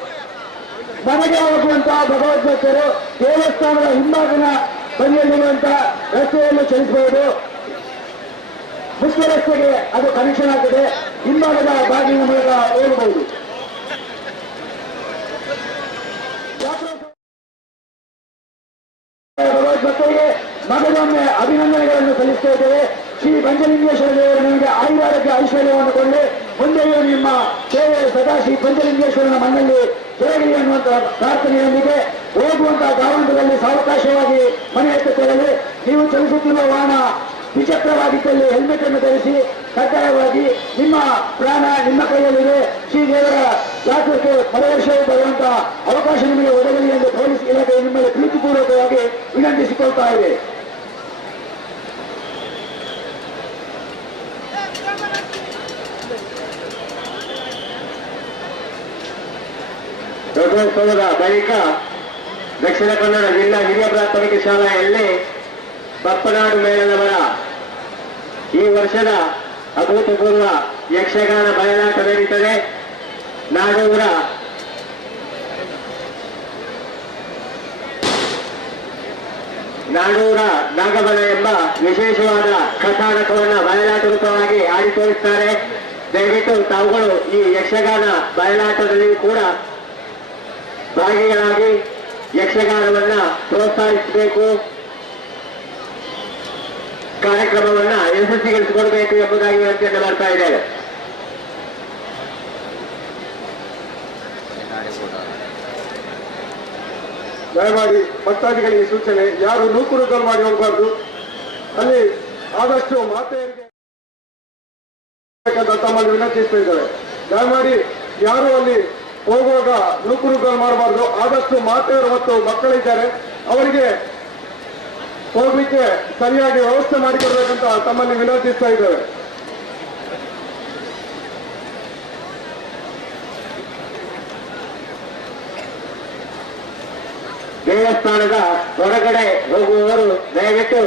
ಮನೆಗೆ ಹೋಗುವಂತಹ ಭಗವದ್ಭಕ್ತರು ದೇವಸ್ಥಾನದ ಹಿಂಭಾಗನ ಬದಿಯಲ್ಲಿರುವಂತಹ ರಸ್ತೆಯನ್ನು ಚಲಿಸಬಹುದು. ಮುಖ್ಯ ರಸ್ತೆಗೆ ಅದು ಕನೆಕ್ಷನ್ ಆಗಿದೆ. ಹಿಂಭಾಗದ ಬಾಗಿಲಿನ ಮೂಲಕ ಹೋಗಬಹುದು. ಭಗವದ್ಭಕ್ತರಿಗೆ ಮಗದೊಮ್ಮೆ ಅಭಿನಂದನೆಗಳನ್ನು ಸಲ್ಲಿಸ್ತಾ ಇದ್ದೇವೆ. ಶ್ರೀ ಪಂಚಲಿಂಗೇಶ್ವರ ದೇವರು ನಿಮಗೆ ಆಯುರಾರೋಗ್ಯ ಐಶ್ವರ್ಯವನ್ನು ಕೊಂಡು ಮುಂದೆಯೂ ನಿಮ್ಮ ಸೇವೆ ಸದಾ ಶ್ರೀ ಪಂಚಲಿಂಗೇಶ್ವರನ ಮಣ್ಣಲ್ಲಿ ಸೇರಲಿ ಅನ್ನುವಂತಹ ಪ್ರಾರ್ಥನೆಯೊಂದಿಗೆ ಹೋಗುವಂತಹ ಗಾವಂತದಲ್ಲಿ ಸಾವಕಾಶವಾಗಿ ಮನೆ ಹತ್ತ ತೆರಳಿ ನೀವು ಚಲಿಸುತ್ತಿರುವ ವಾಹನ ದ್ವಿಚಕ್ರವಾಗಿದ್ದಲ್ಲಿ ಹೆಲ್ಮೆಟ್ ಅನ್ನು ಧರಿಸಿ ಕಡ್ಡಾಯವಾಗಿ ನಿಮ್ಮ ಪ್ರಾಣ ನಿಮ್ಮ ಕೈಯಲ್ಲಿದೆ. ಶ್ರೀ ದೇವರ ಜಾತ್ರೆಗೆ ಪರವರ್ಷವೂ ಬರುವಂತಹ ಅವಕಾಶ ನಿಮಗೆ ಒದಗಲಿ ಎಂದು ಪೊಲೀಸ್ ಇಲಾಖೆ ನಿಮ್ಮಲ್ಲಿ ನಡೆದುಕೊಳ್ತಾ ಇದೆ. ರಥೋತ್ಸವದ ಬಳಿಕ ದಕ್ಷಿಣ ಕನ್ನಡ ಜಿಲ್ಲಾ ಹಿರಿಯ ಪ್ರಾಥಮಿಕ ಶಾಲೆಯಲ್ಲಿ ಬಪ್ಪನಾಡು ಮೇಳದವರ ಈ ವರ್ಷದ ಅಭೂತಪೂರ್ವ ಯಕ್ಷಗಾನ ಬಯಲಾಟ ನಡೀತದೆ. ನಾಡೂರ ನಾಗಬಲ ಎಂಬ ವಿಶೇಷವಾದ ಕಥಾನಕವನ್ನು ಬಯಲಾಟ ರೂಪವಾಗಿ ಆಡಿ ತೋರಿಸ್ತಾರೆ. ದಯವಿಟ್ಟು ತಾವುಗಳು ಈ ಯಕ್ಷಗಾನ ಬಯಲಾಟದಲ್ಲಿ ಕೂಡ ಭಾಗಿಗಳಾಗಿ ಯಕ್ಷಗಾನವನ್ನ ಪ್ರೋತ್ಸಾಹಿಸಬೇಕು, ಕಾರ್ಯಕ್ರಮವನ್ನ ಯಶಸ್ವಿಗೊಳಿಸಿಕೊಡಬೇಕು ಎಂಬುದಾಗಿ ವಿನಂತಿಯನ್ನು ಮಾಡ್ತಾ ಇದ್ದೇವೆ. ದಯಮಾಡಿ ಭಕ್ತಾದಿಗಳಿಗೆ ಸೂಚನೆ, ಯಾರು ನೂಕುನುಗ್ಗಲು ಮಾಡಿ ಹೋಗಬಾರ್ದು. ಅಲ್ಲಿ ಆದಷ್ಟು ಮಾತೆಯರಿಗೆ ತಮ್ಮಲ್ಲಿ ವಿನಂತಿಸ್ತಾ ಇದ್ದಾರೆ. ದಯಮಾಡಿ ಯಾರು ಅಲ್ಲಿ ಹೋಗುವಾಗ ನೂಕುನುಗ್ಗಲು ಮಾಡಬಾರ್ದು. ಆದಷ್ಟು ಮಾತೆಯರು ಮತ್ತು ಮಕ್ಕಳಿದ್ದಾರೆ, ಅವರಿಗೆ ಹೋಗ್ಲಿಕ್ಕೆ ಸರಿಯಾಗಿ ವ್ಯವಸ್ಥೆ ಮಾಡಿಕೊಡ್ಬೇಕಂತ ತಮ್ಮಲ್ಲಿ ವಿನಂತಿಸ್ತಾ ಇದ್ದೇವೆ. ದೇವಸ್ಥಾನದ ಹೊರಗಡೆ ಹೋಗುವವರು ದಯವಿಟ್ಟು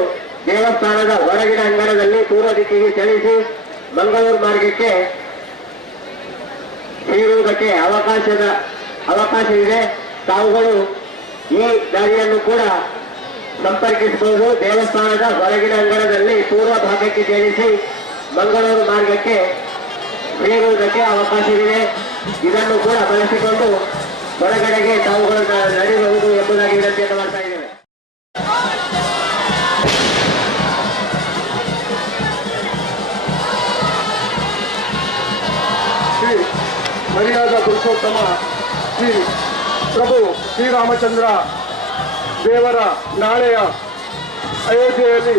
ದೇವಸ್ಥಾನದ ಹೊರಗಿನ ಅಂಗಣದಲ್ಲಿ ಪೂರ್ವ ದಿಕ್ಕಿಗೆ ಚಲಿಸಿ ಮಂಗಳೂರು ಮಾರ್ಗಕ್ಕೆ ಸೇರುವುದಕ್ಕೆ ಅವಕಾಶವಿದೆ. ತಾವುಗಳು ಈ ದಾರಿಯನ್ನು ಕೂಡ ಸಂಪರ್ಕಿಸಬಹುದು. ದೇವಸ್ಥಾನದ ಹೊರಗಿನ ಅಂಗಣದಲ್ಲಿ ಪೂರ್ವ ಭಾಗಕ್ಕೆ ಚಲಿಸಿ ಮಂಗಳೂರು ಮಾರ್ಗಕ್ಕೆ ಸೇರುವುದಕ್ಕೆ ಅವಕಾಶವಿದೆ. ಇದನ್ನು ಕೂಡ ಬಳಸಿಕೊಂಡು ಹೊರಗಡೆಗೆ ತಾವುಗಳು ನಡೆಯಬಹುದು ಎಂಬುದಾಗಿ ವಿನಂತಿಯನ್ನು ಮಾಡ್ತಾ ಇದ್ದೇವೆ. ಶ್ರೀ ಮರ್ಯಾದಾ ಪುರುಷೋತ್ತಮ ಶ್ರೀ ಪ್ರಭು ಶ್ರೀರಾಮಚಂದ್ರ ದೇವರ ನಾಳೆಯ ಅಯೋಧ್ಯೆಯಲ್ಲಿ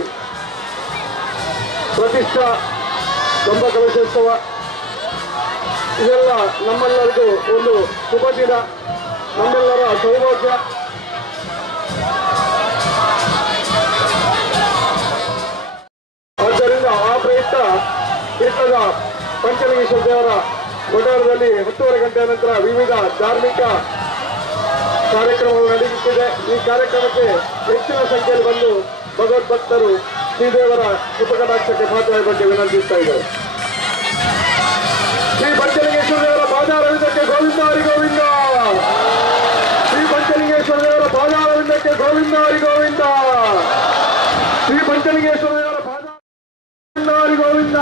ಪ್ರತಿಷ್ಠಾ ಬ್ರಹ್ಮಕಲಶೋತ್ಸವ, ಇದೆಲ್ಲ ನಮ್ಮೆಲ್ಲರಿಗೂ ಒಂದು ಶುಭ ದಿನ, ನಮ್ಮೆಲ್ಲರ ಸೌಭಾಗ್ಯ. ಆದ್ದರಿಂದ ಆ ಪ್ರಯುಕ್ತ ತೀರ್ಥದ ಪಂಚಲಿಂಗೇಶ್ವರ ದೇವರ ಕೊಠಾರದಲ್ಲಿ 10:30 ಗಂಟೆಯ ನಂತರ ವಿವಿಧ ಧಾರ್ಮಿಕ ಕಾರ್ಯಕ್ರಮಗಳು ನಡೆಯುತ್ತಿದೆ. ಈ ಕಾರ್ಯಕ್ರಮಕ್ಕೆ ಹೆಚ್ಚಿನ ಸಂಖ್ಯೆಯಲ್ಲಿ ಬಂದು ಭಗವದ್ಭಕ್ತರು ಶ್ರೀದೇವರ ಕೃಪಕಟಾಕ್ಷಕ್ಕೆ ಪಾತ್ರರಾಗಬೇಕು ವಿನಂತಿಸ್ತಾ ಇದ್ದಾರೆ. ಶ್ರೀ ಪಂಚಲಿಂಗೇಶ್ವರ ದೇವರ ಪಾದಾರವಿಂದಕ್ಕೆ ಗೋವಿಂದ ಹರಿ ಗೋವಿಂದ. ಶ್ರೀ ಪಂಚಲಿಂಗೇಶ್ವರ ದೇವರ ಪಾದಾರವಿಂದಕ್ಕೆ ಗೋವಿಂದ ಹರಿ ಗೋವಿಂದ. ಶ್ರೀ ಪಂಚಲಿಂಗೇಶ್ವರ ದೇವರ ಪಾದಾರವಿಂದ ಹರಿ ಗೋವಿಂದ.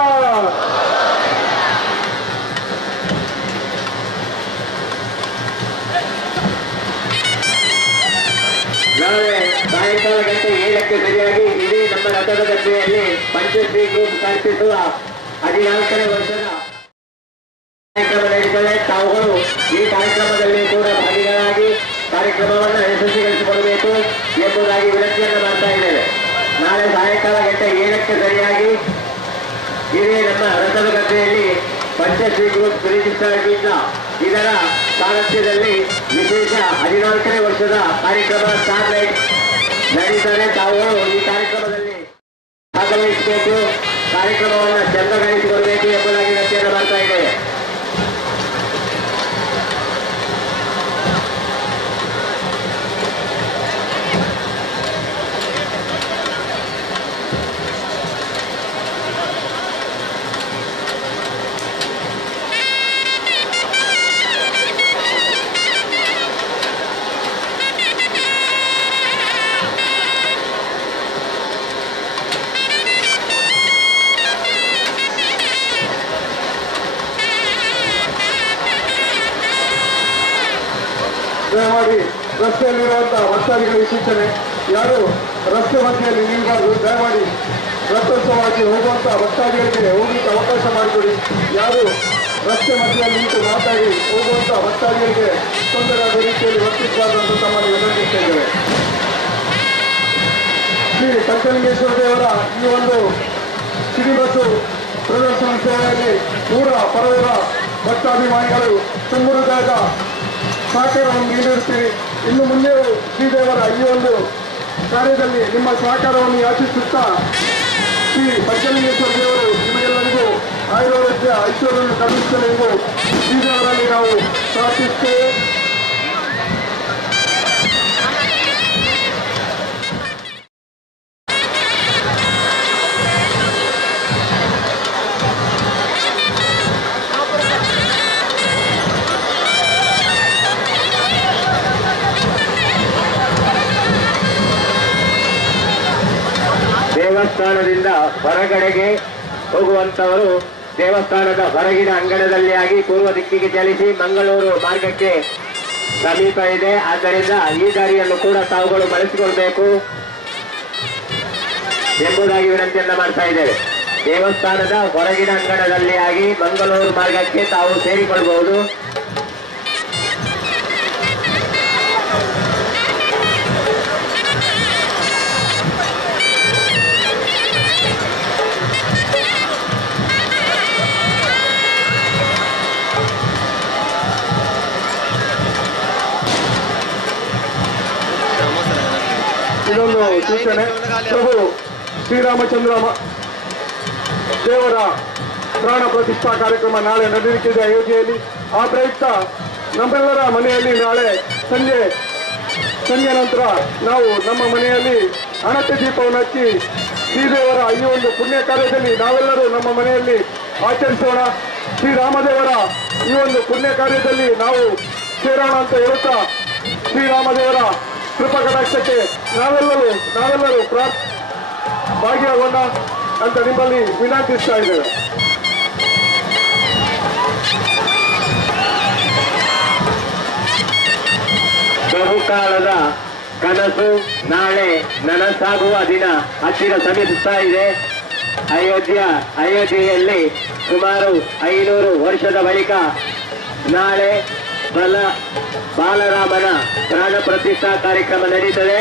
ನಾಳೆ ಸಾಯಂಕಾಲ ಗಂಟೆ 7ಕ್ಕೆ ಸರಿಯಾಗಿ ಇಡೀ ನಮ್ಮ ರಥದ ಗದ್ದೆಯಲ್ಲಿ ಪಂಚಶ್ರೀ ಗ್ರೂಪ್ ಕಲ್ಪಿಸುವ 14ನೇ ವರ್ಷದ ಕಾರ್ಯಕ್ರಮ ನಡೆಯುತ್ತದೆ. ತಾವುಗಳು ಈ ಕಾರ್ಯಕ್ರಮದಲ್ಲಿ ಕೂಡ ಭಾಗಿಗಳಾಗಿ ಕಾರ್ಯಕ್ರಮವನ್ನು ಯಶಸ್ವಿಗೊಳಿಸಿಕೊಡಬೇಕು ಎಂಬುದಾಗಿ ವಿನಂತಿಯನ್ನು ಮಾಡ್ತಾ ಇದ್ದೇವೆ. ನಾಳೆ ಸಾಯಂಕಾಲ ಗಂಟೆ 7ಕ್ಕೆ ಸರಿಯಾಗಿ ಇದೇ ನಮ್ಮ ರಥದ ಗದ್ದೆಯಲ್ಲಿ ಪಂಚಶ್ರೀ ಗ್ರೂಪ್ ರಿಜಿಸ್ಟರ್ಡ್ ಇದರ ಸಾರಥ್ಯದಲ್ಲಿ ವಿಶೇಷ 14ನೇ ವರ್ಷದ ಕಾರ್ಯಕ್ರಮ ಸ್ಟಾರ್ ಲೈಟ್ ನಡೆಯುತ್ತದೆ. ತಾವುಗಳು ಈ ಕಾರ್ಯಕ್ರಮದಲ್ಲಿ ಭಾಗವಹಿಸಬೇಕು, ಕಾರ್ಯಕ್ರಮವನ್ನು ಚಂದಗೊಳಿಸಿಕೊಡಬೇಕು ಎಂಬುದಾಗಿ ವಿನಂತಿಯನ್ನು ಮಾಡ್ತಾ ಇದ್ದೇವೆ. ದಯಮಾಡಿ ರಸ್ತೆಯಲ್ಲಿರುವಂತಹ ಭಕ್ತಾದಿಗಳಿಗೆ ಸೂಚನೆ, ಯಾರು ರಸ್ತೆ ಮಧ್ಯೆಯಲ್ಲಿ ನಿಲ್ಲಬಾರದು. ದಯಮಾಡಿ ರಥೋತ್ಸವವಾಗಿ ಹೋಗುವಂತಹ ಭಕ್ತಾದಿಗಳಿಗೆ ಹೋಗಲಿಕ್ಕೆ ಅವಕಾಶ ಮಾಡಿಕೊಡಿ. ಯಾರು ರಸ್ತೆ ಮಧ್ಯೆಯಲ್ಲಿ ನಿಂತು ಮಾತಾಡಿ ಹೋಗುವಂತಹ ಭಕ್ತಾದಿಗಳಿಗೆ ತೊಂದರೆ ಆದ ರೀತಿಯಲ್ಲಿ ವರ್ತಿಸಬಾರದು ಅಂತ ತಮ್ಮನ್ನು ವಿನಂತಿಸ್ತಾ ಇದ್ದೇವೆ. ಶ್ರೀ ಪಂಚಲಿಂಗೇಶ್ವರ ದೇವರ ಈ ಒಂದು ಸಿಡಿಬಸ್ಸು ಪ್ರದರ್ಶನ ಸೇವೆಯಲ್ಲಿ ಊರ ಪರವೂರ ಭಕ್ತಾಭಿಮಾನಿಗಳು ತುಂಬುವುದಾದ ಸಹಕಾರವನ್ನು ನೀಡಿರುತ್ತೀರಿ. ಇನ್ನು ಮುಂದೆಯೂ ಶ್ರೀದೇವರ ಈ ಒಂದು ಕಾರ್ಯದಲ್ಲಿ ನಿಮ್ಮ ಸಹಕಾರವನ್ನು ಯಾಚಿಸುತ್ತಾ ಶ್ರೀ ಪಂಚಲಿಂಗೇಶ್ವರ ದೇವರು ನಿಮಗೆಲ್ಲರಿಗೂ ಆಯುರ್ವೇದ ಐಶ್ವರ್ಯವನ್ನು ಕರುಣಿಸಲೆಂದು ಶ್ರೀದೇವರಲ್ಲಿ ನಾವು ಪ್ರಾರ್ಥಿಸುತ್ತೇವೆ. ದೇವಸ್ಥಾನದಿಂದ ಹೊರಗಡೆಗೆ ಹೋಗುವಂತವರು ದೇವಸ್ಥಾನದ ಹೊರಗಿನ ಅಂಗಣದಲ್ಲಿ ಆಗಿ ಪೂರ್ವ ದಿಕ್ಕಿಗೆ ಚಲಿಸಿ ಮಂಗಳೂರು ಮಾರ್ಗಕ್ಕೆ ಸಮೀಪ ಇದೆ. ಆದ್ದರಿಂದ ಈ ದಾರಿಯನ್ನು ಕೂಡ ತಾವುಗಳು ಬಳಸಿಕೊಳ್ಬೇಕು ಎಂಬುದಾಗಿ ವಿನಂತಿಯನ್ನ ಮಾಡ್ತಾ ಇದ್ದೇವೆ. ದೇವಸ್ಥಾನದ ಹೊರಗಿನ ಅಂಗಣದಲ್ಲಿ ಆಗಿ ಮಂಗಳೂರು ಮಾರ್ಗಕ್ಕೆ ತಾವು ಸೇರಿಕೊಳ್ಳಬಹುದು. ಇದೊಂದು ಸೂಚನೆ. ಪ್ರಭು ಶ್ರೀರಾಮಚಂದ್ರ ದೇವರ ಪ್ರಾಣ ಪ್ರತಿಷ್ಠಾ ಕಾರ್ಯಕ್ರಮ ನಾಳೆ ನಡೆಯಲಿಕ್ಕಿದೆ ಅಯೋಧ್ಯೆಯಲ್ಲಿ. ಆ ಪ್ರಯುಕ್ತ ನಮ್ಮೆಲ್ಲರ ಮನೆಯಲ್ಲಿ ನಾಳೆ ಸಂಜೆ ನಂತರ ನಾವು ನಮ್ಮ ಮನೆಯಲ್ಲಿ ಹಣತೆ ದೀಪವನ್ನು ಹಚ್ಚಿ ಶ್ರೀದೇವರ ಈ ಒಂದು ಪುಣ್ಯ ಕಾರ್ಯದಲ್ಲಿ ನಾವೆಲ್ಲರೂ ನಮ್ಮ ಮನೆಯಲ್ಲಿ ಆಚರಿಸೋಣ. ಶ್ರೀರಾಮದೇವರ ಈ ಒಂದು ಪುಣ್ಯ ಕಾರ್ಯದಲ್ಲಿ ನಾವು ಸೇರೋಣ ಅಂತ ಹೇಳುತ್ತಾ ಶ್ರೀರಾಮದೇವರ ಕೃಪಾ ಕಟಾಕ್ಷಕ್ಕೆ ನಾವೆಲ್ಲರೂ ಭಾಗಿಯಾಗೋಣ ಅಂತ ನಿಮ್ಮಲ್ಲಿ ವಿನಂತಿಸ್ತಾ ಇದ್ದೇವೆ. ಬಹುಕಾಲದ ಕನಸು ನಾಳೆ ನನಸಾಗುವ ದಿನ ಹತ್ತಿರ ಸಮೀಪಿಸ್ತಾ ಇದೆ. ಅಯೋಧ್ಯೆಯಲ್ಲಿ ಸುಮಾರು 500 ವರ್ಷದ ಬಳಿಕ ನಾಳೆ ಬಾಲರಾಮನ ಪ್ರಾಣ ಪ್ರತಿಷ್ಠಾ ಕಾರ್ಯಕ್ರಮ ನಡೀತದೆ.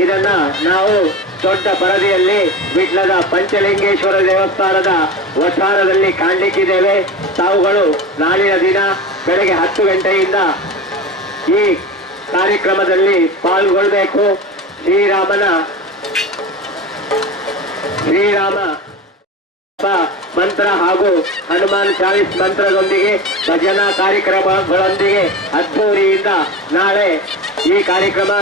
ಇದನ್ನ ನಾವು ದೊಡ್ಡ ಪರದೆಯಲ್ಲಿ ವಿಟ್ಲದ ಪಂಚಲಿಂಗೇಶ್ವರ ದೇವಸ್ಥಾನದ ವಠಾರದಲ್ಲಿ ಕಾಣಲಿಕ್ಕಿದ್ದೇವೆ. ತಾವುಗಳು ನಾಳಿನ ದಿನ ಬೆಳಗ್ಗೆ 10 ಗಂಟೆಯಿಂದ ಈ ಕಾರ್ಯಕ್ರಮದಲ್ಲಿ ಪಾಲ್ಗೊಳ್ಳಬೇಕು. ಶ್ರೀರಾಮ ಮಂತ್ರ ಹಾಗೂ ಹನುಮಾನ್ ಚಾಲಿಸ್ ಮಂತ್ರದೊಂದಿಗೆ ಭಜನಾ ಕಾರ್ಯಕ್ರಮಗಳೊಂದಿಗೆ ಅದ್ದೂರಿಯಿಂದ ನಾಳೆ ಈ ಕಾರ್ಯಕ್ರಮ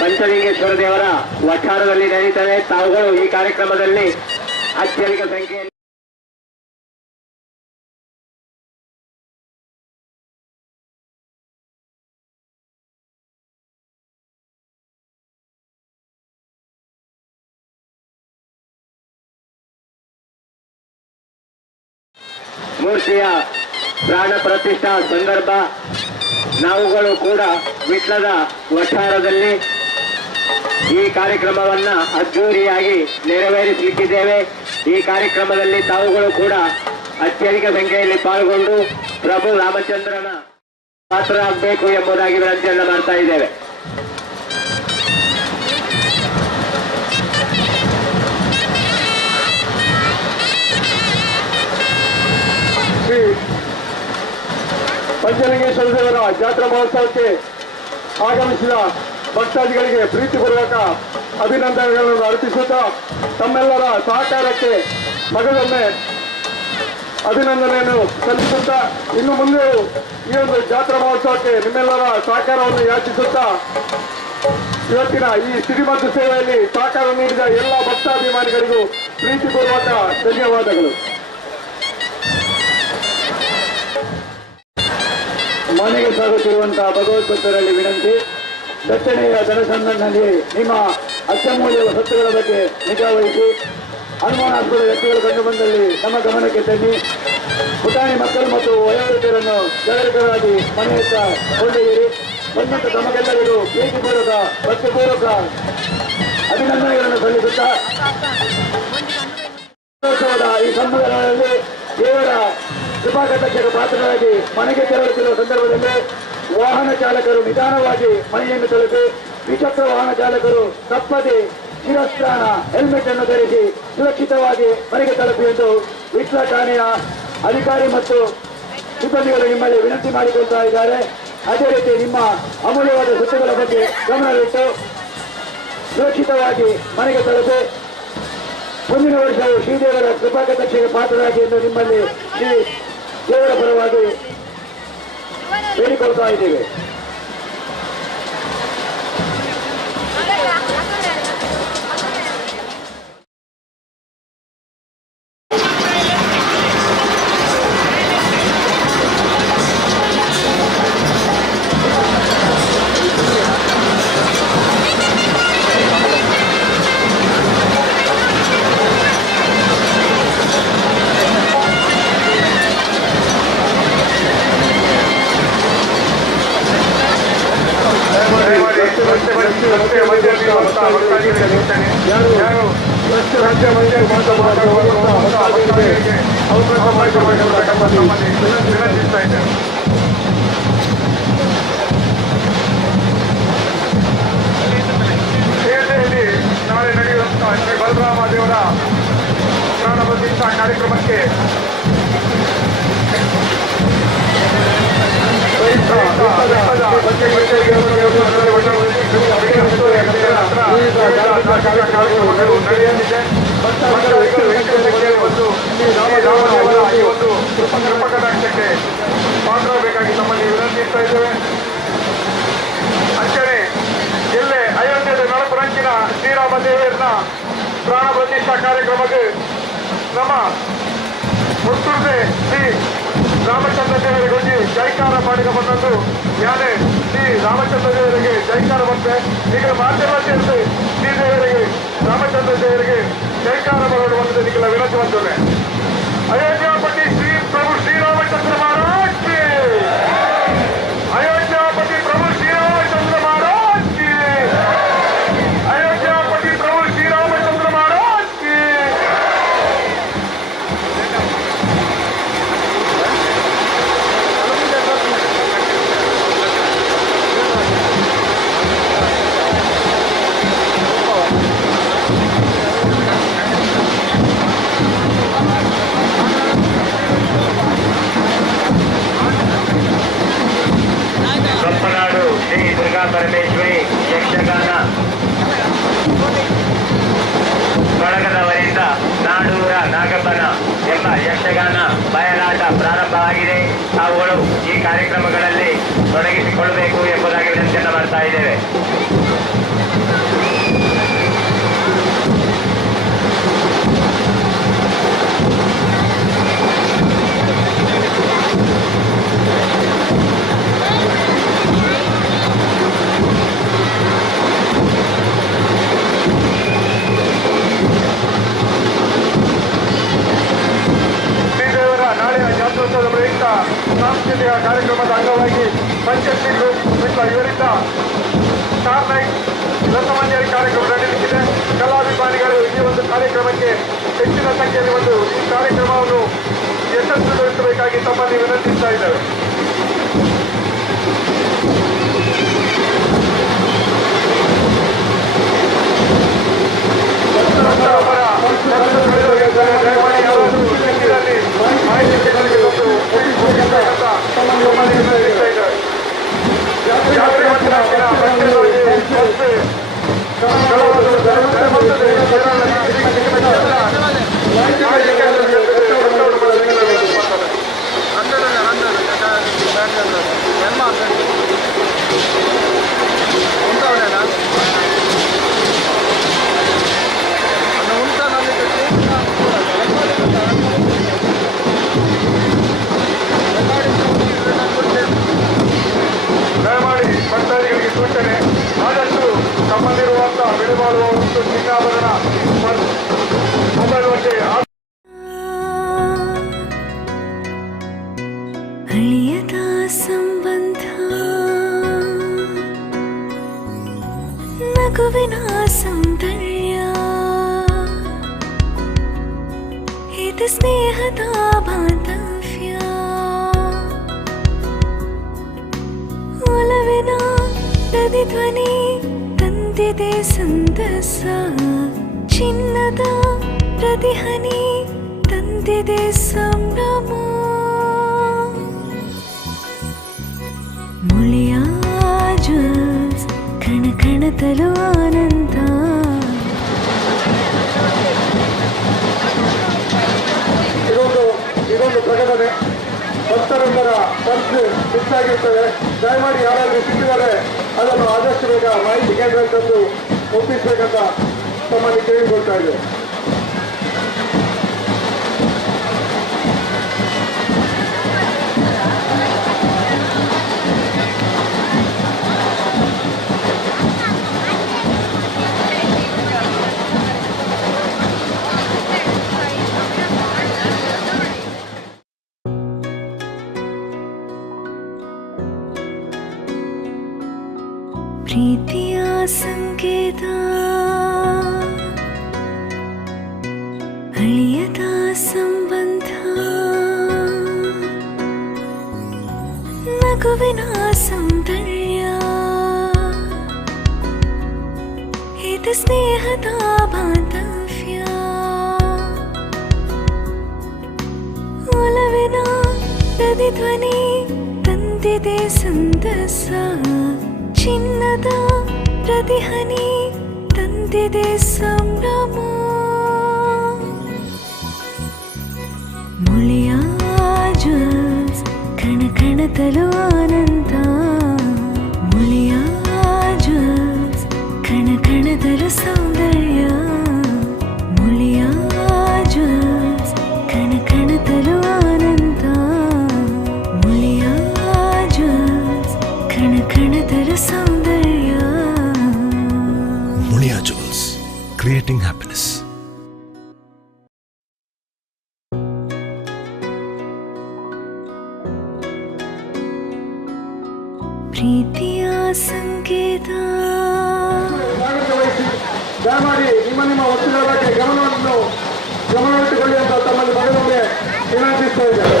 ಪಂಚಲಿಂಗೇಶ್ವರ ದೇವರ ವಠಾರದಲ್ಲಿ ನಡೀತದೆ. ತಾವುಗಳು ಈ ಕಾರ್ಯಕ್ರಮದಲ್ಲಿ ಅತ್ಯಧಿಕ ಸಂಖ್ಯೆಯಲ್ಲಿ ಮೂರ್ತಿಯ ಪ್ರಾಣ ಪ್ರತಿಷ್ಠಾ ಸಂದರ್ಭ ನಾವುಗಳು ಕೂಡ ವಿಟ್ಲದ ವಠಾರದಲ್ಲಿ ಈ ಕಾರ್ಯಕ್ರಮವನ್ನ ಅದ್ದೂರಿಯಾಗಿ ನೆರವೇರಿಸಲಿಕ್ಕಿದ್ದೇವೆ. ಈ ಕಾರ್ಯಕ್ರಮದಲ್ಲಿ ತಾವುಗಳು ಕೂಡ ಅತ್ಯಧಿಕ ಸಂಖ್ಯೆಯಲ್ಲಿ ಪಾಲ್ಗೊಂಡು ಪ್ರಭು ರಾಮಚಂದ್ರನ ಪಾತ್ರರಾಗಬೇಕು ಎಂಬುದಾಗಿ ವಿನಂತಿಯನ್ನು ಮಾಡ್ತಾ ಇದ್ದೇವೆ. ಶ್ರೀ ಪಂಚಲಿಂಗೇಶ್ವರ ದೇವರ ಜಾತ್ರಾ ಮಹೋತ್ಸವಕ್ಕೆ ಆಗಮಿಸಿದ ಭಕ್ತಾದಿಗಳಿಗೆ ಪ್ರೀತಿಪೂರ್ವಕ ಅಭಿನಂದನೆಗಳನ್ನು ಅರ್ಪಿಸುತ್ತಾ ತಮ್ಮೆಲ್ಲರ ಸಹಕಾರಕ್ಕೆ ಮಗದೊಮ್ಮೆ ಅಭಿನಂದನೆಯನ್ನು ಸಲ್ಲಿಸುತ್ತಾ ಇನ್ನು ಮುಂದೆ ಈ ಒಂದು ಜಾತ್ರಾ ಮಹೋತ್ಸವಕ್ಕೆ ನಿಮ್ಮೆಲ್ಲರ ಸಹಕಾರವನ್ನು ಯಾಚಿಸುತ್ತಾ ಇವತ್ತಿನ ಈ ಸಿರಿಮದ್ದು ಸೇವೆಯಲ್ಲಿ ಸಹಕಾರ ನೀಡಿದ ಎಲ್ಲ ಭಕ್ತಾಭಿಮಾನಿಗಳಿಗೂ ಪ್ರೀತಿಪೂರ್ವಕ ಧನ್ಯವಾದಗಳು. ಮನೆಗೆ ಸಾಗುತ್ತಿರುವಂತಹ ಭಗವದ್ಭಕ್ತರಲ್ಲಿ ವಿನಂತಿ, ದಕ್ಷಿಣೆಯ ಧನಸಂದನಲ್ಲಿ ನಿಮ್ಮ ಅತ್ಯಮೂಲ್ಯ ಸ್ವತ್ತುಗಳ ಬಗ್ಗೆ ನಿಗಾ ವಹಿಸಿ ಅನುಮಾನಾಸ್ಪದ ವ್ಯಕ್ತಿಗಳು ಕಂಡು ಬಂದಲ್ಲಿ ನಮ್ಮ ಗಮನಕ್ಕೆ ತನ್ನಿ. ಪುಟಾಣಿ ಮಕ್ಕಳು ಮತ್ತು ವಯೋವೃದ್ಧರನ್ನು ಜಾಗರೂಕರಾಗಿ ಮನೆಯತ್ತ ಕೊಂಡೊಯ್ಯಿರಿ. ಬಂದಂತ ತಮಗೆಲ್ಲರಿಗೂ ಪ್ರೀತಿಪೂರ್ವಕ ಭಕ್ತಿಪೂರ್ವಕ ಅಭಿನಂದನೆಗಳನ್ನು ಸಲ್ಲಿಸುತ್ತಾ ಈ ಸಂದರ್ಭದಲ್ಲಿ ದೇವರ ಕೃಪಾಕಟಾಕ್ಷಕ್ಕೆ ಪಾತ್ರರಾಗಿ ಮನೆಗೆ ತೆರಳುತ್ತಿರುವ ಸಂದರ್ಭದಲ್ಲಿ ವಾಹನ ಚಾಲಕರು ನಿಧಾನವಾಗಿ ಮನೆಯನ್ನು ತಲುಪಿ, ದ್ವಿಚಕ್ರ ವಾಹನ ಚಾಲಕರು ತಪ್ಪದೆ ಶಿರಸ್ತ್ರಾಣ ಹೆಲ್ಮೆಟ್ ಅನ್ನು ಧರಿಸಿ ಸುರಕ್ಷಿತವಾಗಿ ಮನೆಗೆ ತಲುಪಿ ಎಂದು ವಿಟ್ಲ ಠಾಣೆಯ ಅಧಿಕಾರಿ ಮತ್ತು ಸಿಬ್ಬಂದಿಗಳು ನಿಮ್ಮಲ್ಲಿ ವಿನಂತಿ ಮಾಡಿಕೊಳ್ತಾ ಇದ್ದಾರೆ. ಅದೇ ರೀತಿ ನಿಮ್ಮ ಅಮೂಲ್ಯವಾದ ಸ್ವತ್ತುಗಳ ಬಗ್ಗೆ ಗಮನವಿಟ್ಟು ಸುರಕ್ಷಿತವಾಗಿ ಮನೆಗೆ ತಲುಪಿ ಮುಂದಿನ ವರ್ಷವು ಶ್ರೀದೇವರ ಕೃಪಾಕಟಾಕ್ಷಕ್ಕೆ ಪಾತ್ರರಾಗಿ ಎಂದು ನಿಮ್ಮಲ್ಲಿ ಶ್ರೀ ದೇವರ ಪರವಾಗಿ ಬೇಡಿಕೊಳ್ತಾ ಇದ್ದೇವೆ. ನಾಳೆ ನಡೆಯುವಂತಹ ಶ್ರೀ ಬಲರಾಮ ದೇವರ ಪ್ರಾಣ ಪ್ರತಿಷ್ಠಾ ಕಾರ್ಯಕ್ರಮಕ್ಕೆ ಕಾರ್ಯಕ್ರಮಗಳು ನಡೆಯಲಿದೆ. ಒಂದು ಶ್ರೀರಾಮದೇವರ ಈ ಒಂದು ಕೃಪಕಟಾಕ್ಷಕ್ಕೆ ಪಾತ್ರರಾಗಬೇಕಾಗಿ ತಮ್ಮಲ್ಲಿ ವಿನಂತಿಸ್ತಾ ಇದ್ದೇವೆ. ಅಂಚನೆ ಜಿಲ್ಲೆ ಅಯೋಧ್ಯದ ನಳಪರಂಚಿನ ಶ್ರೀರಾಮ ದೇವರನ್ನ ಪ್ರಾಣ ಪ್ರತಿಷ್ಠಾ ಕಾರ್ಯಕ್ರಮಕ್ಕೆ ನಮ್ಮ ಮುತ್ತುರ್ದೆ ಶ್ರೀ ರಾಮಚಂದ್ರ ದೇವರಿಗೆ ಜೈಕಾರ ಮಾಡಿದ ಬಂದದ್ದು ಯಾನೇ ಶ್ರೀ ರಾಮಚಂದ್ರ ದೇವರಿಗೆ ಜೈಕಾರ ಬಂತೆ ಈಗ ಮಾಧ್ಯಮ ಸೇರಿಸಿ ಶ್ರೀ ದೇವರಿಗೆ ರಾಮಚಂದ್ರ ದೇವರಿಗೆ ಜೈಕಾರ ಬರೋದು ಬಂದಿದೆ ನಿಖಿಲ ವಿನಂತಿ ಬಂದಿದೆ. ಅಯೋಧ್ಯಾಪತಿ ಶ್ರೀ ಪ್ರಭು ಶ್ರೀರಾಮಚಂದ್ರ ಮಹಾರಾಜ್ ಕಿ, ಅಯೋಧ್ಯಾಪತಿ ಪ್ರಭು ಶ್ರೀರಾಮಚಂದ್ರ ಮಹಾರಾಜ್ ಕಿ, ಅಯೋಧ್ಯಾಪತಿ ಪ್ರಭು ಶ್ರೀರಾಮಚಂದ್ರ ಮಹಾರಾಜ್ ಕಿ. ಕಪ್ಪನಾಡು ಶ್ರೀ ದುರ್ಗಾ ಪರಮೇಶ್ವರಿ ಯಕ್ಷಗಾನ ಬಳಗದವರಿಂದ ನಾಡೂರ ನಾಗಪ್ಪನ ಎಂಬ ಯಕ್ಷಗಾನ ಬಯಲಾಟ ಪ್ರಾರಂಭವಾಗಿದೆ. ತಾವುಗಳು ಈ ಕಾರ್ಯಕ್ರಮಗಳಲ್ಲಿ ತೊಡಗಿಸಿಕೊಳ್ಳಬೇಕು ಎಂಬುದಾಗಿ ವಿನಂತಿಯನ್ನು ಮಾಡ್ತಾ ಇದ್ದೇವೆ. ಸಾಂಸ್ಕೃತಿಕ ಕಾರ್ಯಕ್ರಮದ ಅಂಗವಾಗಿ ಪಂಚಾಯತ್ ಇವರಿಂದ ಸ್ಟಾರ್ ನೈಟ್ ರಸಮಂಜರಿ ಕಾರ್ಯಕ್ರಮ ನಡೆಯಲಿದೆ. ಕಲಾಭಿಮಾನಿಗಳು ಈ ಒಂದು ಕಾರ್ಯಕ್ರಮಕ್ಕೆ ಹೆಚ್ಚಿನ ಸಂಖ್ಯೆಯಲ್ಲಿ ಒಂದು ಈ ಕಾರ್ಯಕ್ರಮವನ್ನು ಯಶಸ್ವಿಗೊಳಿಸಬೇಕಾಗಿ ತಮ್ಮಲ್ಲಿ ವಿನಂತಿಸ್ತಾ ಇದ್ದೇವೆ. ದಯಮಾಡಿ ಭಕ್ತಾದಿಗಳಿಗೆ ಸೂಚನೆ, ಆದಷ್ಟು ತಮ್ಮಲ್ಲಿರುವಂತಹ ಬೆಳೆಬಾಳುವ ಒಂದು ಚಿನ್ನಾಭರಣ ಮೊಬೈಲ್ ಬಗ್ಗೆ ಅಳಿಯದ ಸಂಬಂಧ ನಗುವಿನ ಸೌಂದರ್ಯ ಇದು ಸ್ನೇಹದ ಬಾಂಧವ್ಯ ಒಲವಿನ ಪ್ರತಿಧ್ವನಿ ತಂದಿದೆ ಸಂತಸ ಚಿನ್ನದ ಪ್ರತಿಹನಿ ತಂದಿದೆ ಸಂಭ್ರಮ ಮುಳಿಯ ಜ್ವಲ್ಸ್ ಕಣ ಕಣದಲು ಆನಂದ ಪ್ರಕಟಣೆ. ಭಕ್ತರೊಂದರ ಪರ್ಸ್ ಮಿಸ್ ಆಗಿರ್ತದೆ. ದಯಮಾಡಿ ಯಾರಾದರೂ ಸಿಕ್ಕಿದರೆ ಅದನ್ನು ಆದಷ್ಟು ಬೇಗ ಮಾಹಿತಿ ಕೇಂದ್ರಕ್ಕೆ ತಂದು ಒಪ್ಪಿಸಬೇಕಂತ ತಮ್ಮಲ್ಲಿ ಕೇಳಿಕೊಳ್ತಾ ಇದ್ದೇವೆ. ಪ್ರೀತಿಯ ಸಂಕೇತ ಅಳಿಯದ ಸಂಬಂಧ ನಗುವಿನ ಸೌಂದರ್ಯ ಇದು ಸ್ನೇಹದ ಬಾಂಧವ್ಯ ಒಲವಿನ ಪ್ರತಿಧ್ವನಿ ತಂದಿದೆ ಸಂತಸ ಚಿನ್ನದ ಪ್ರತಿಹನಿ ತಂದಿದೆ ಸಂಭ್ರಮ ಮುಳಿಯ ಜ್ಯೂಸ್ ಕಣ ಕಣದಲು ಆನಂದ ಮುಳಿಯ ಜ್ಯೂಸ್ ಕಣ ಕಣದಲು ಸೌಂದರ್ಯ ಮುಳಿಯ ಜ್ಯೂಸ್ ಕಣ ಕಣದಲು ಆನಂದ ಮುಳಿಯ ಜ್ಯೂಸ್ ಕಣ ಕಣದಲು ಸೌಂದರ್ಯ Mulia Jewels, creating happiness. ಪ್ರೀತಿಯ ಸಂಕೇತ ದಯಮಾಡಿ ನಿಮ್ಮ ವಸ್ತುಗಳ ಬಗ್ಗೆ ಗಮನವಿಟ್ಟುಕೊಳ್ಳಿ ಅಂತ ತಮ್ಮಲ್ಲಿ ಮಗನೊಮ್ಮೆ ವಿನಂತಿಸ್ತಾ ಇದ್ದಾರೆ.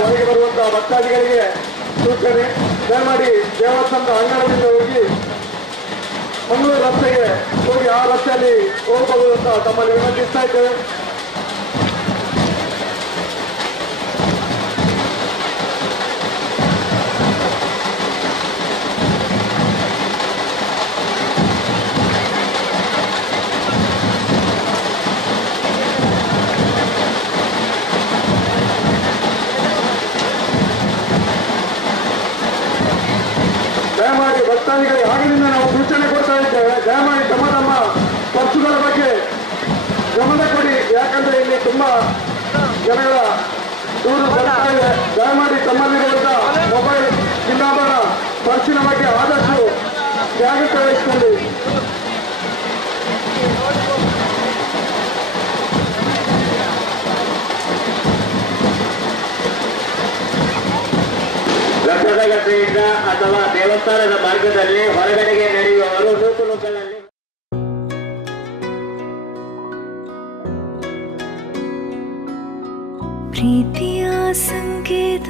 ಹೊರಗೆ ಬರುವಂತಹ ಭಕ್ತಾದಿಗಳಿಗೆ ಸೂಚನೆ, ದಯಮಾಡಿ ದೇವಸ್ಥಾನದ ಅಂಗಣದಿಂದ ಹೋಗಿ ಮಂಗಳೂರು ರಸ್ತೆಗೆ ಹೋಗಿ ಆ ರಸ್ತೆಯಲ್ಲಿ ಹೋಗಬಹುದು ಅಂತ ತಮ್ಮಲ್ಲಿ ವಿನಂತಿಸ್ತಾ ಇದ್ದೇವೆ. ದಯಮಾಡಿ ಭಕ್ತಾದಿಗಳಿಗೆ ಆಗಿನಿಂದ ನಾವು ಸೂಚನೆ ಕೊಡ್ತಾ ಇದ್ದೇವೆ. ದಯಮಾಡಿ ತಮ್ಮ ಪರ್ಸುಗಳ ಬಗ್ಗೆ ಗಮನ ಕೊಡಿ. ಯಾಕಂದ್ರೆ ಇಲ್ಲಿ ತುಂಬಾ ಜನಗಳ ದೂರು ಬರ್ತಾ ಇದೆ. ದಯಮಾಡಿ ತಮ್ಮಲ್ಲಿರುವಂತಹ ಮೊಬೈಲ್, ಚಿನ್ನಾಭರಣ, ಪರ್ಸಿನ ಬಗ್ಗೆ ಆದಷ್ಟು ಜಾಗ್ರತೆ ವಹಿಸಿಕೊಳ್ಳಿ. ರಥದ ಗದ್ದೆಯಿಂದ ಅಥವಾ ದೇವಸ್ಥಾನದ ಮಾರ್ಗದಲ್ಲಿ ಹೊರಗಡೆಗೆ ನಡೆಯುವವರು ನೂಕುನುಗ್ಗಲಲ್ಲಿ ಪ್ರೀತಿಯ ಸಂಕೇತ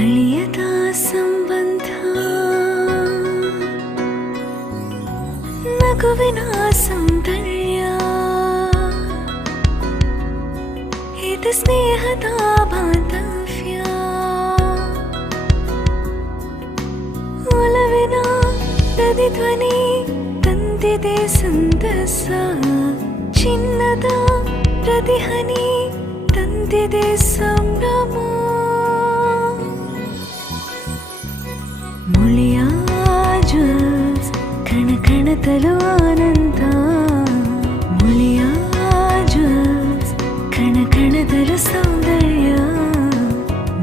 ಅಳಿಯದ ಸಂಬಂಧ ನಗುವಿನ ಸೌಂದರ್ಯ ಇದು ಸ್ನೇಹದ ಬಾಂಧವ್ಯ ಒಲವಿನ ಪ್ರತಿಧ್ವನಿ ತಂದಿದೆ ಸಂತಸ, ಚಿನ್ನದ ಪ್ರತಿಹನಿ ತಂದಿದೆ ಸಂಭ್ರಮ. ಮುಳಿಯ ಜ್ವಲ್ಸ್ ಕಣ ಕಣದಲು ಆನಂದ, ಮುಳಿಯ ಜ್ವಲ್ಸ್ ಕಣ ಕಣದಲು ಸೌಂದರ್ಯ,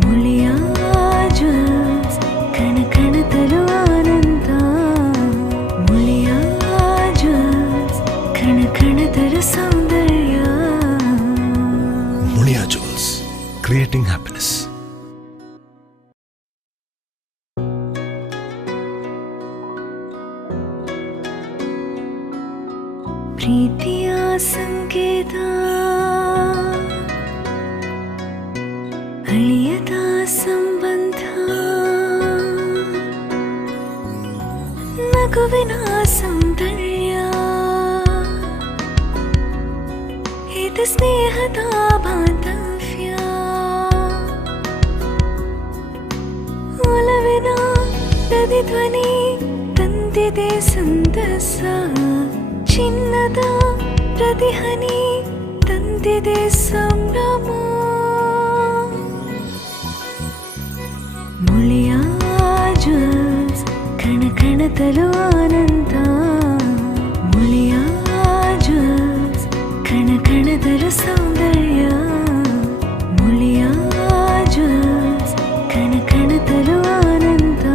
ಮುಳಿಯ ಜ್ವಲ್ಸ್ ಕಣ ಕಣದಲು ಆನಂದ, ಮುಳಿಯ ಜ್ವಲ್ಸ್ ಕಣ ಕಣದಲು ಸೌಂದರ್ಯ. Muliya jewels, creating happiness. ಪ್ರೀತಿಯ ಸಂಕೇತ, ಅಳಿಯದ ಸಂಬಂಧ, ನಗುವಿನ ಸೌಂದರ್ಯ, ಇದು ಸ್ನೇಹದ ಬಾಂಧವ್ಯ, ಒಲವಿನ ಪ್ರತಿಧ್ವನಿ ತಂದಿದೆ ಸಂತಸ, ಚಿನ್ನದ ಪ್ರತಿಹನಿ ತಂದಿದೆ ಸಂಭ್ರಮ. ಮುಳಿಯ ಜ್ವಲ್ಸ್ ಕಣ ಕಣದಲು ಆನಂದ, ಮುಳಿಯ ಜ್ವಲ್ಸ್ ಕಣ ಕಣದಲು ಸೌಂದರ್ಯ, ಮುಳಿಯ ಜ್ವಲ್ಸ್ ಕಣ ಕಣದಲು ಆನಂದ,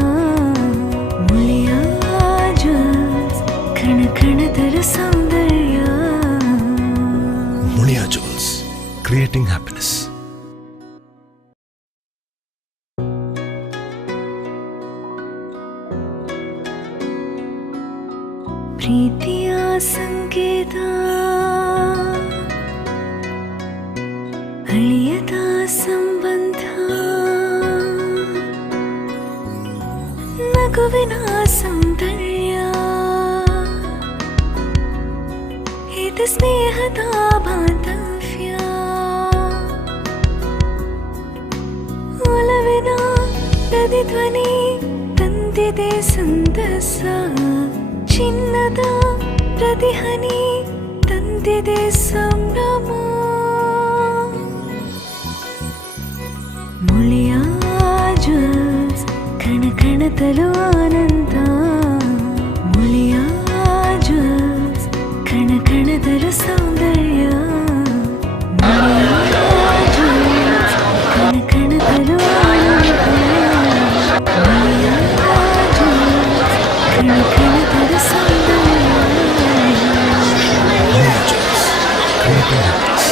ಮುಳಿಯ ಜ್ವಲ್ಸ್ ಕಣ ಕಣದಲು ಸೌಂದರ್ಯ. Muliya jewels, creating happiness. ಪ್ರೀತಿಯ ಸಂಕೇತ, ಅಳಿಯದ ಸಂಬಂಧ, ನಗುವಿನ ಸೌಂದರ್ಯ, ಇದು ಸ್ನೇಹದ ಬಾಂಧವ್ಯ, ಒಲವಿನ ಪ್ರತಿಧ್ವನಿ ತಂದಿದೆ ಸಂತಸ, ಚಿನ್ನದ ಪ್ರತಿಹನಿ ತಂದಿದೆ ಸಂಭ್ರಮ. ಮುಳಿಯ ಜ್ವಲ್ಸ್ ಕಣ ಕಣದಲು ಆನಂದ, ಮುಳಿಯ ಜ್ವಲ್ಸ್ ಕಣ ಕಣದಲು ಸೌಂದರ್ಯ, ಮುಳಿಯ ಜ್ವಲ್ಸ್ ಕಣ ಕಣದಲು ಆನಂದ, ಮುಳಿಯ ಜ್ವಲ್ಸ್ ಕಣ ಕಣದಲು ಸೌಂದರ್ಯ. Muliya jewels, creating happiness.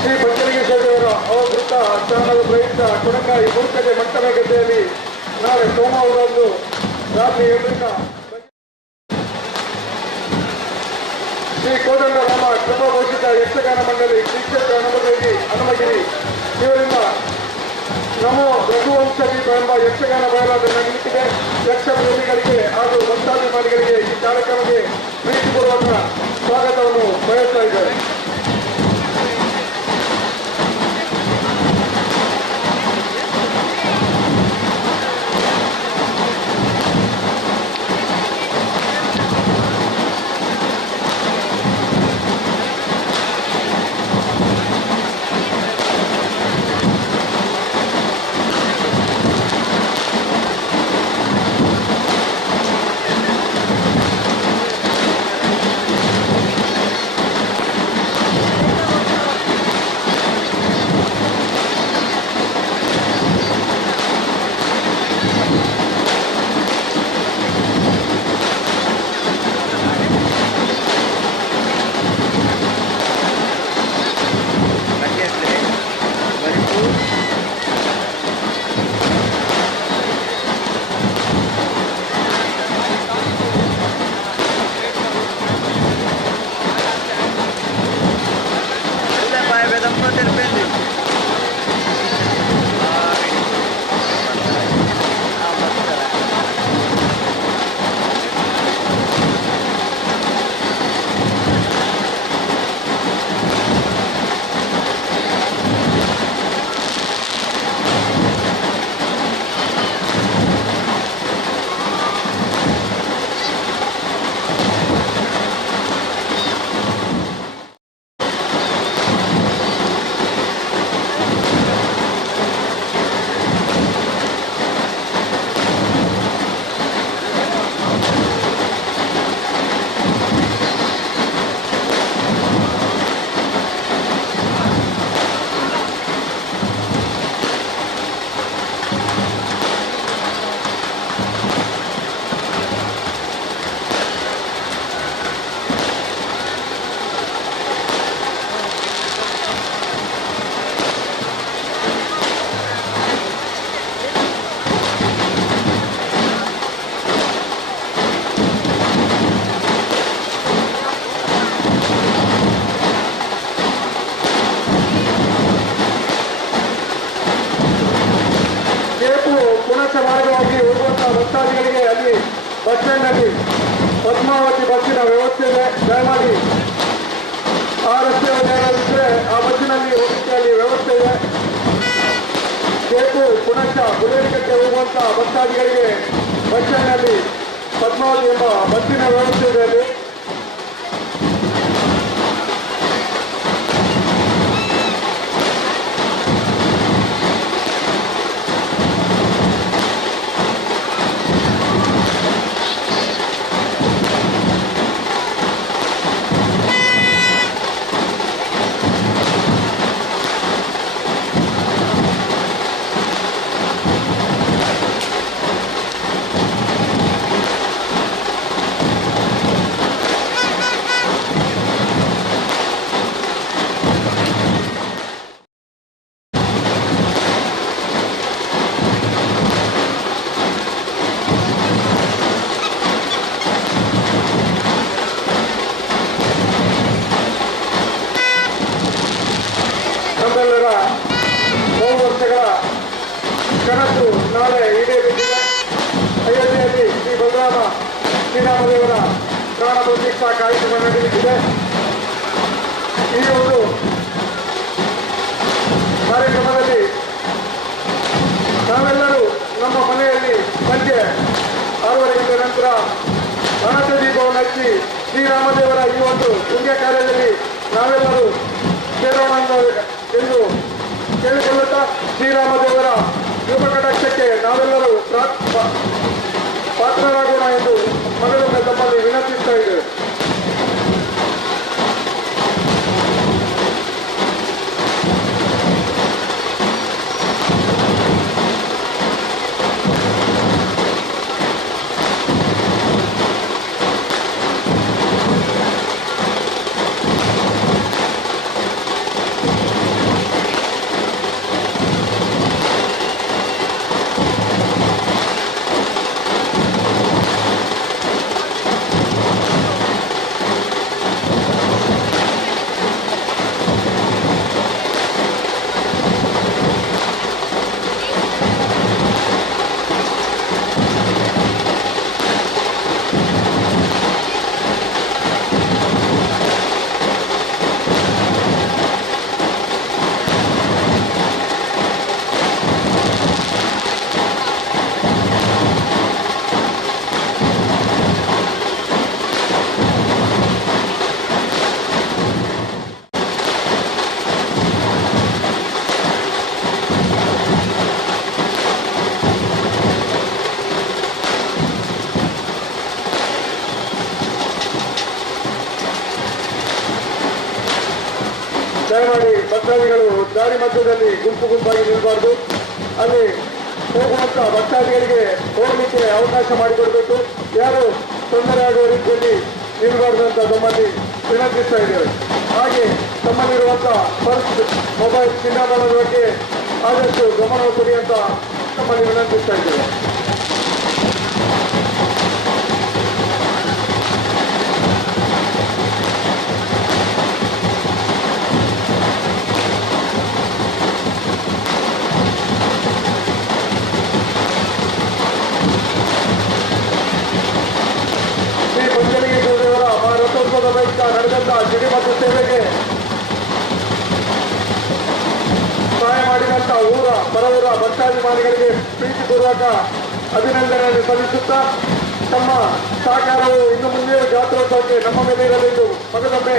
Shri Panchalingeshwara ಅವಧೃತ ಚಾನಲ್ ಪ್ರಯುಕ್ತ ಕೊಡಕಾಯಿ ಮುರುಕಜೆ ಮಟ್ಟದ ಗದ್ದೆಯಲ್ಲಿ ನಾಳೆ ಸೋಮವಾರದಂದು ರಾತ್ರಿ 7ರಿಂದ ಶ್ರೀ ಕೋದಂಡರಾಮ ಕೃಪಾ ಘೋಷಿತ ಯಕ್ಷಗಾನ ಮಂಡಳಿ ಶ್ರೀಕ್ಷೇತ್ರ ಹನುಮಗಿರಿ ಇವರಿಂದ ನಮೋ ರಘುವಂಶ ದೀಪ ಎಂಬ ಯಕ್ಷಗಾನ ಬಯಲಾಟ ನಡೆಯುತ್ತಿದೆ. ಯಕ್ಷ ಪ್ರೇಮಿಗಳಿಗೆ ಹಾಗೂ ಭಕ್ತಾಭಿಮಾನಿಗಳಿಗೆ ಈ ಕಾರ್ಯಕ್ರಮಕ್ಕೆ ಪ್ರೀತಿಪೂರ್ವಕ ಸ್ವಾಗತವನ್ನು ಬಯಸ್ತಾ ಇದ್ದಾರೆ. ಮಾರ್ಗವಾಗಿ ಹೋಗುವಂತಹ ಭಕ್ತಾದಿಗಳಿಗೆ ಅಲ್ಲಿ ಬಸ್ ಸ್ಟ್ಯಾಂಡ್ನಲ್ಲಿ ಪದ್ಮಾವತಿ ಬಸ್ಸಿನ ವ್ಯವಸ್ಥೆ ಇದೆ. ದಯಮಾಡಿ ಆ ರಸ್ತೆಯಲ್ಲಿ ಏನಾದಿದ್ರೆ ಆ ಬಸ್ಸಿನಲ್ಲಿ ಹೋಗಲಿಕ್ಕೆ ಅಲ್ಲಿ ವ್ಯವಸ್ಥೆ ಇದೆ. ಕೇಕು ಪುಣಚ ಬುಲೇರಿಕಕ್ಕೆ ಹೋಗುವಂತಹ ಭಕ್ತಾದಿಗಳಿಗೆ ಬಸ್ ಸ್ಟ್ಯಾಂಡ್ನಲ್ಲಿ ಪದ್ಮಾವತಿ ಎಂಬ ಬಸ್ಸಿನ ವ್ಯವಸ್ಥೆ ಇದೆ ಅಲ್ಲಿ. ನಮ್ಮೆಲ್ಲರ 9 ವರ್ಷಗಳ ಕನಸು ನಾಳೆ ಈಡೇರಿಸಿದೆ. ಅಯೋಧ್ಯೆಯಲ್ಲಿ ಶ್ರೀ ಬಲರಾಮ ಶ್ರೀರಾಮದೇವರ ಪ್ರಾಣ ಪ್ರತಿಷ್ಠಾ ಕಾರ್ಯಕ್ರಮ ನಡೆಯಲಿದೆ. ಈ ಒಂದು ಕಾರ್ಯಕ್ರಮದಲ್ಲಿ ನಾವೆಲ್ಲರೂ ನಮ್ಮ ಮನೆಯಲ್ಲಿ ಸಂಜೆ 6 ಗಂಟೆ ನಂತರ ಅನಂತ ದೀಪವನ್ನು ಹಚ್ಚಿ ಶ್ರೀರಾಮದೇವರ ಈ ಒಂದು ಪುಣ್ಯ ಕಾರ್ಯದಲ್ಲಿ ನಾವೆಲ್ಲರೂ ಸೇರೋಣ ಎಂದು ಕೇಳಿಕೊಳ್ಳುತ್ತಾ ಶ್ರೀರಾಮದೇವರ ಕೃಪ ಕಟಾಕ್ಷಕ್ಕೆ ನಾವೆಲ್ಲರೂ ಪಾತ್ರರಾಗೋಣ ಎಂದು ಮನದೊಮ್ಮೆ ತಮ್ಮಲ್ಲಿ ವಿನಂತಿಸ್ತಾ ಇದ್ದೇವೆ. ದಯಮಾಡಿ ಭಕ್ತಾದಿಗಳು ದಾರಿ ಮಧ್ಯದಲ್ಲಿ ಗುಂಪು ಗುಂಪಾಗಿ ನಿಲ್ಲಬಾರ್ದು. ಅಲ್ಲಿ ಹೋಗುವಂತ ಭಕ್ತಾದಿಗಳಿಗೆ ಹೋಗಲಿಕ್ಕೆ ಅವಕಾಶ ಮಾಡಿಕೊಡಬೇಕು. ಯಾರು ತೊಂದರೆ ಆಗುವ ರೀತಿಯಲ್ಲಿ ನಿಲ್ಲಬಾರ್ದು ಅಂತ ತಮ್ಮಲ್ಲಿ ವಿನಂತಿಸ್ತಾ ಇದ್ದೇವೆ. ಹಾಗೆ ತಮ್ಮಲ್ಲಿರುವಂಥ ಪರ್ಸ್, ಮೊಬೈಲ್, ಚಿನ್ನಾಭರಣದ ಬಗ್ಗೆ ಆದಷ್ಟು ಗಮನ ಕೊಡಿ ಅಂತ ತಮ್ಮಲ್ಲಿ ವಿನಂತಿಸ್ತಾ ಇದ್ದೇವೆ. ರಥೋತ್ಸವದ ಬಳಿಕ ನಡೆದಂತ ಗಿರಿಮಠ ಸೇವೆಗೆ ಸಹಾಯ ಮಾಡಿದಂತ ಪರವೂರ ಭಕ್ತಾಭಿಮಾನಿಗಳಿಗೆ ಪ್ರೀತಿಪೂರ್ವಕ ಅಭಿನಂದನೆಯನ್ನು ಸಲ್ಲಿಸುತ್ತಾ ತಮ್ಮ ಸಹಕಾರವು ಇನ್ನು ಮುಂದೆ ಜಾತ್ರೋತ್ಸವಕ್ಕೆ ನಮ್ಮ ಮೇಲೆ ಇರಲೆಂದು ಮಗದೊಮ್ಮೆ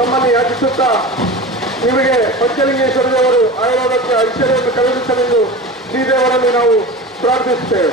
ತಮ್ಮಲ್ಲಿ ಯಾಚಿಸುತ್ತಾ ನಿಮಗೆ ಪಂಚಲಿಂಗೇಶ್ವರ ದೇವರು ಆಯುರ್ವೇದಕ್ಕೆ ಐಶ್ವರ್ಯವನ್ನು ಕಳುಹಿಸಲೆಂದು ಶ್ರೀದೇವರಲ್ಲಿ ನಾವು ಪ್ರಾರ್ಥಿಸುತ್ತೇವೆ.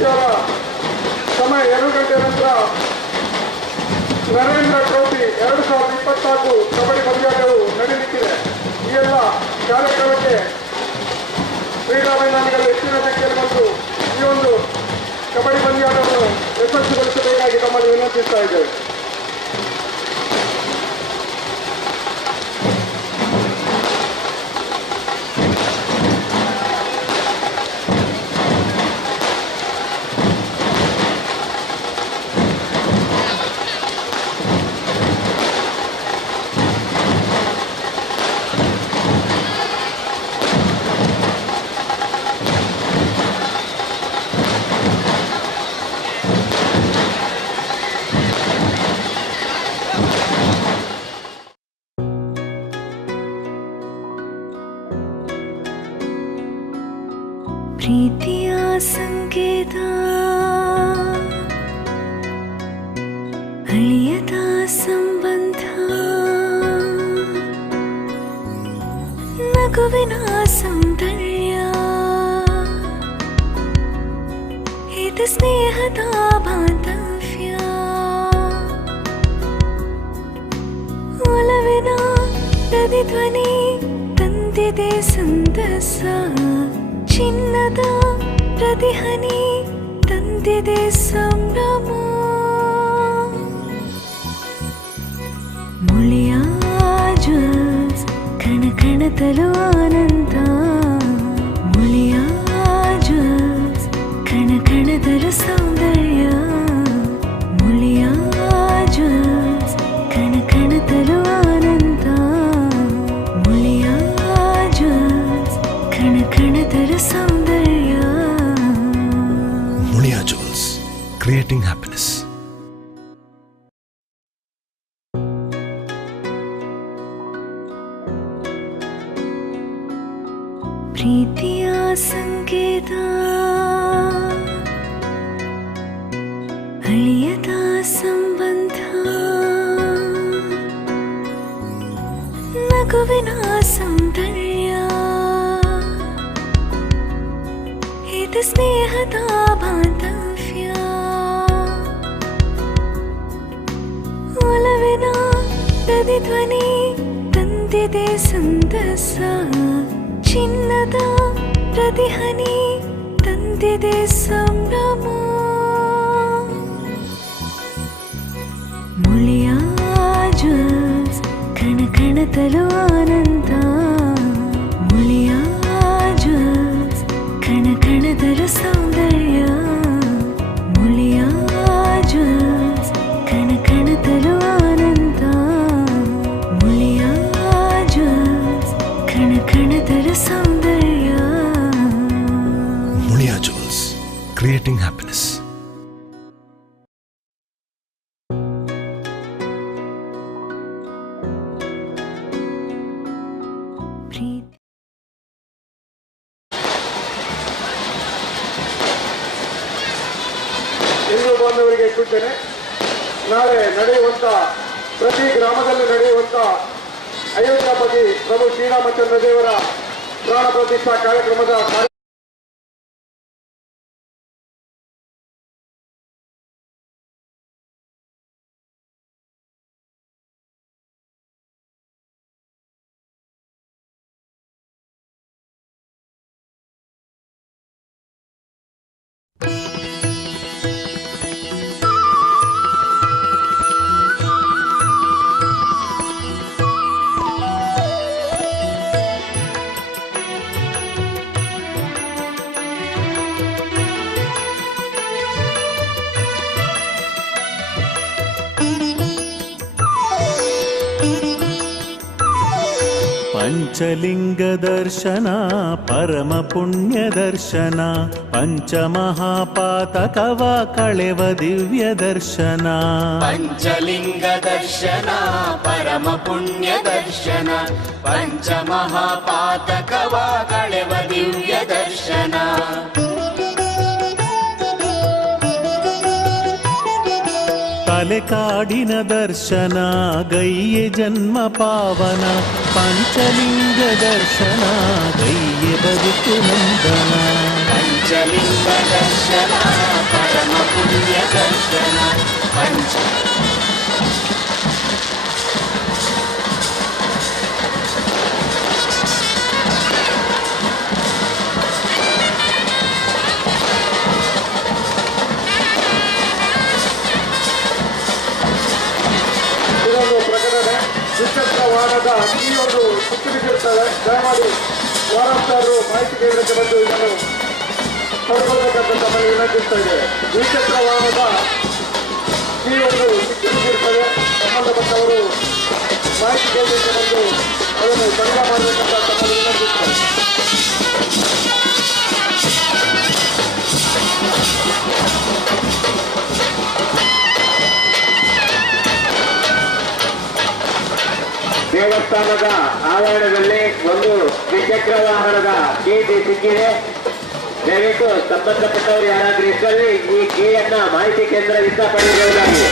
ಇವಾಗ ಸಮಯ 2 ಗಂಟೆ ನಂತರ ನರೇಂದ್ರ ಟ್ರೋಫಿ 2024 ಕಬಡ್ಡಿ ಪಂದ್ಯಾಟವು ನಡೆಯಲಿಕ್ಕಿದೆ. ಈ ಎಲ್ಲ ಕಾರ್ಯಕ್ರಮಕ್ಕೆ ಕ್ರೀಡಾಭಿಮಾನಿಗಳು ಹೆಚ್ಚಿನ ಸಂಖ್ಯೆಯಲ್ಲಿ ಬಂದು ಈ ಒಂದು ಕಬಡ್ಡಿ ಪಂದ್ಯಾಟವನ್ನು ಯಶಸ್ವಿಗೊಳಿಸಬೇಕಾಗಿ ತಮ್ಮಲ್ಲಿ ವಿನಂತಿಸ್ತಾ ಇದ್ದೇವೆ. ಪ್ರೀತಿಯ ಸಂಕೇತ ಅಳಿಯದ ಸಂಬಂಧ ನಗುವಿನ ಸೌಂದರ್ಯ ಇದು ಸ್ನೇಹದ ಬಾಂಧವ್ಯ ಒಲವಿನ ಪ್ರತಿಧ್ವನಿ ತಂದಿದೆ ಸಂತಸ ಚಿನ್ನದ ಪ್ರತಿಹನಿ ತಂದಿದೆ ಸಂಭ್ರಮ ಮುಳಿಯ ಜ್ಯೂಸ್ ಕಣ ಕಣದಲು ಆನಂದ ಮುಳಿಯ ಜ್ಯೂಸ್ ಕಣ ಕಣದಲು ಸೌಂದರ್ಯ ಮುಳಿಯ ಜ್ಯೂಸ್ ಕಣ ಕಣದಲು ಆನಂದ ಮುಳಿಯ ಜ್ಯೂಸ್ ಕಣ ಕಣದಲು ಸೌಂದರ್ಯ Mulia Jewels, creating happiness. ಪ್ರೀತಿಯ ಸಂಕೇತ ಅಳಿಯದ ಸಂಬಂಧ ನಗುವಿನ ಸೌಂದರ್ಯ ಇದು ಸ್ನೇಹದ ಬಾಂಧವ್ಯ ಒಲವಿನ ಪ್ರತಿಧ್ವನಿ ತಂದಿದೆ ಸಂತಸ ಚಿನ್ನದ ಪ್ರತಿಹನಿ ತಂದಿದೆ ಸಂಭ್ರಮ ಮುಳಿಯ ಜ್ಯೂಸ್ ಕಣ ಕಣದಲು ಆನಂದ ಮುಳಿಯ ಜ್ಯೂಸ್ ಕಣ ಕಣದಲು ಸೌಂದರ್ಯ ಮುಳಿಯ ಜ್ಯೂಸ್ ಕಣ ಕಣದಲು ಆನಂದ ಮುಳಿಯ ಜ್ಯೂಸ್ ಕಣ ಕಣದಲು ಸೌಂದರ್ಯ Mulia Jewels, creating happiness. ಪ್ರೀತಿ ಹಿಂದೂ ಬಾಂಧವರಿಗೆ ಸೂಚನೆ, ನಾಳೆ ನಡೆಯುವಂತ ಪ್ರತಿ ಗ್ರಾಮದಲ್ಲಿ ನಡೆಯುವಂತ ಅಯೋಧ್ಯಾಪತಿ ಪ್ರಭು ಶ್ರೀರಾಮಚಂದ್ರ ದೇವರ ಪ್ರಾಣ ಪ್ರತಿಷ್ಠಾ ಕಾರ್ಯಕ್ರಮದ ಪಂಚಲಿಂಗ ದರ್ಶನ ಪರಮ ಪುಣ್ಯ ದರ್ಶನ ಪಂಚಮಹಾಪಾತಕವ ಕಳೆವ ದಿವ್ಯ ದರ್ಶನ ಪಂಚಲಿಂಗ ದರ್ಶನ ಪರಮ ಪುಣ್ಯ ದರ್ಶನ ಪಂಚಮಹಾಪಾತಕವ ಕಳೆವ ದಿವ್ಯ ದರ್ಶನ ತಲೆಕಾಡಿನ ದರ್ಶನ ಗೈಯೆ ಜನ್ಮ ಪಾವನ ಪಂಚಲಿಂಗ ದರ್ಶನ ಗೈಯೆ ಬದುಕು ನಂದನ ಪಂಚಲಿಂಗ ದರ್ಶನ ಪರಮ ಪುಣ್ಯ ದರ್ಶನ ಪಂಚ ಇದೊಂದು ಪ್ರಕಟಣೆ. ದ್ವಿಚಕ್ರ ವಾಹನದ ಈ ಒಂದು ಸುತ್ತು ಬಿದ್ದಿರುತ್ತದೆ. ದಯಮಾಡಿ ವಾರದಾರರು ಮಾಹಿತಿ ಕೇಂದ್ರಕ್ಕೆ ಬಂದು ಇದನ್ನು ಪಡೆದುಕೊಳ್ಳಬೇಕಂತ ತಮ್ಮಲ್ಲಿ ವಿನಂತಿಸ್ತಾ ಇದ್ದೇವೆ. ದ್ವಿಚಕ್ರ ವಾಹನದ ಈ ಒಂದು ಸುತ್ತು ಬಿದ್ದಿರುತ್ತದೆ. ಸಂಬಂಧಪಟ್ಟವರು ಮಾಹಿತಿ ಕೇಂದ್ರಕ್ಕೆ ಬಂದು ಅದನ್ನು ಸಂಗ್ರಹ ಮಾಡಬೇಕಂತ ತಮ್ಮಲ್ಲಿ ವಿನಂತಿಸ್ತಾರೆ. ದೇವಸ್ಥಾನದ ಆವರಣದಲ್ಲಿ ಒಂದು ದ್ವಿಚಕ್ರ ವಾಹನದ ಕೀ ಸಿಕ್ಕಿದೆ. ದಯವಿಟ್ಟು ಸಂಬಂಧಪಟ್ಟವರು ಯಾರಾದ್ರೂ ಇದ್ದಲ್ಲಿ ಈ ಕೀಯನ್ನ ಮಾಹಿತಿ ಕೇಂದ್ರದಿಂದ ಪಡೆಯಬಹುದಾಗಿದೆ.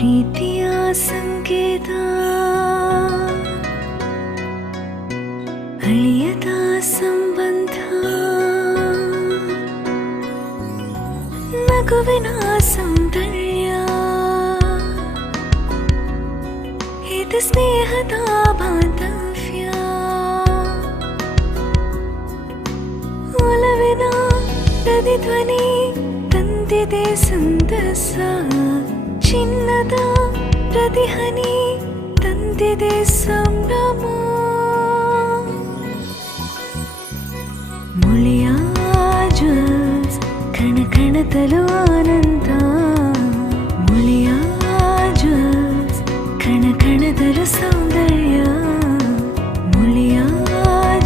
ಪ್ರೀತಿಯ ಸಂಕೇತ ಅಳಿಯದ ಸಂಬಂಧ ನಗುವಿನ ಸೌಂದರ್ಯ ಇದು ಸ್ನೇಹದ ಬಾಂಧವ್ಯ ಒಲವಿನ ಪ್ರತಿಧ್ವನಿ ತಂದಿದೆ ಸಂತಸ ಚಿನ್ನದ ಪ್ರತಿಹನಿ ತಂದಿದೆ ಸಂಭ್ರಮ ಮುಳಿಯ ಜ್ಯೂಸ್ ಕಣ ಕಣದಲು ಆನಂದ ಮುಳಿಯ ಜ್ಯೂಸ್ ಕಣ ಕಣದಲು ಸೌಂದರ್ಯ ಮುಳಿಯ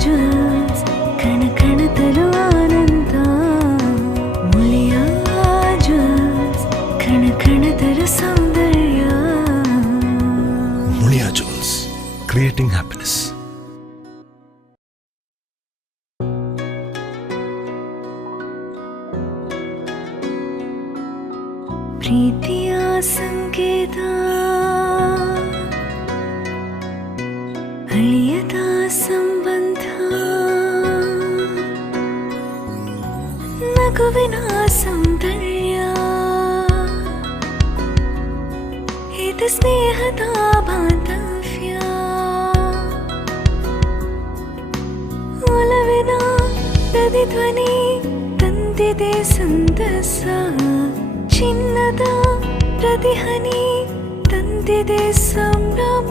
ಜ್ಯೂಸ್ ಕಣ ಕಣದಲು ಆನಂದ ಮುಳಿಯ ಜ್ಯೂಸ್ ಕಣ ಕಣದಲು ಸೌಂದರ್ಯ Mulia Jewels, creating happiness. ಪ್ರೀತಿಯ ಸಂಕೇತ ಅಳಿಯದ ಸಂಬಂಧ ನಗುವಿನ ಸೌಂದರ್ಯ ಇದು ಸ್ನೇಹದ ಬಾಂಧವ್ಯ ಒಲವಿನ ಪ್ರತಿಧ್ವನಿ ತಂದಿದೆ ಸಂತಸ ಚಿನ್ನದ ಪ್ರತಿಹನಿ ತಂದಿದೆ ಸಂಭ್ರಮ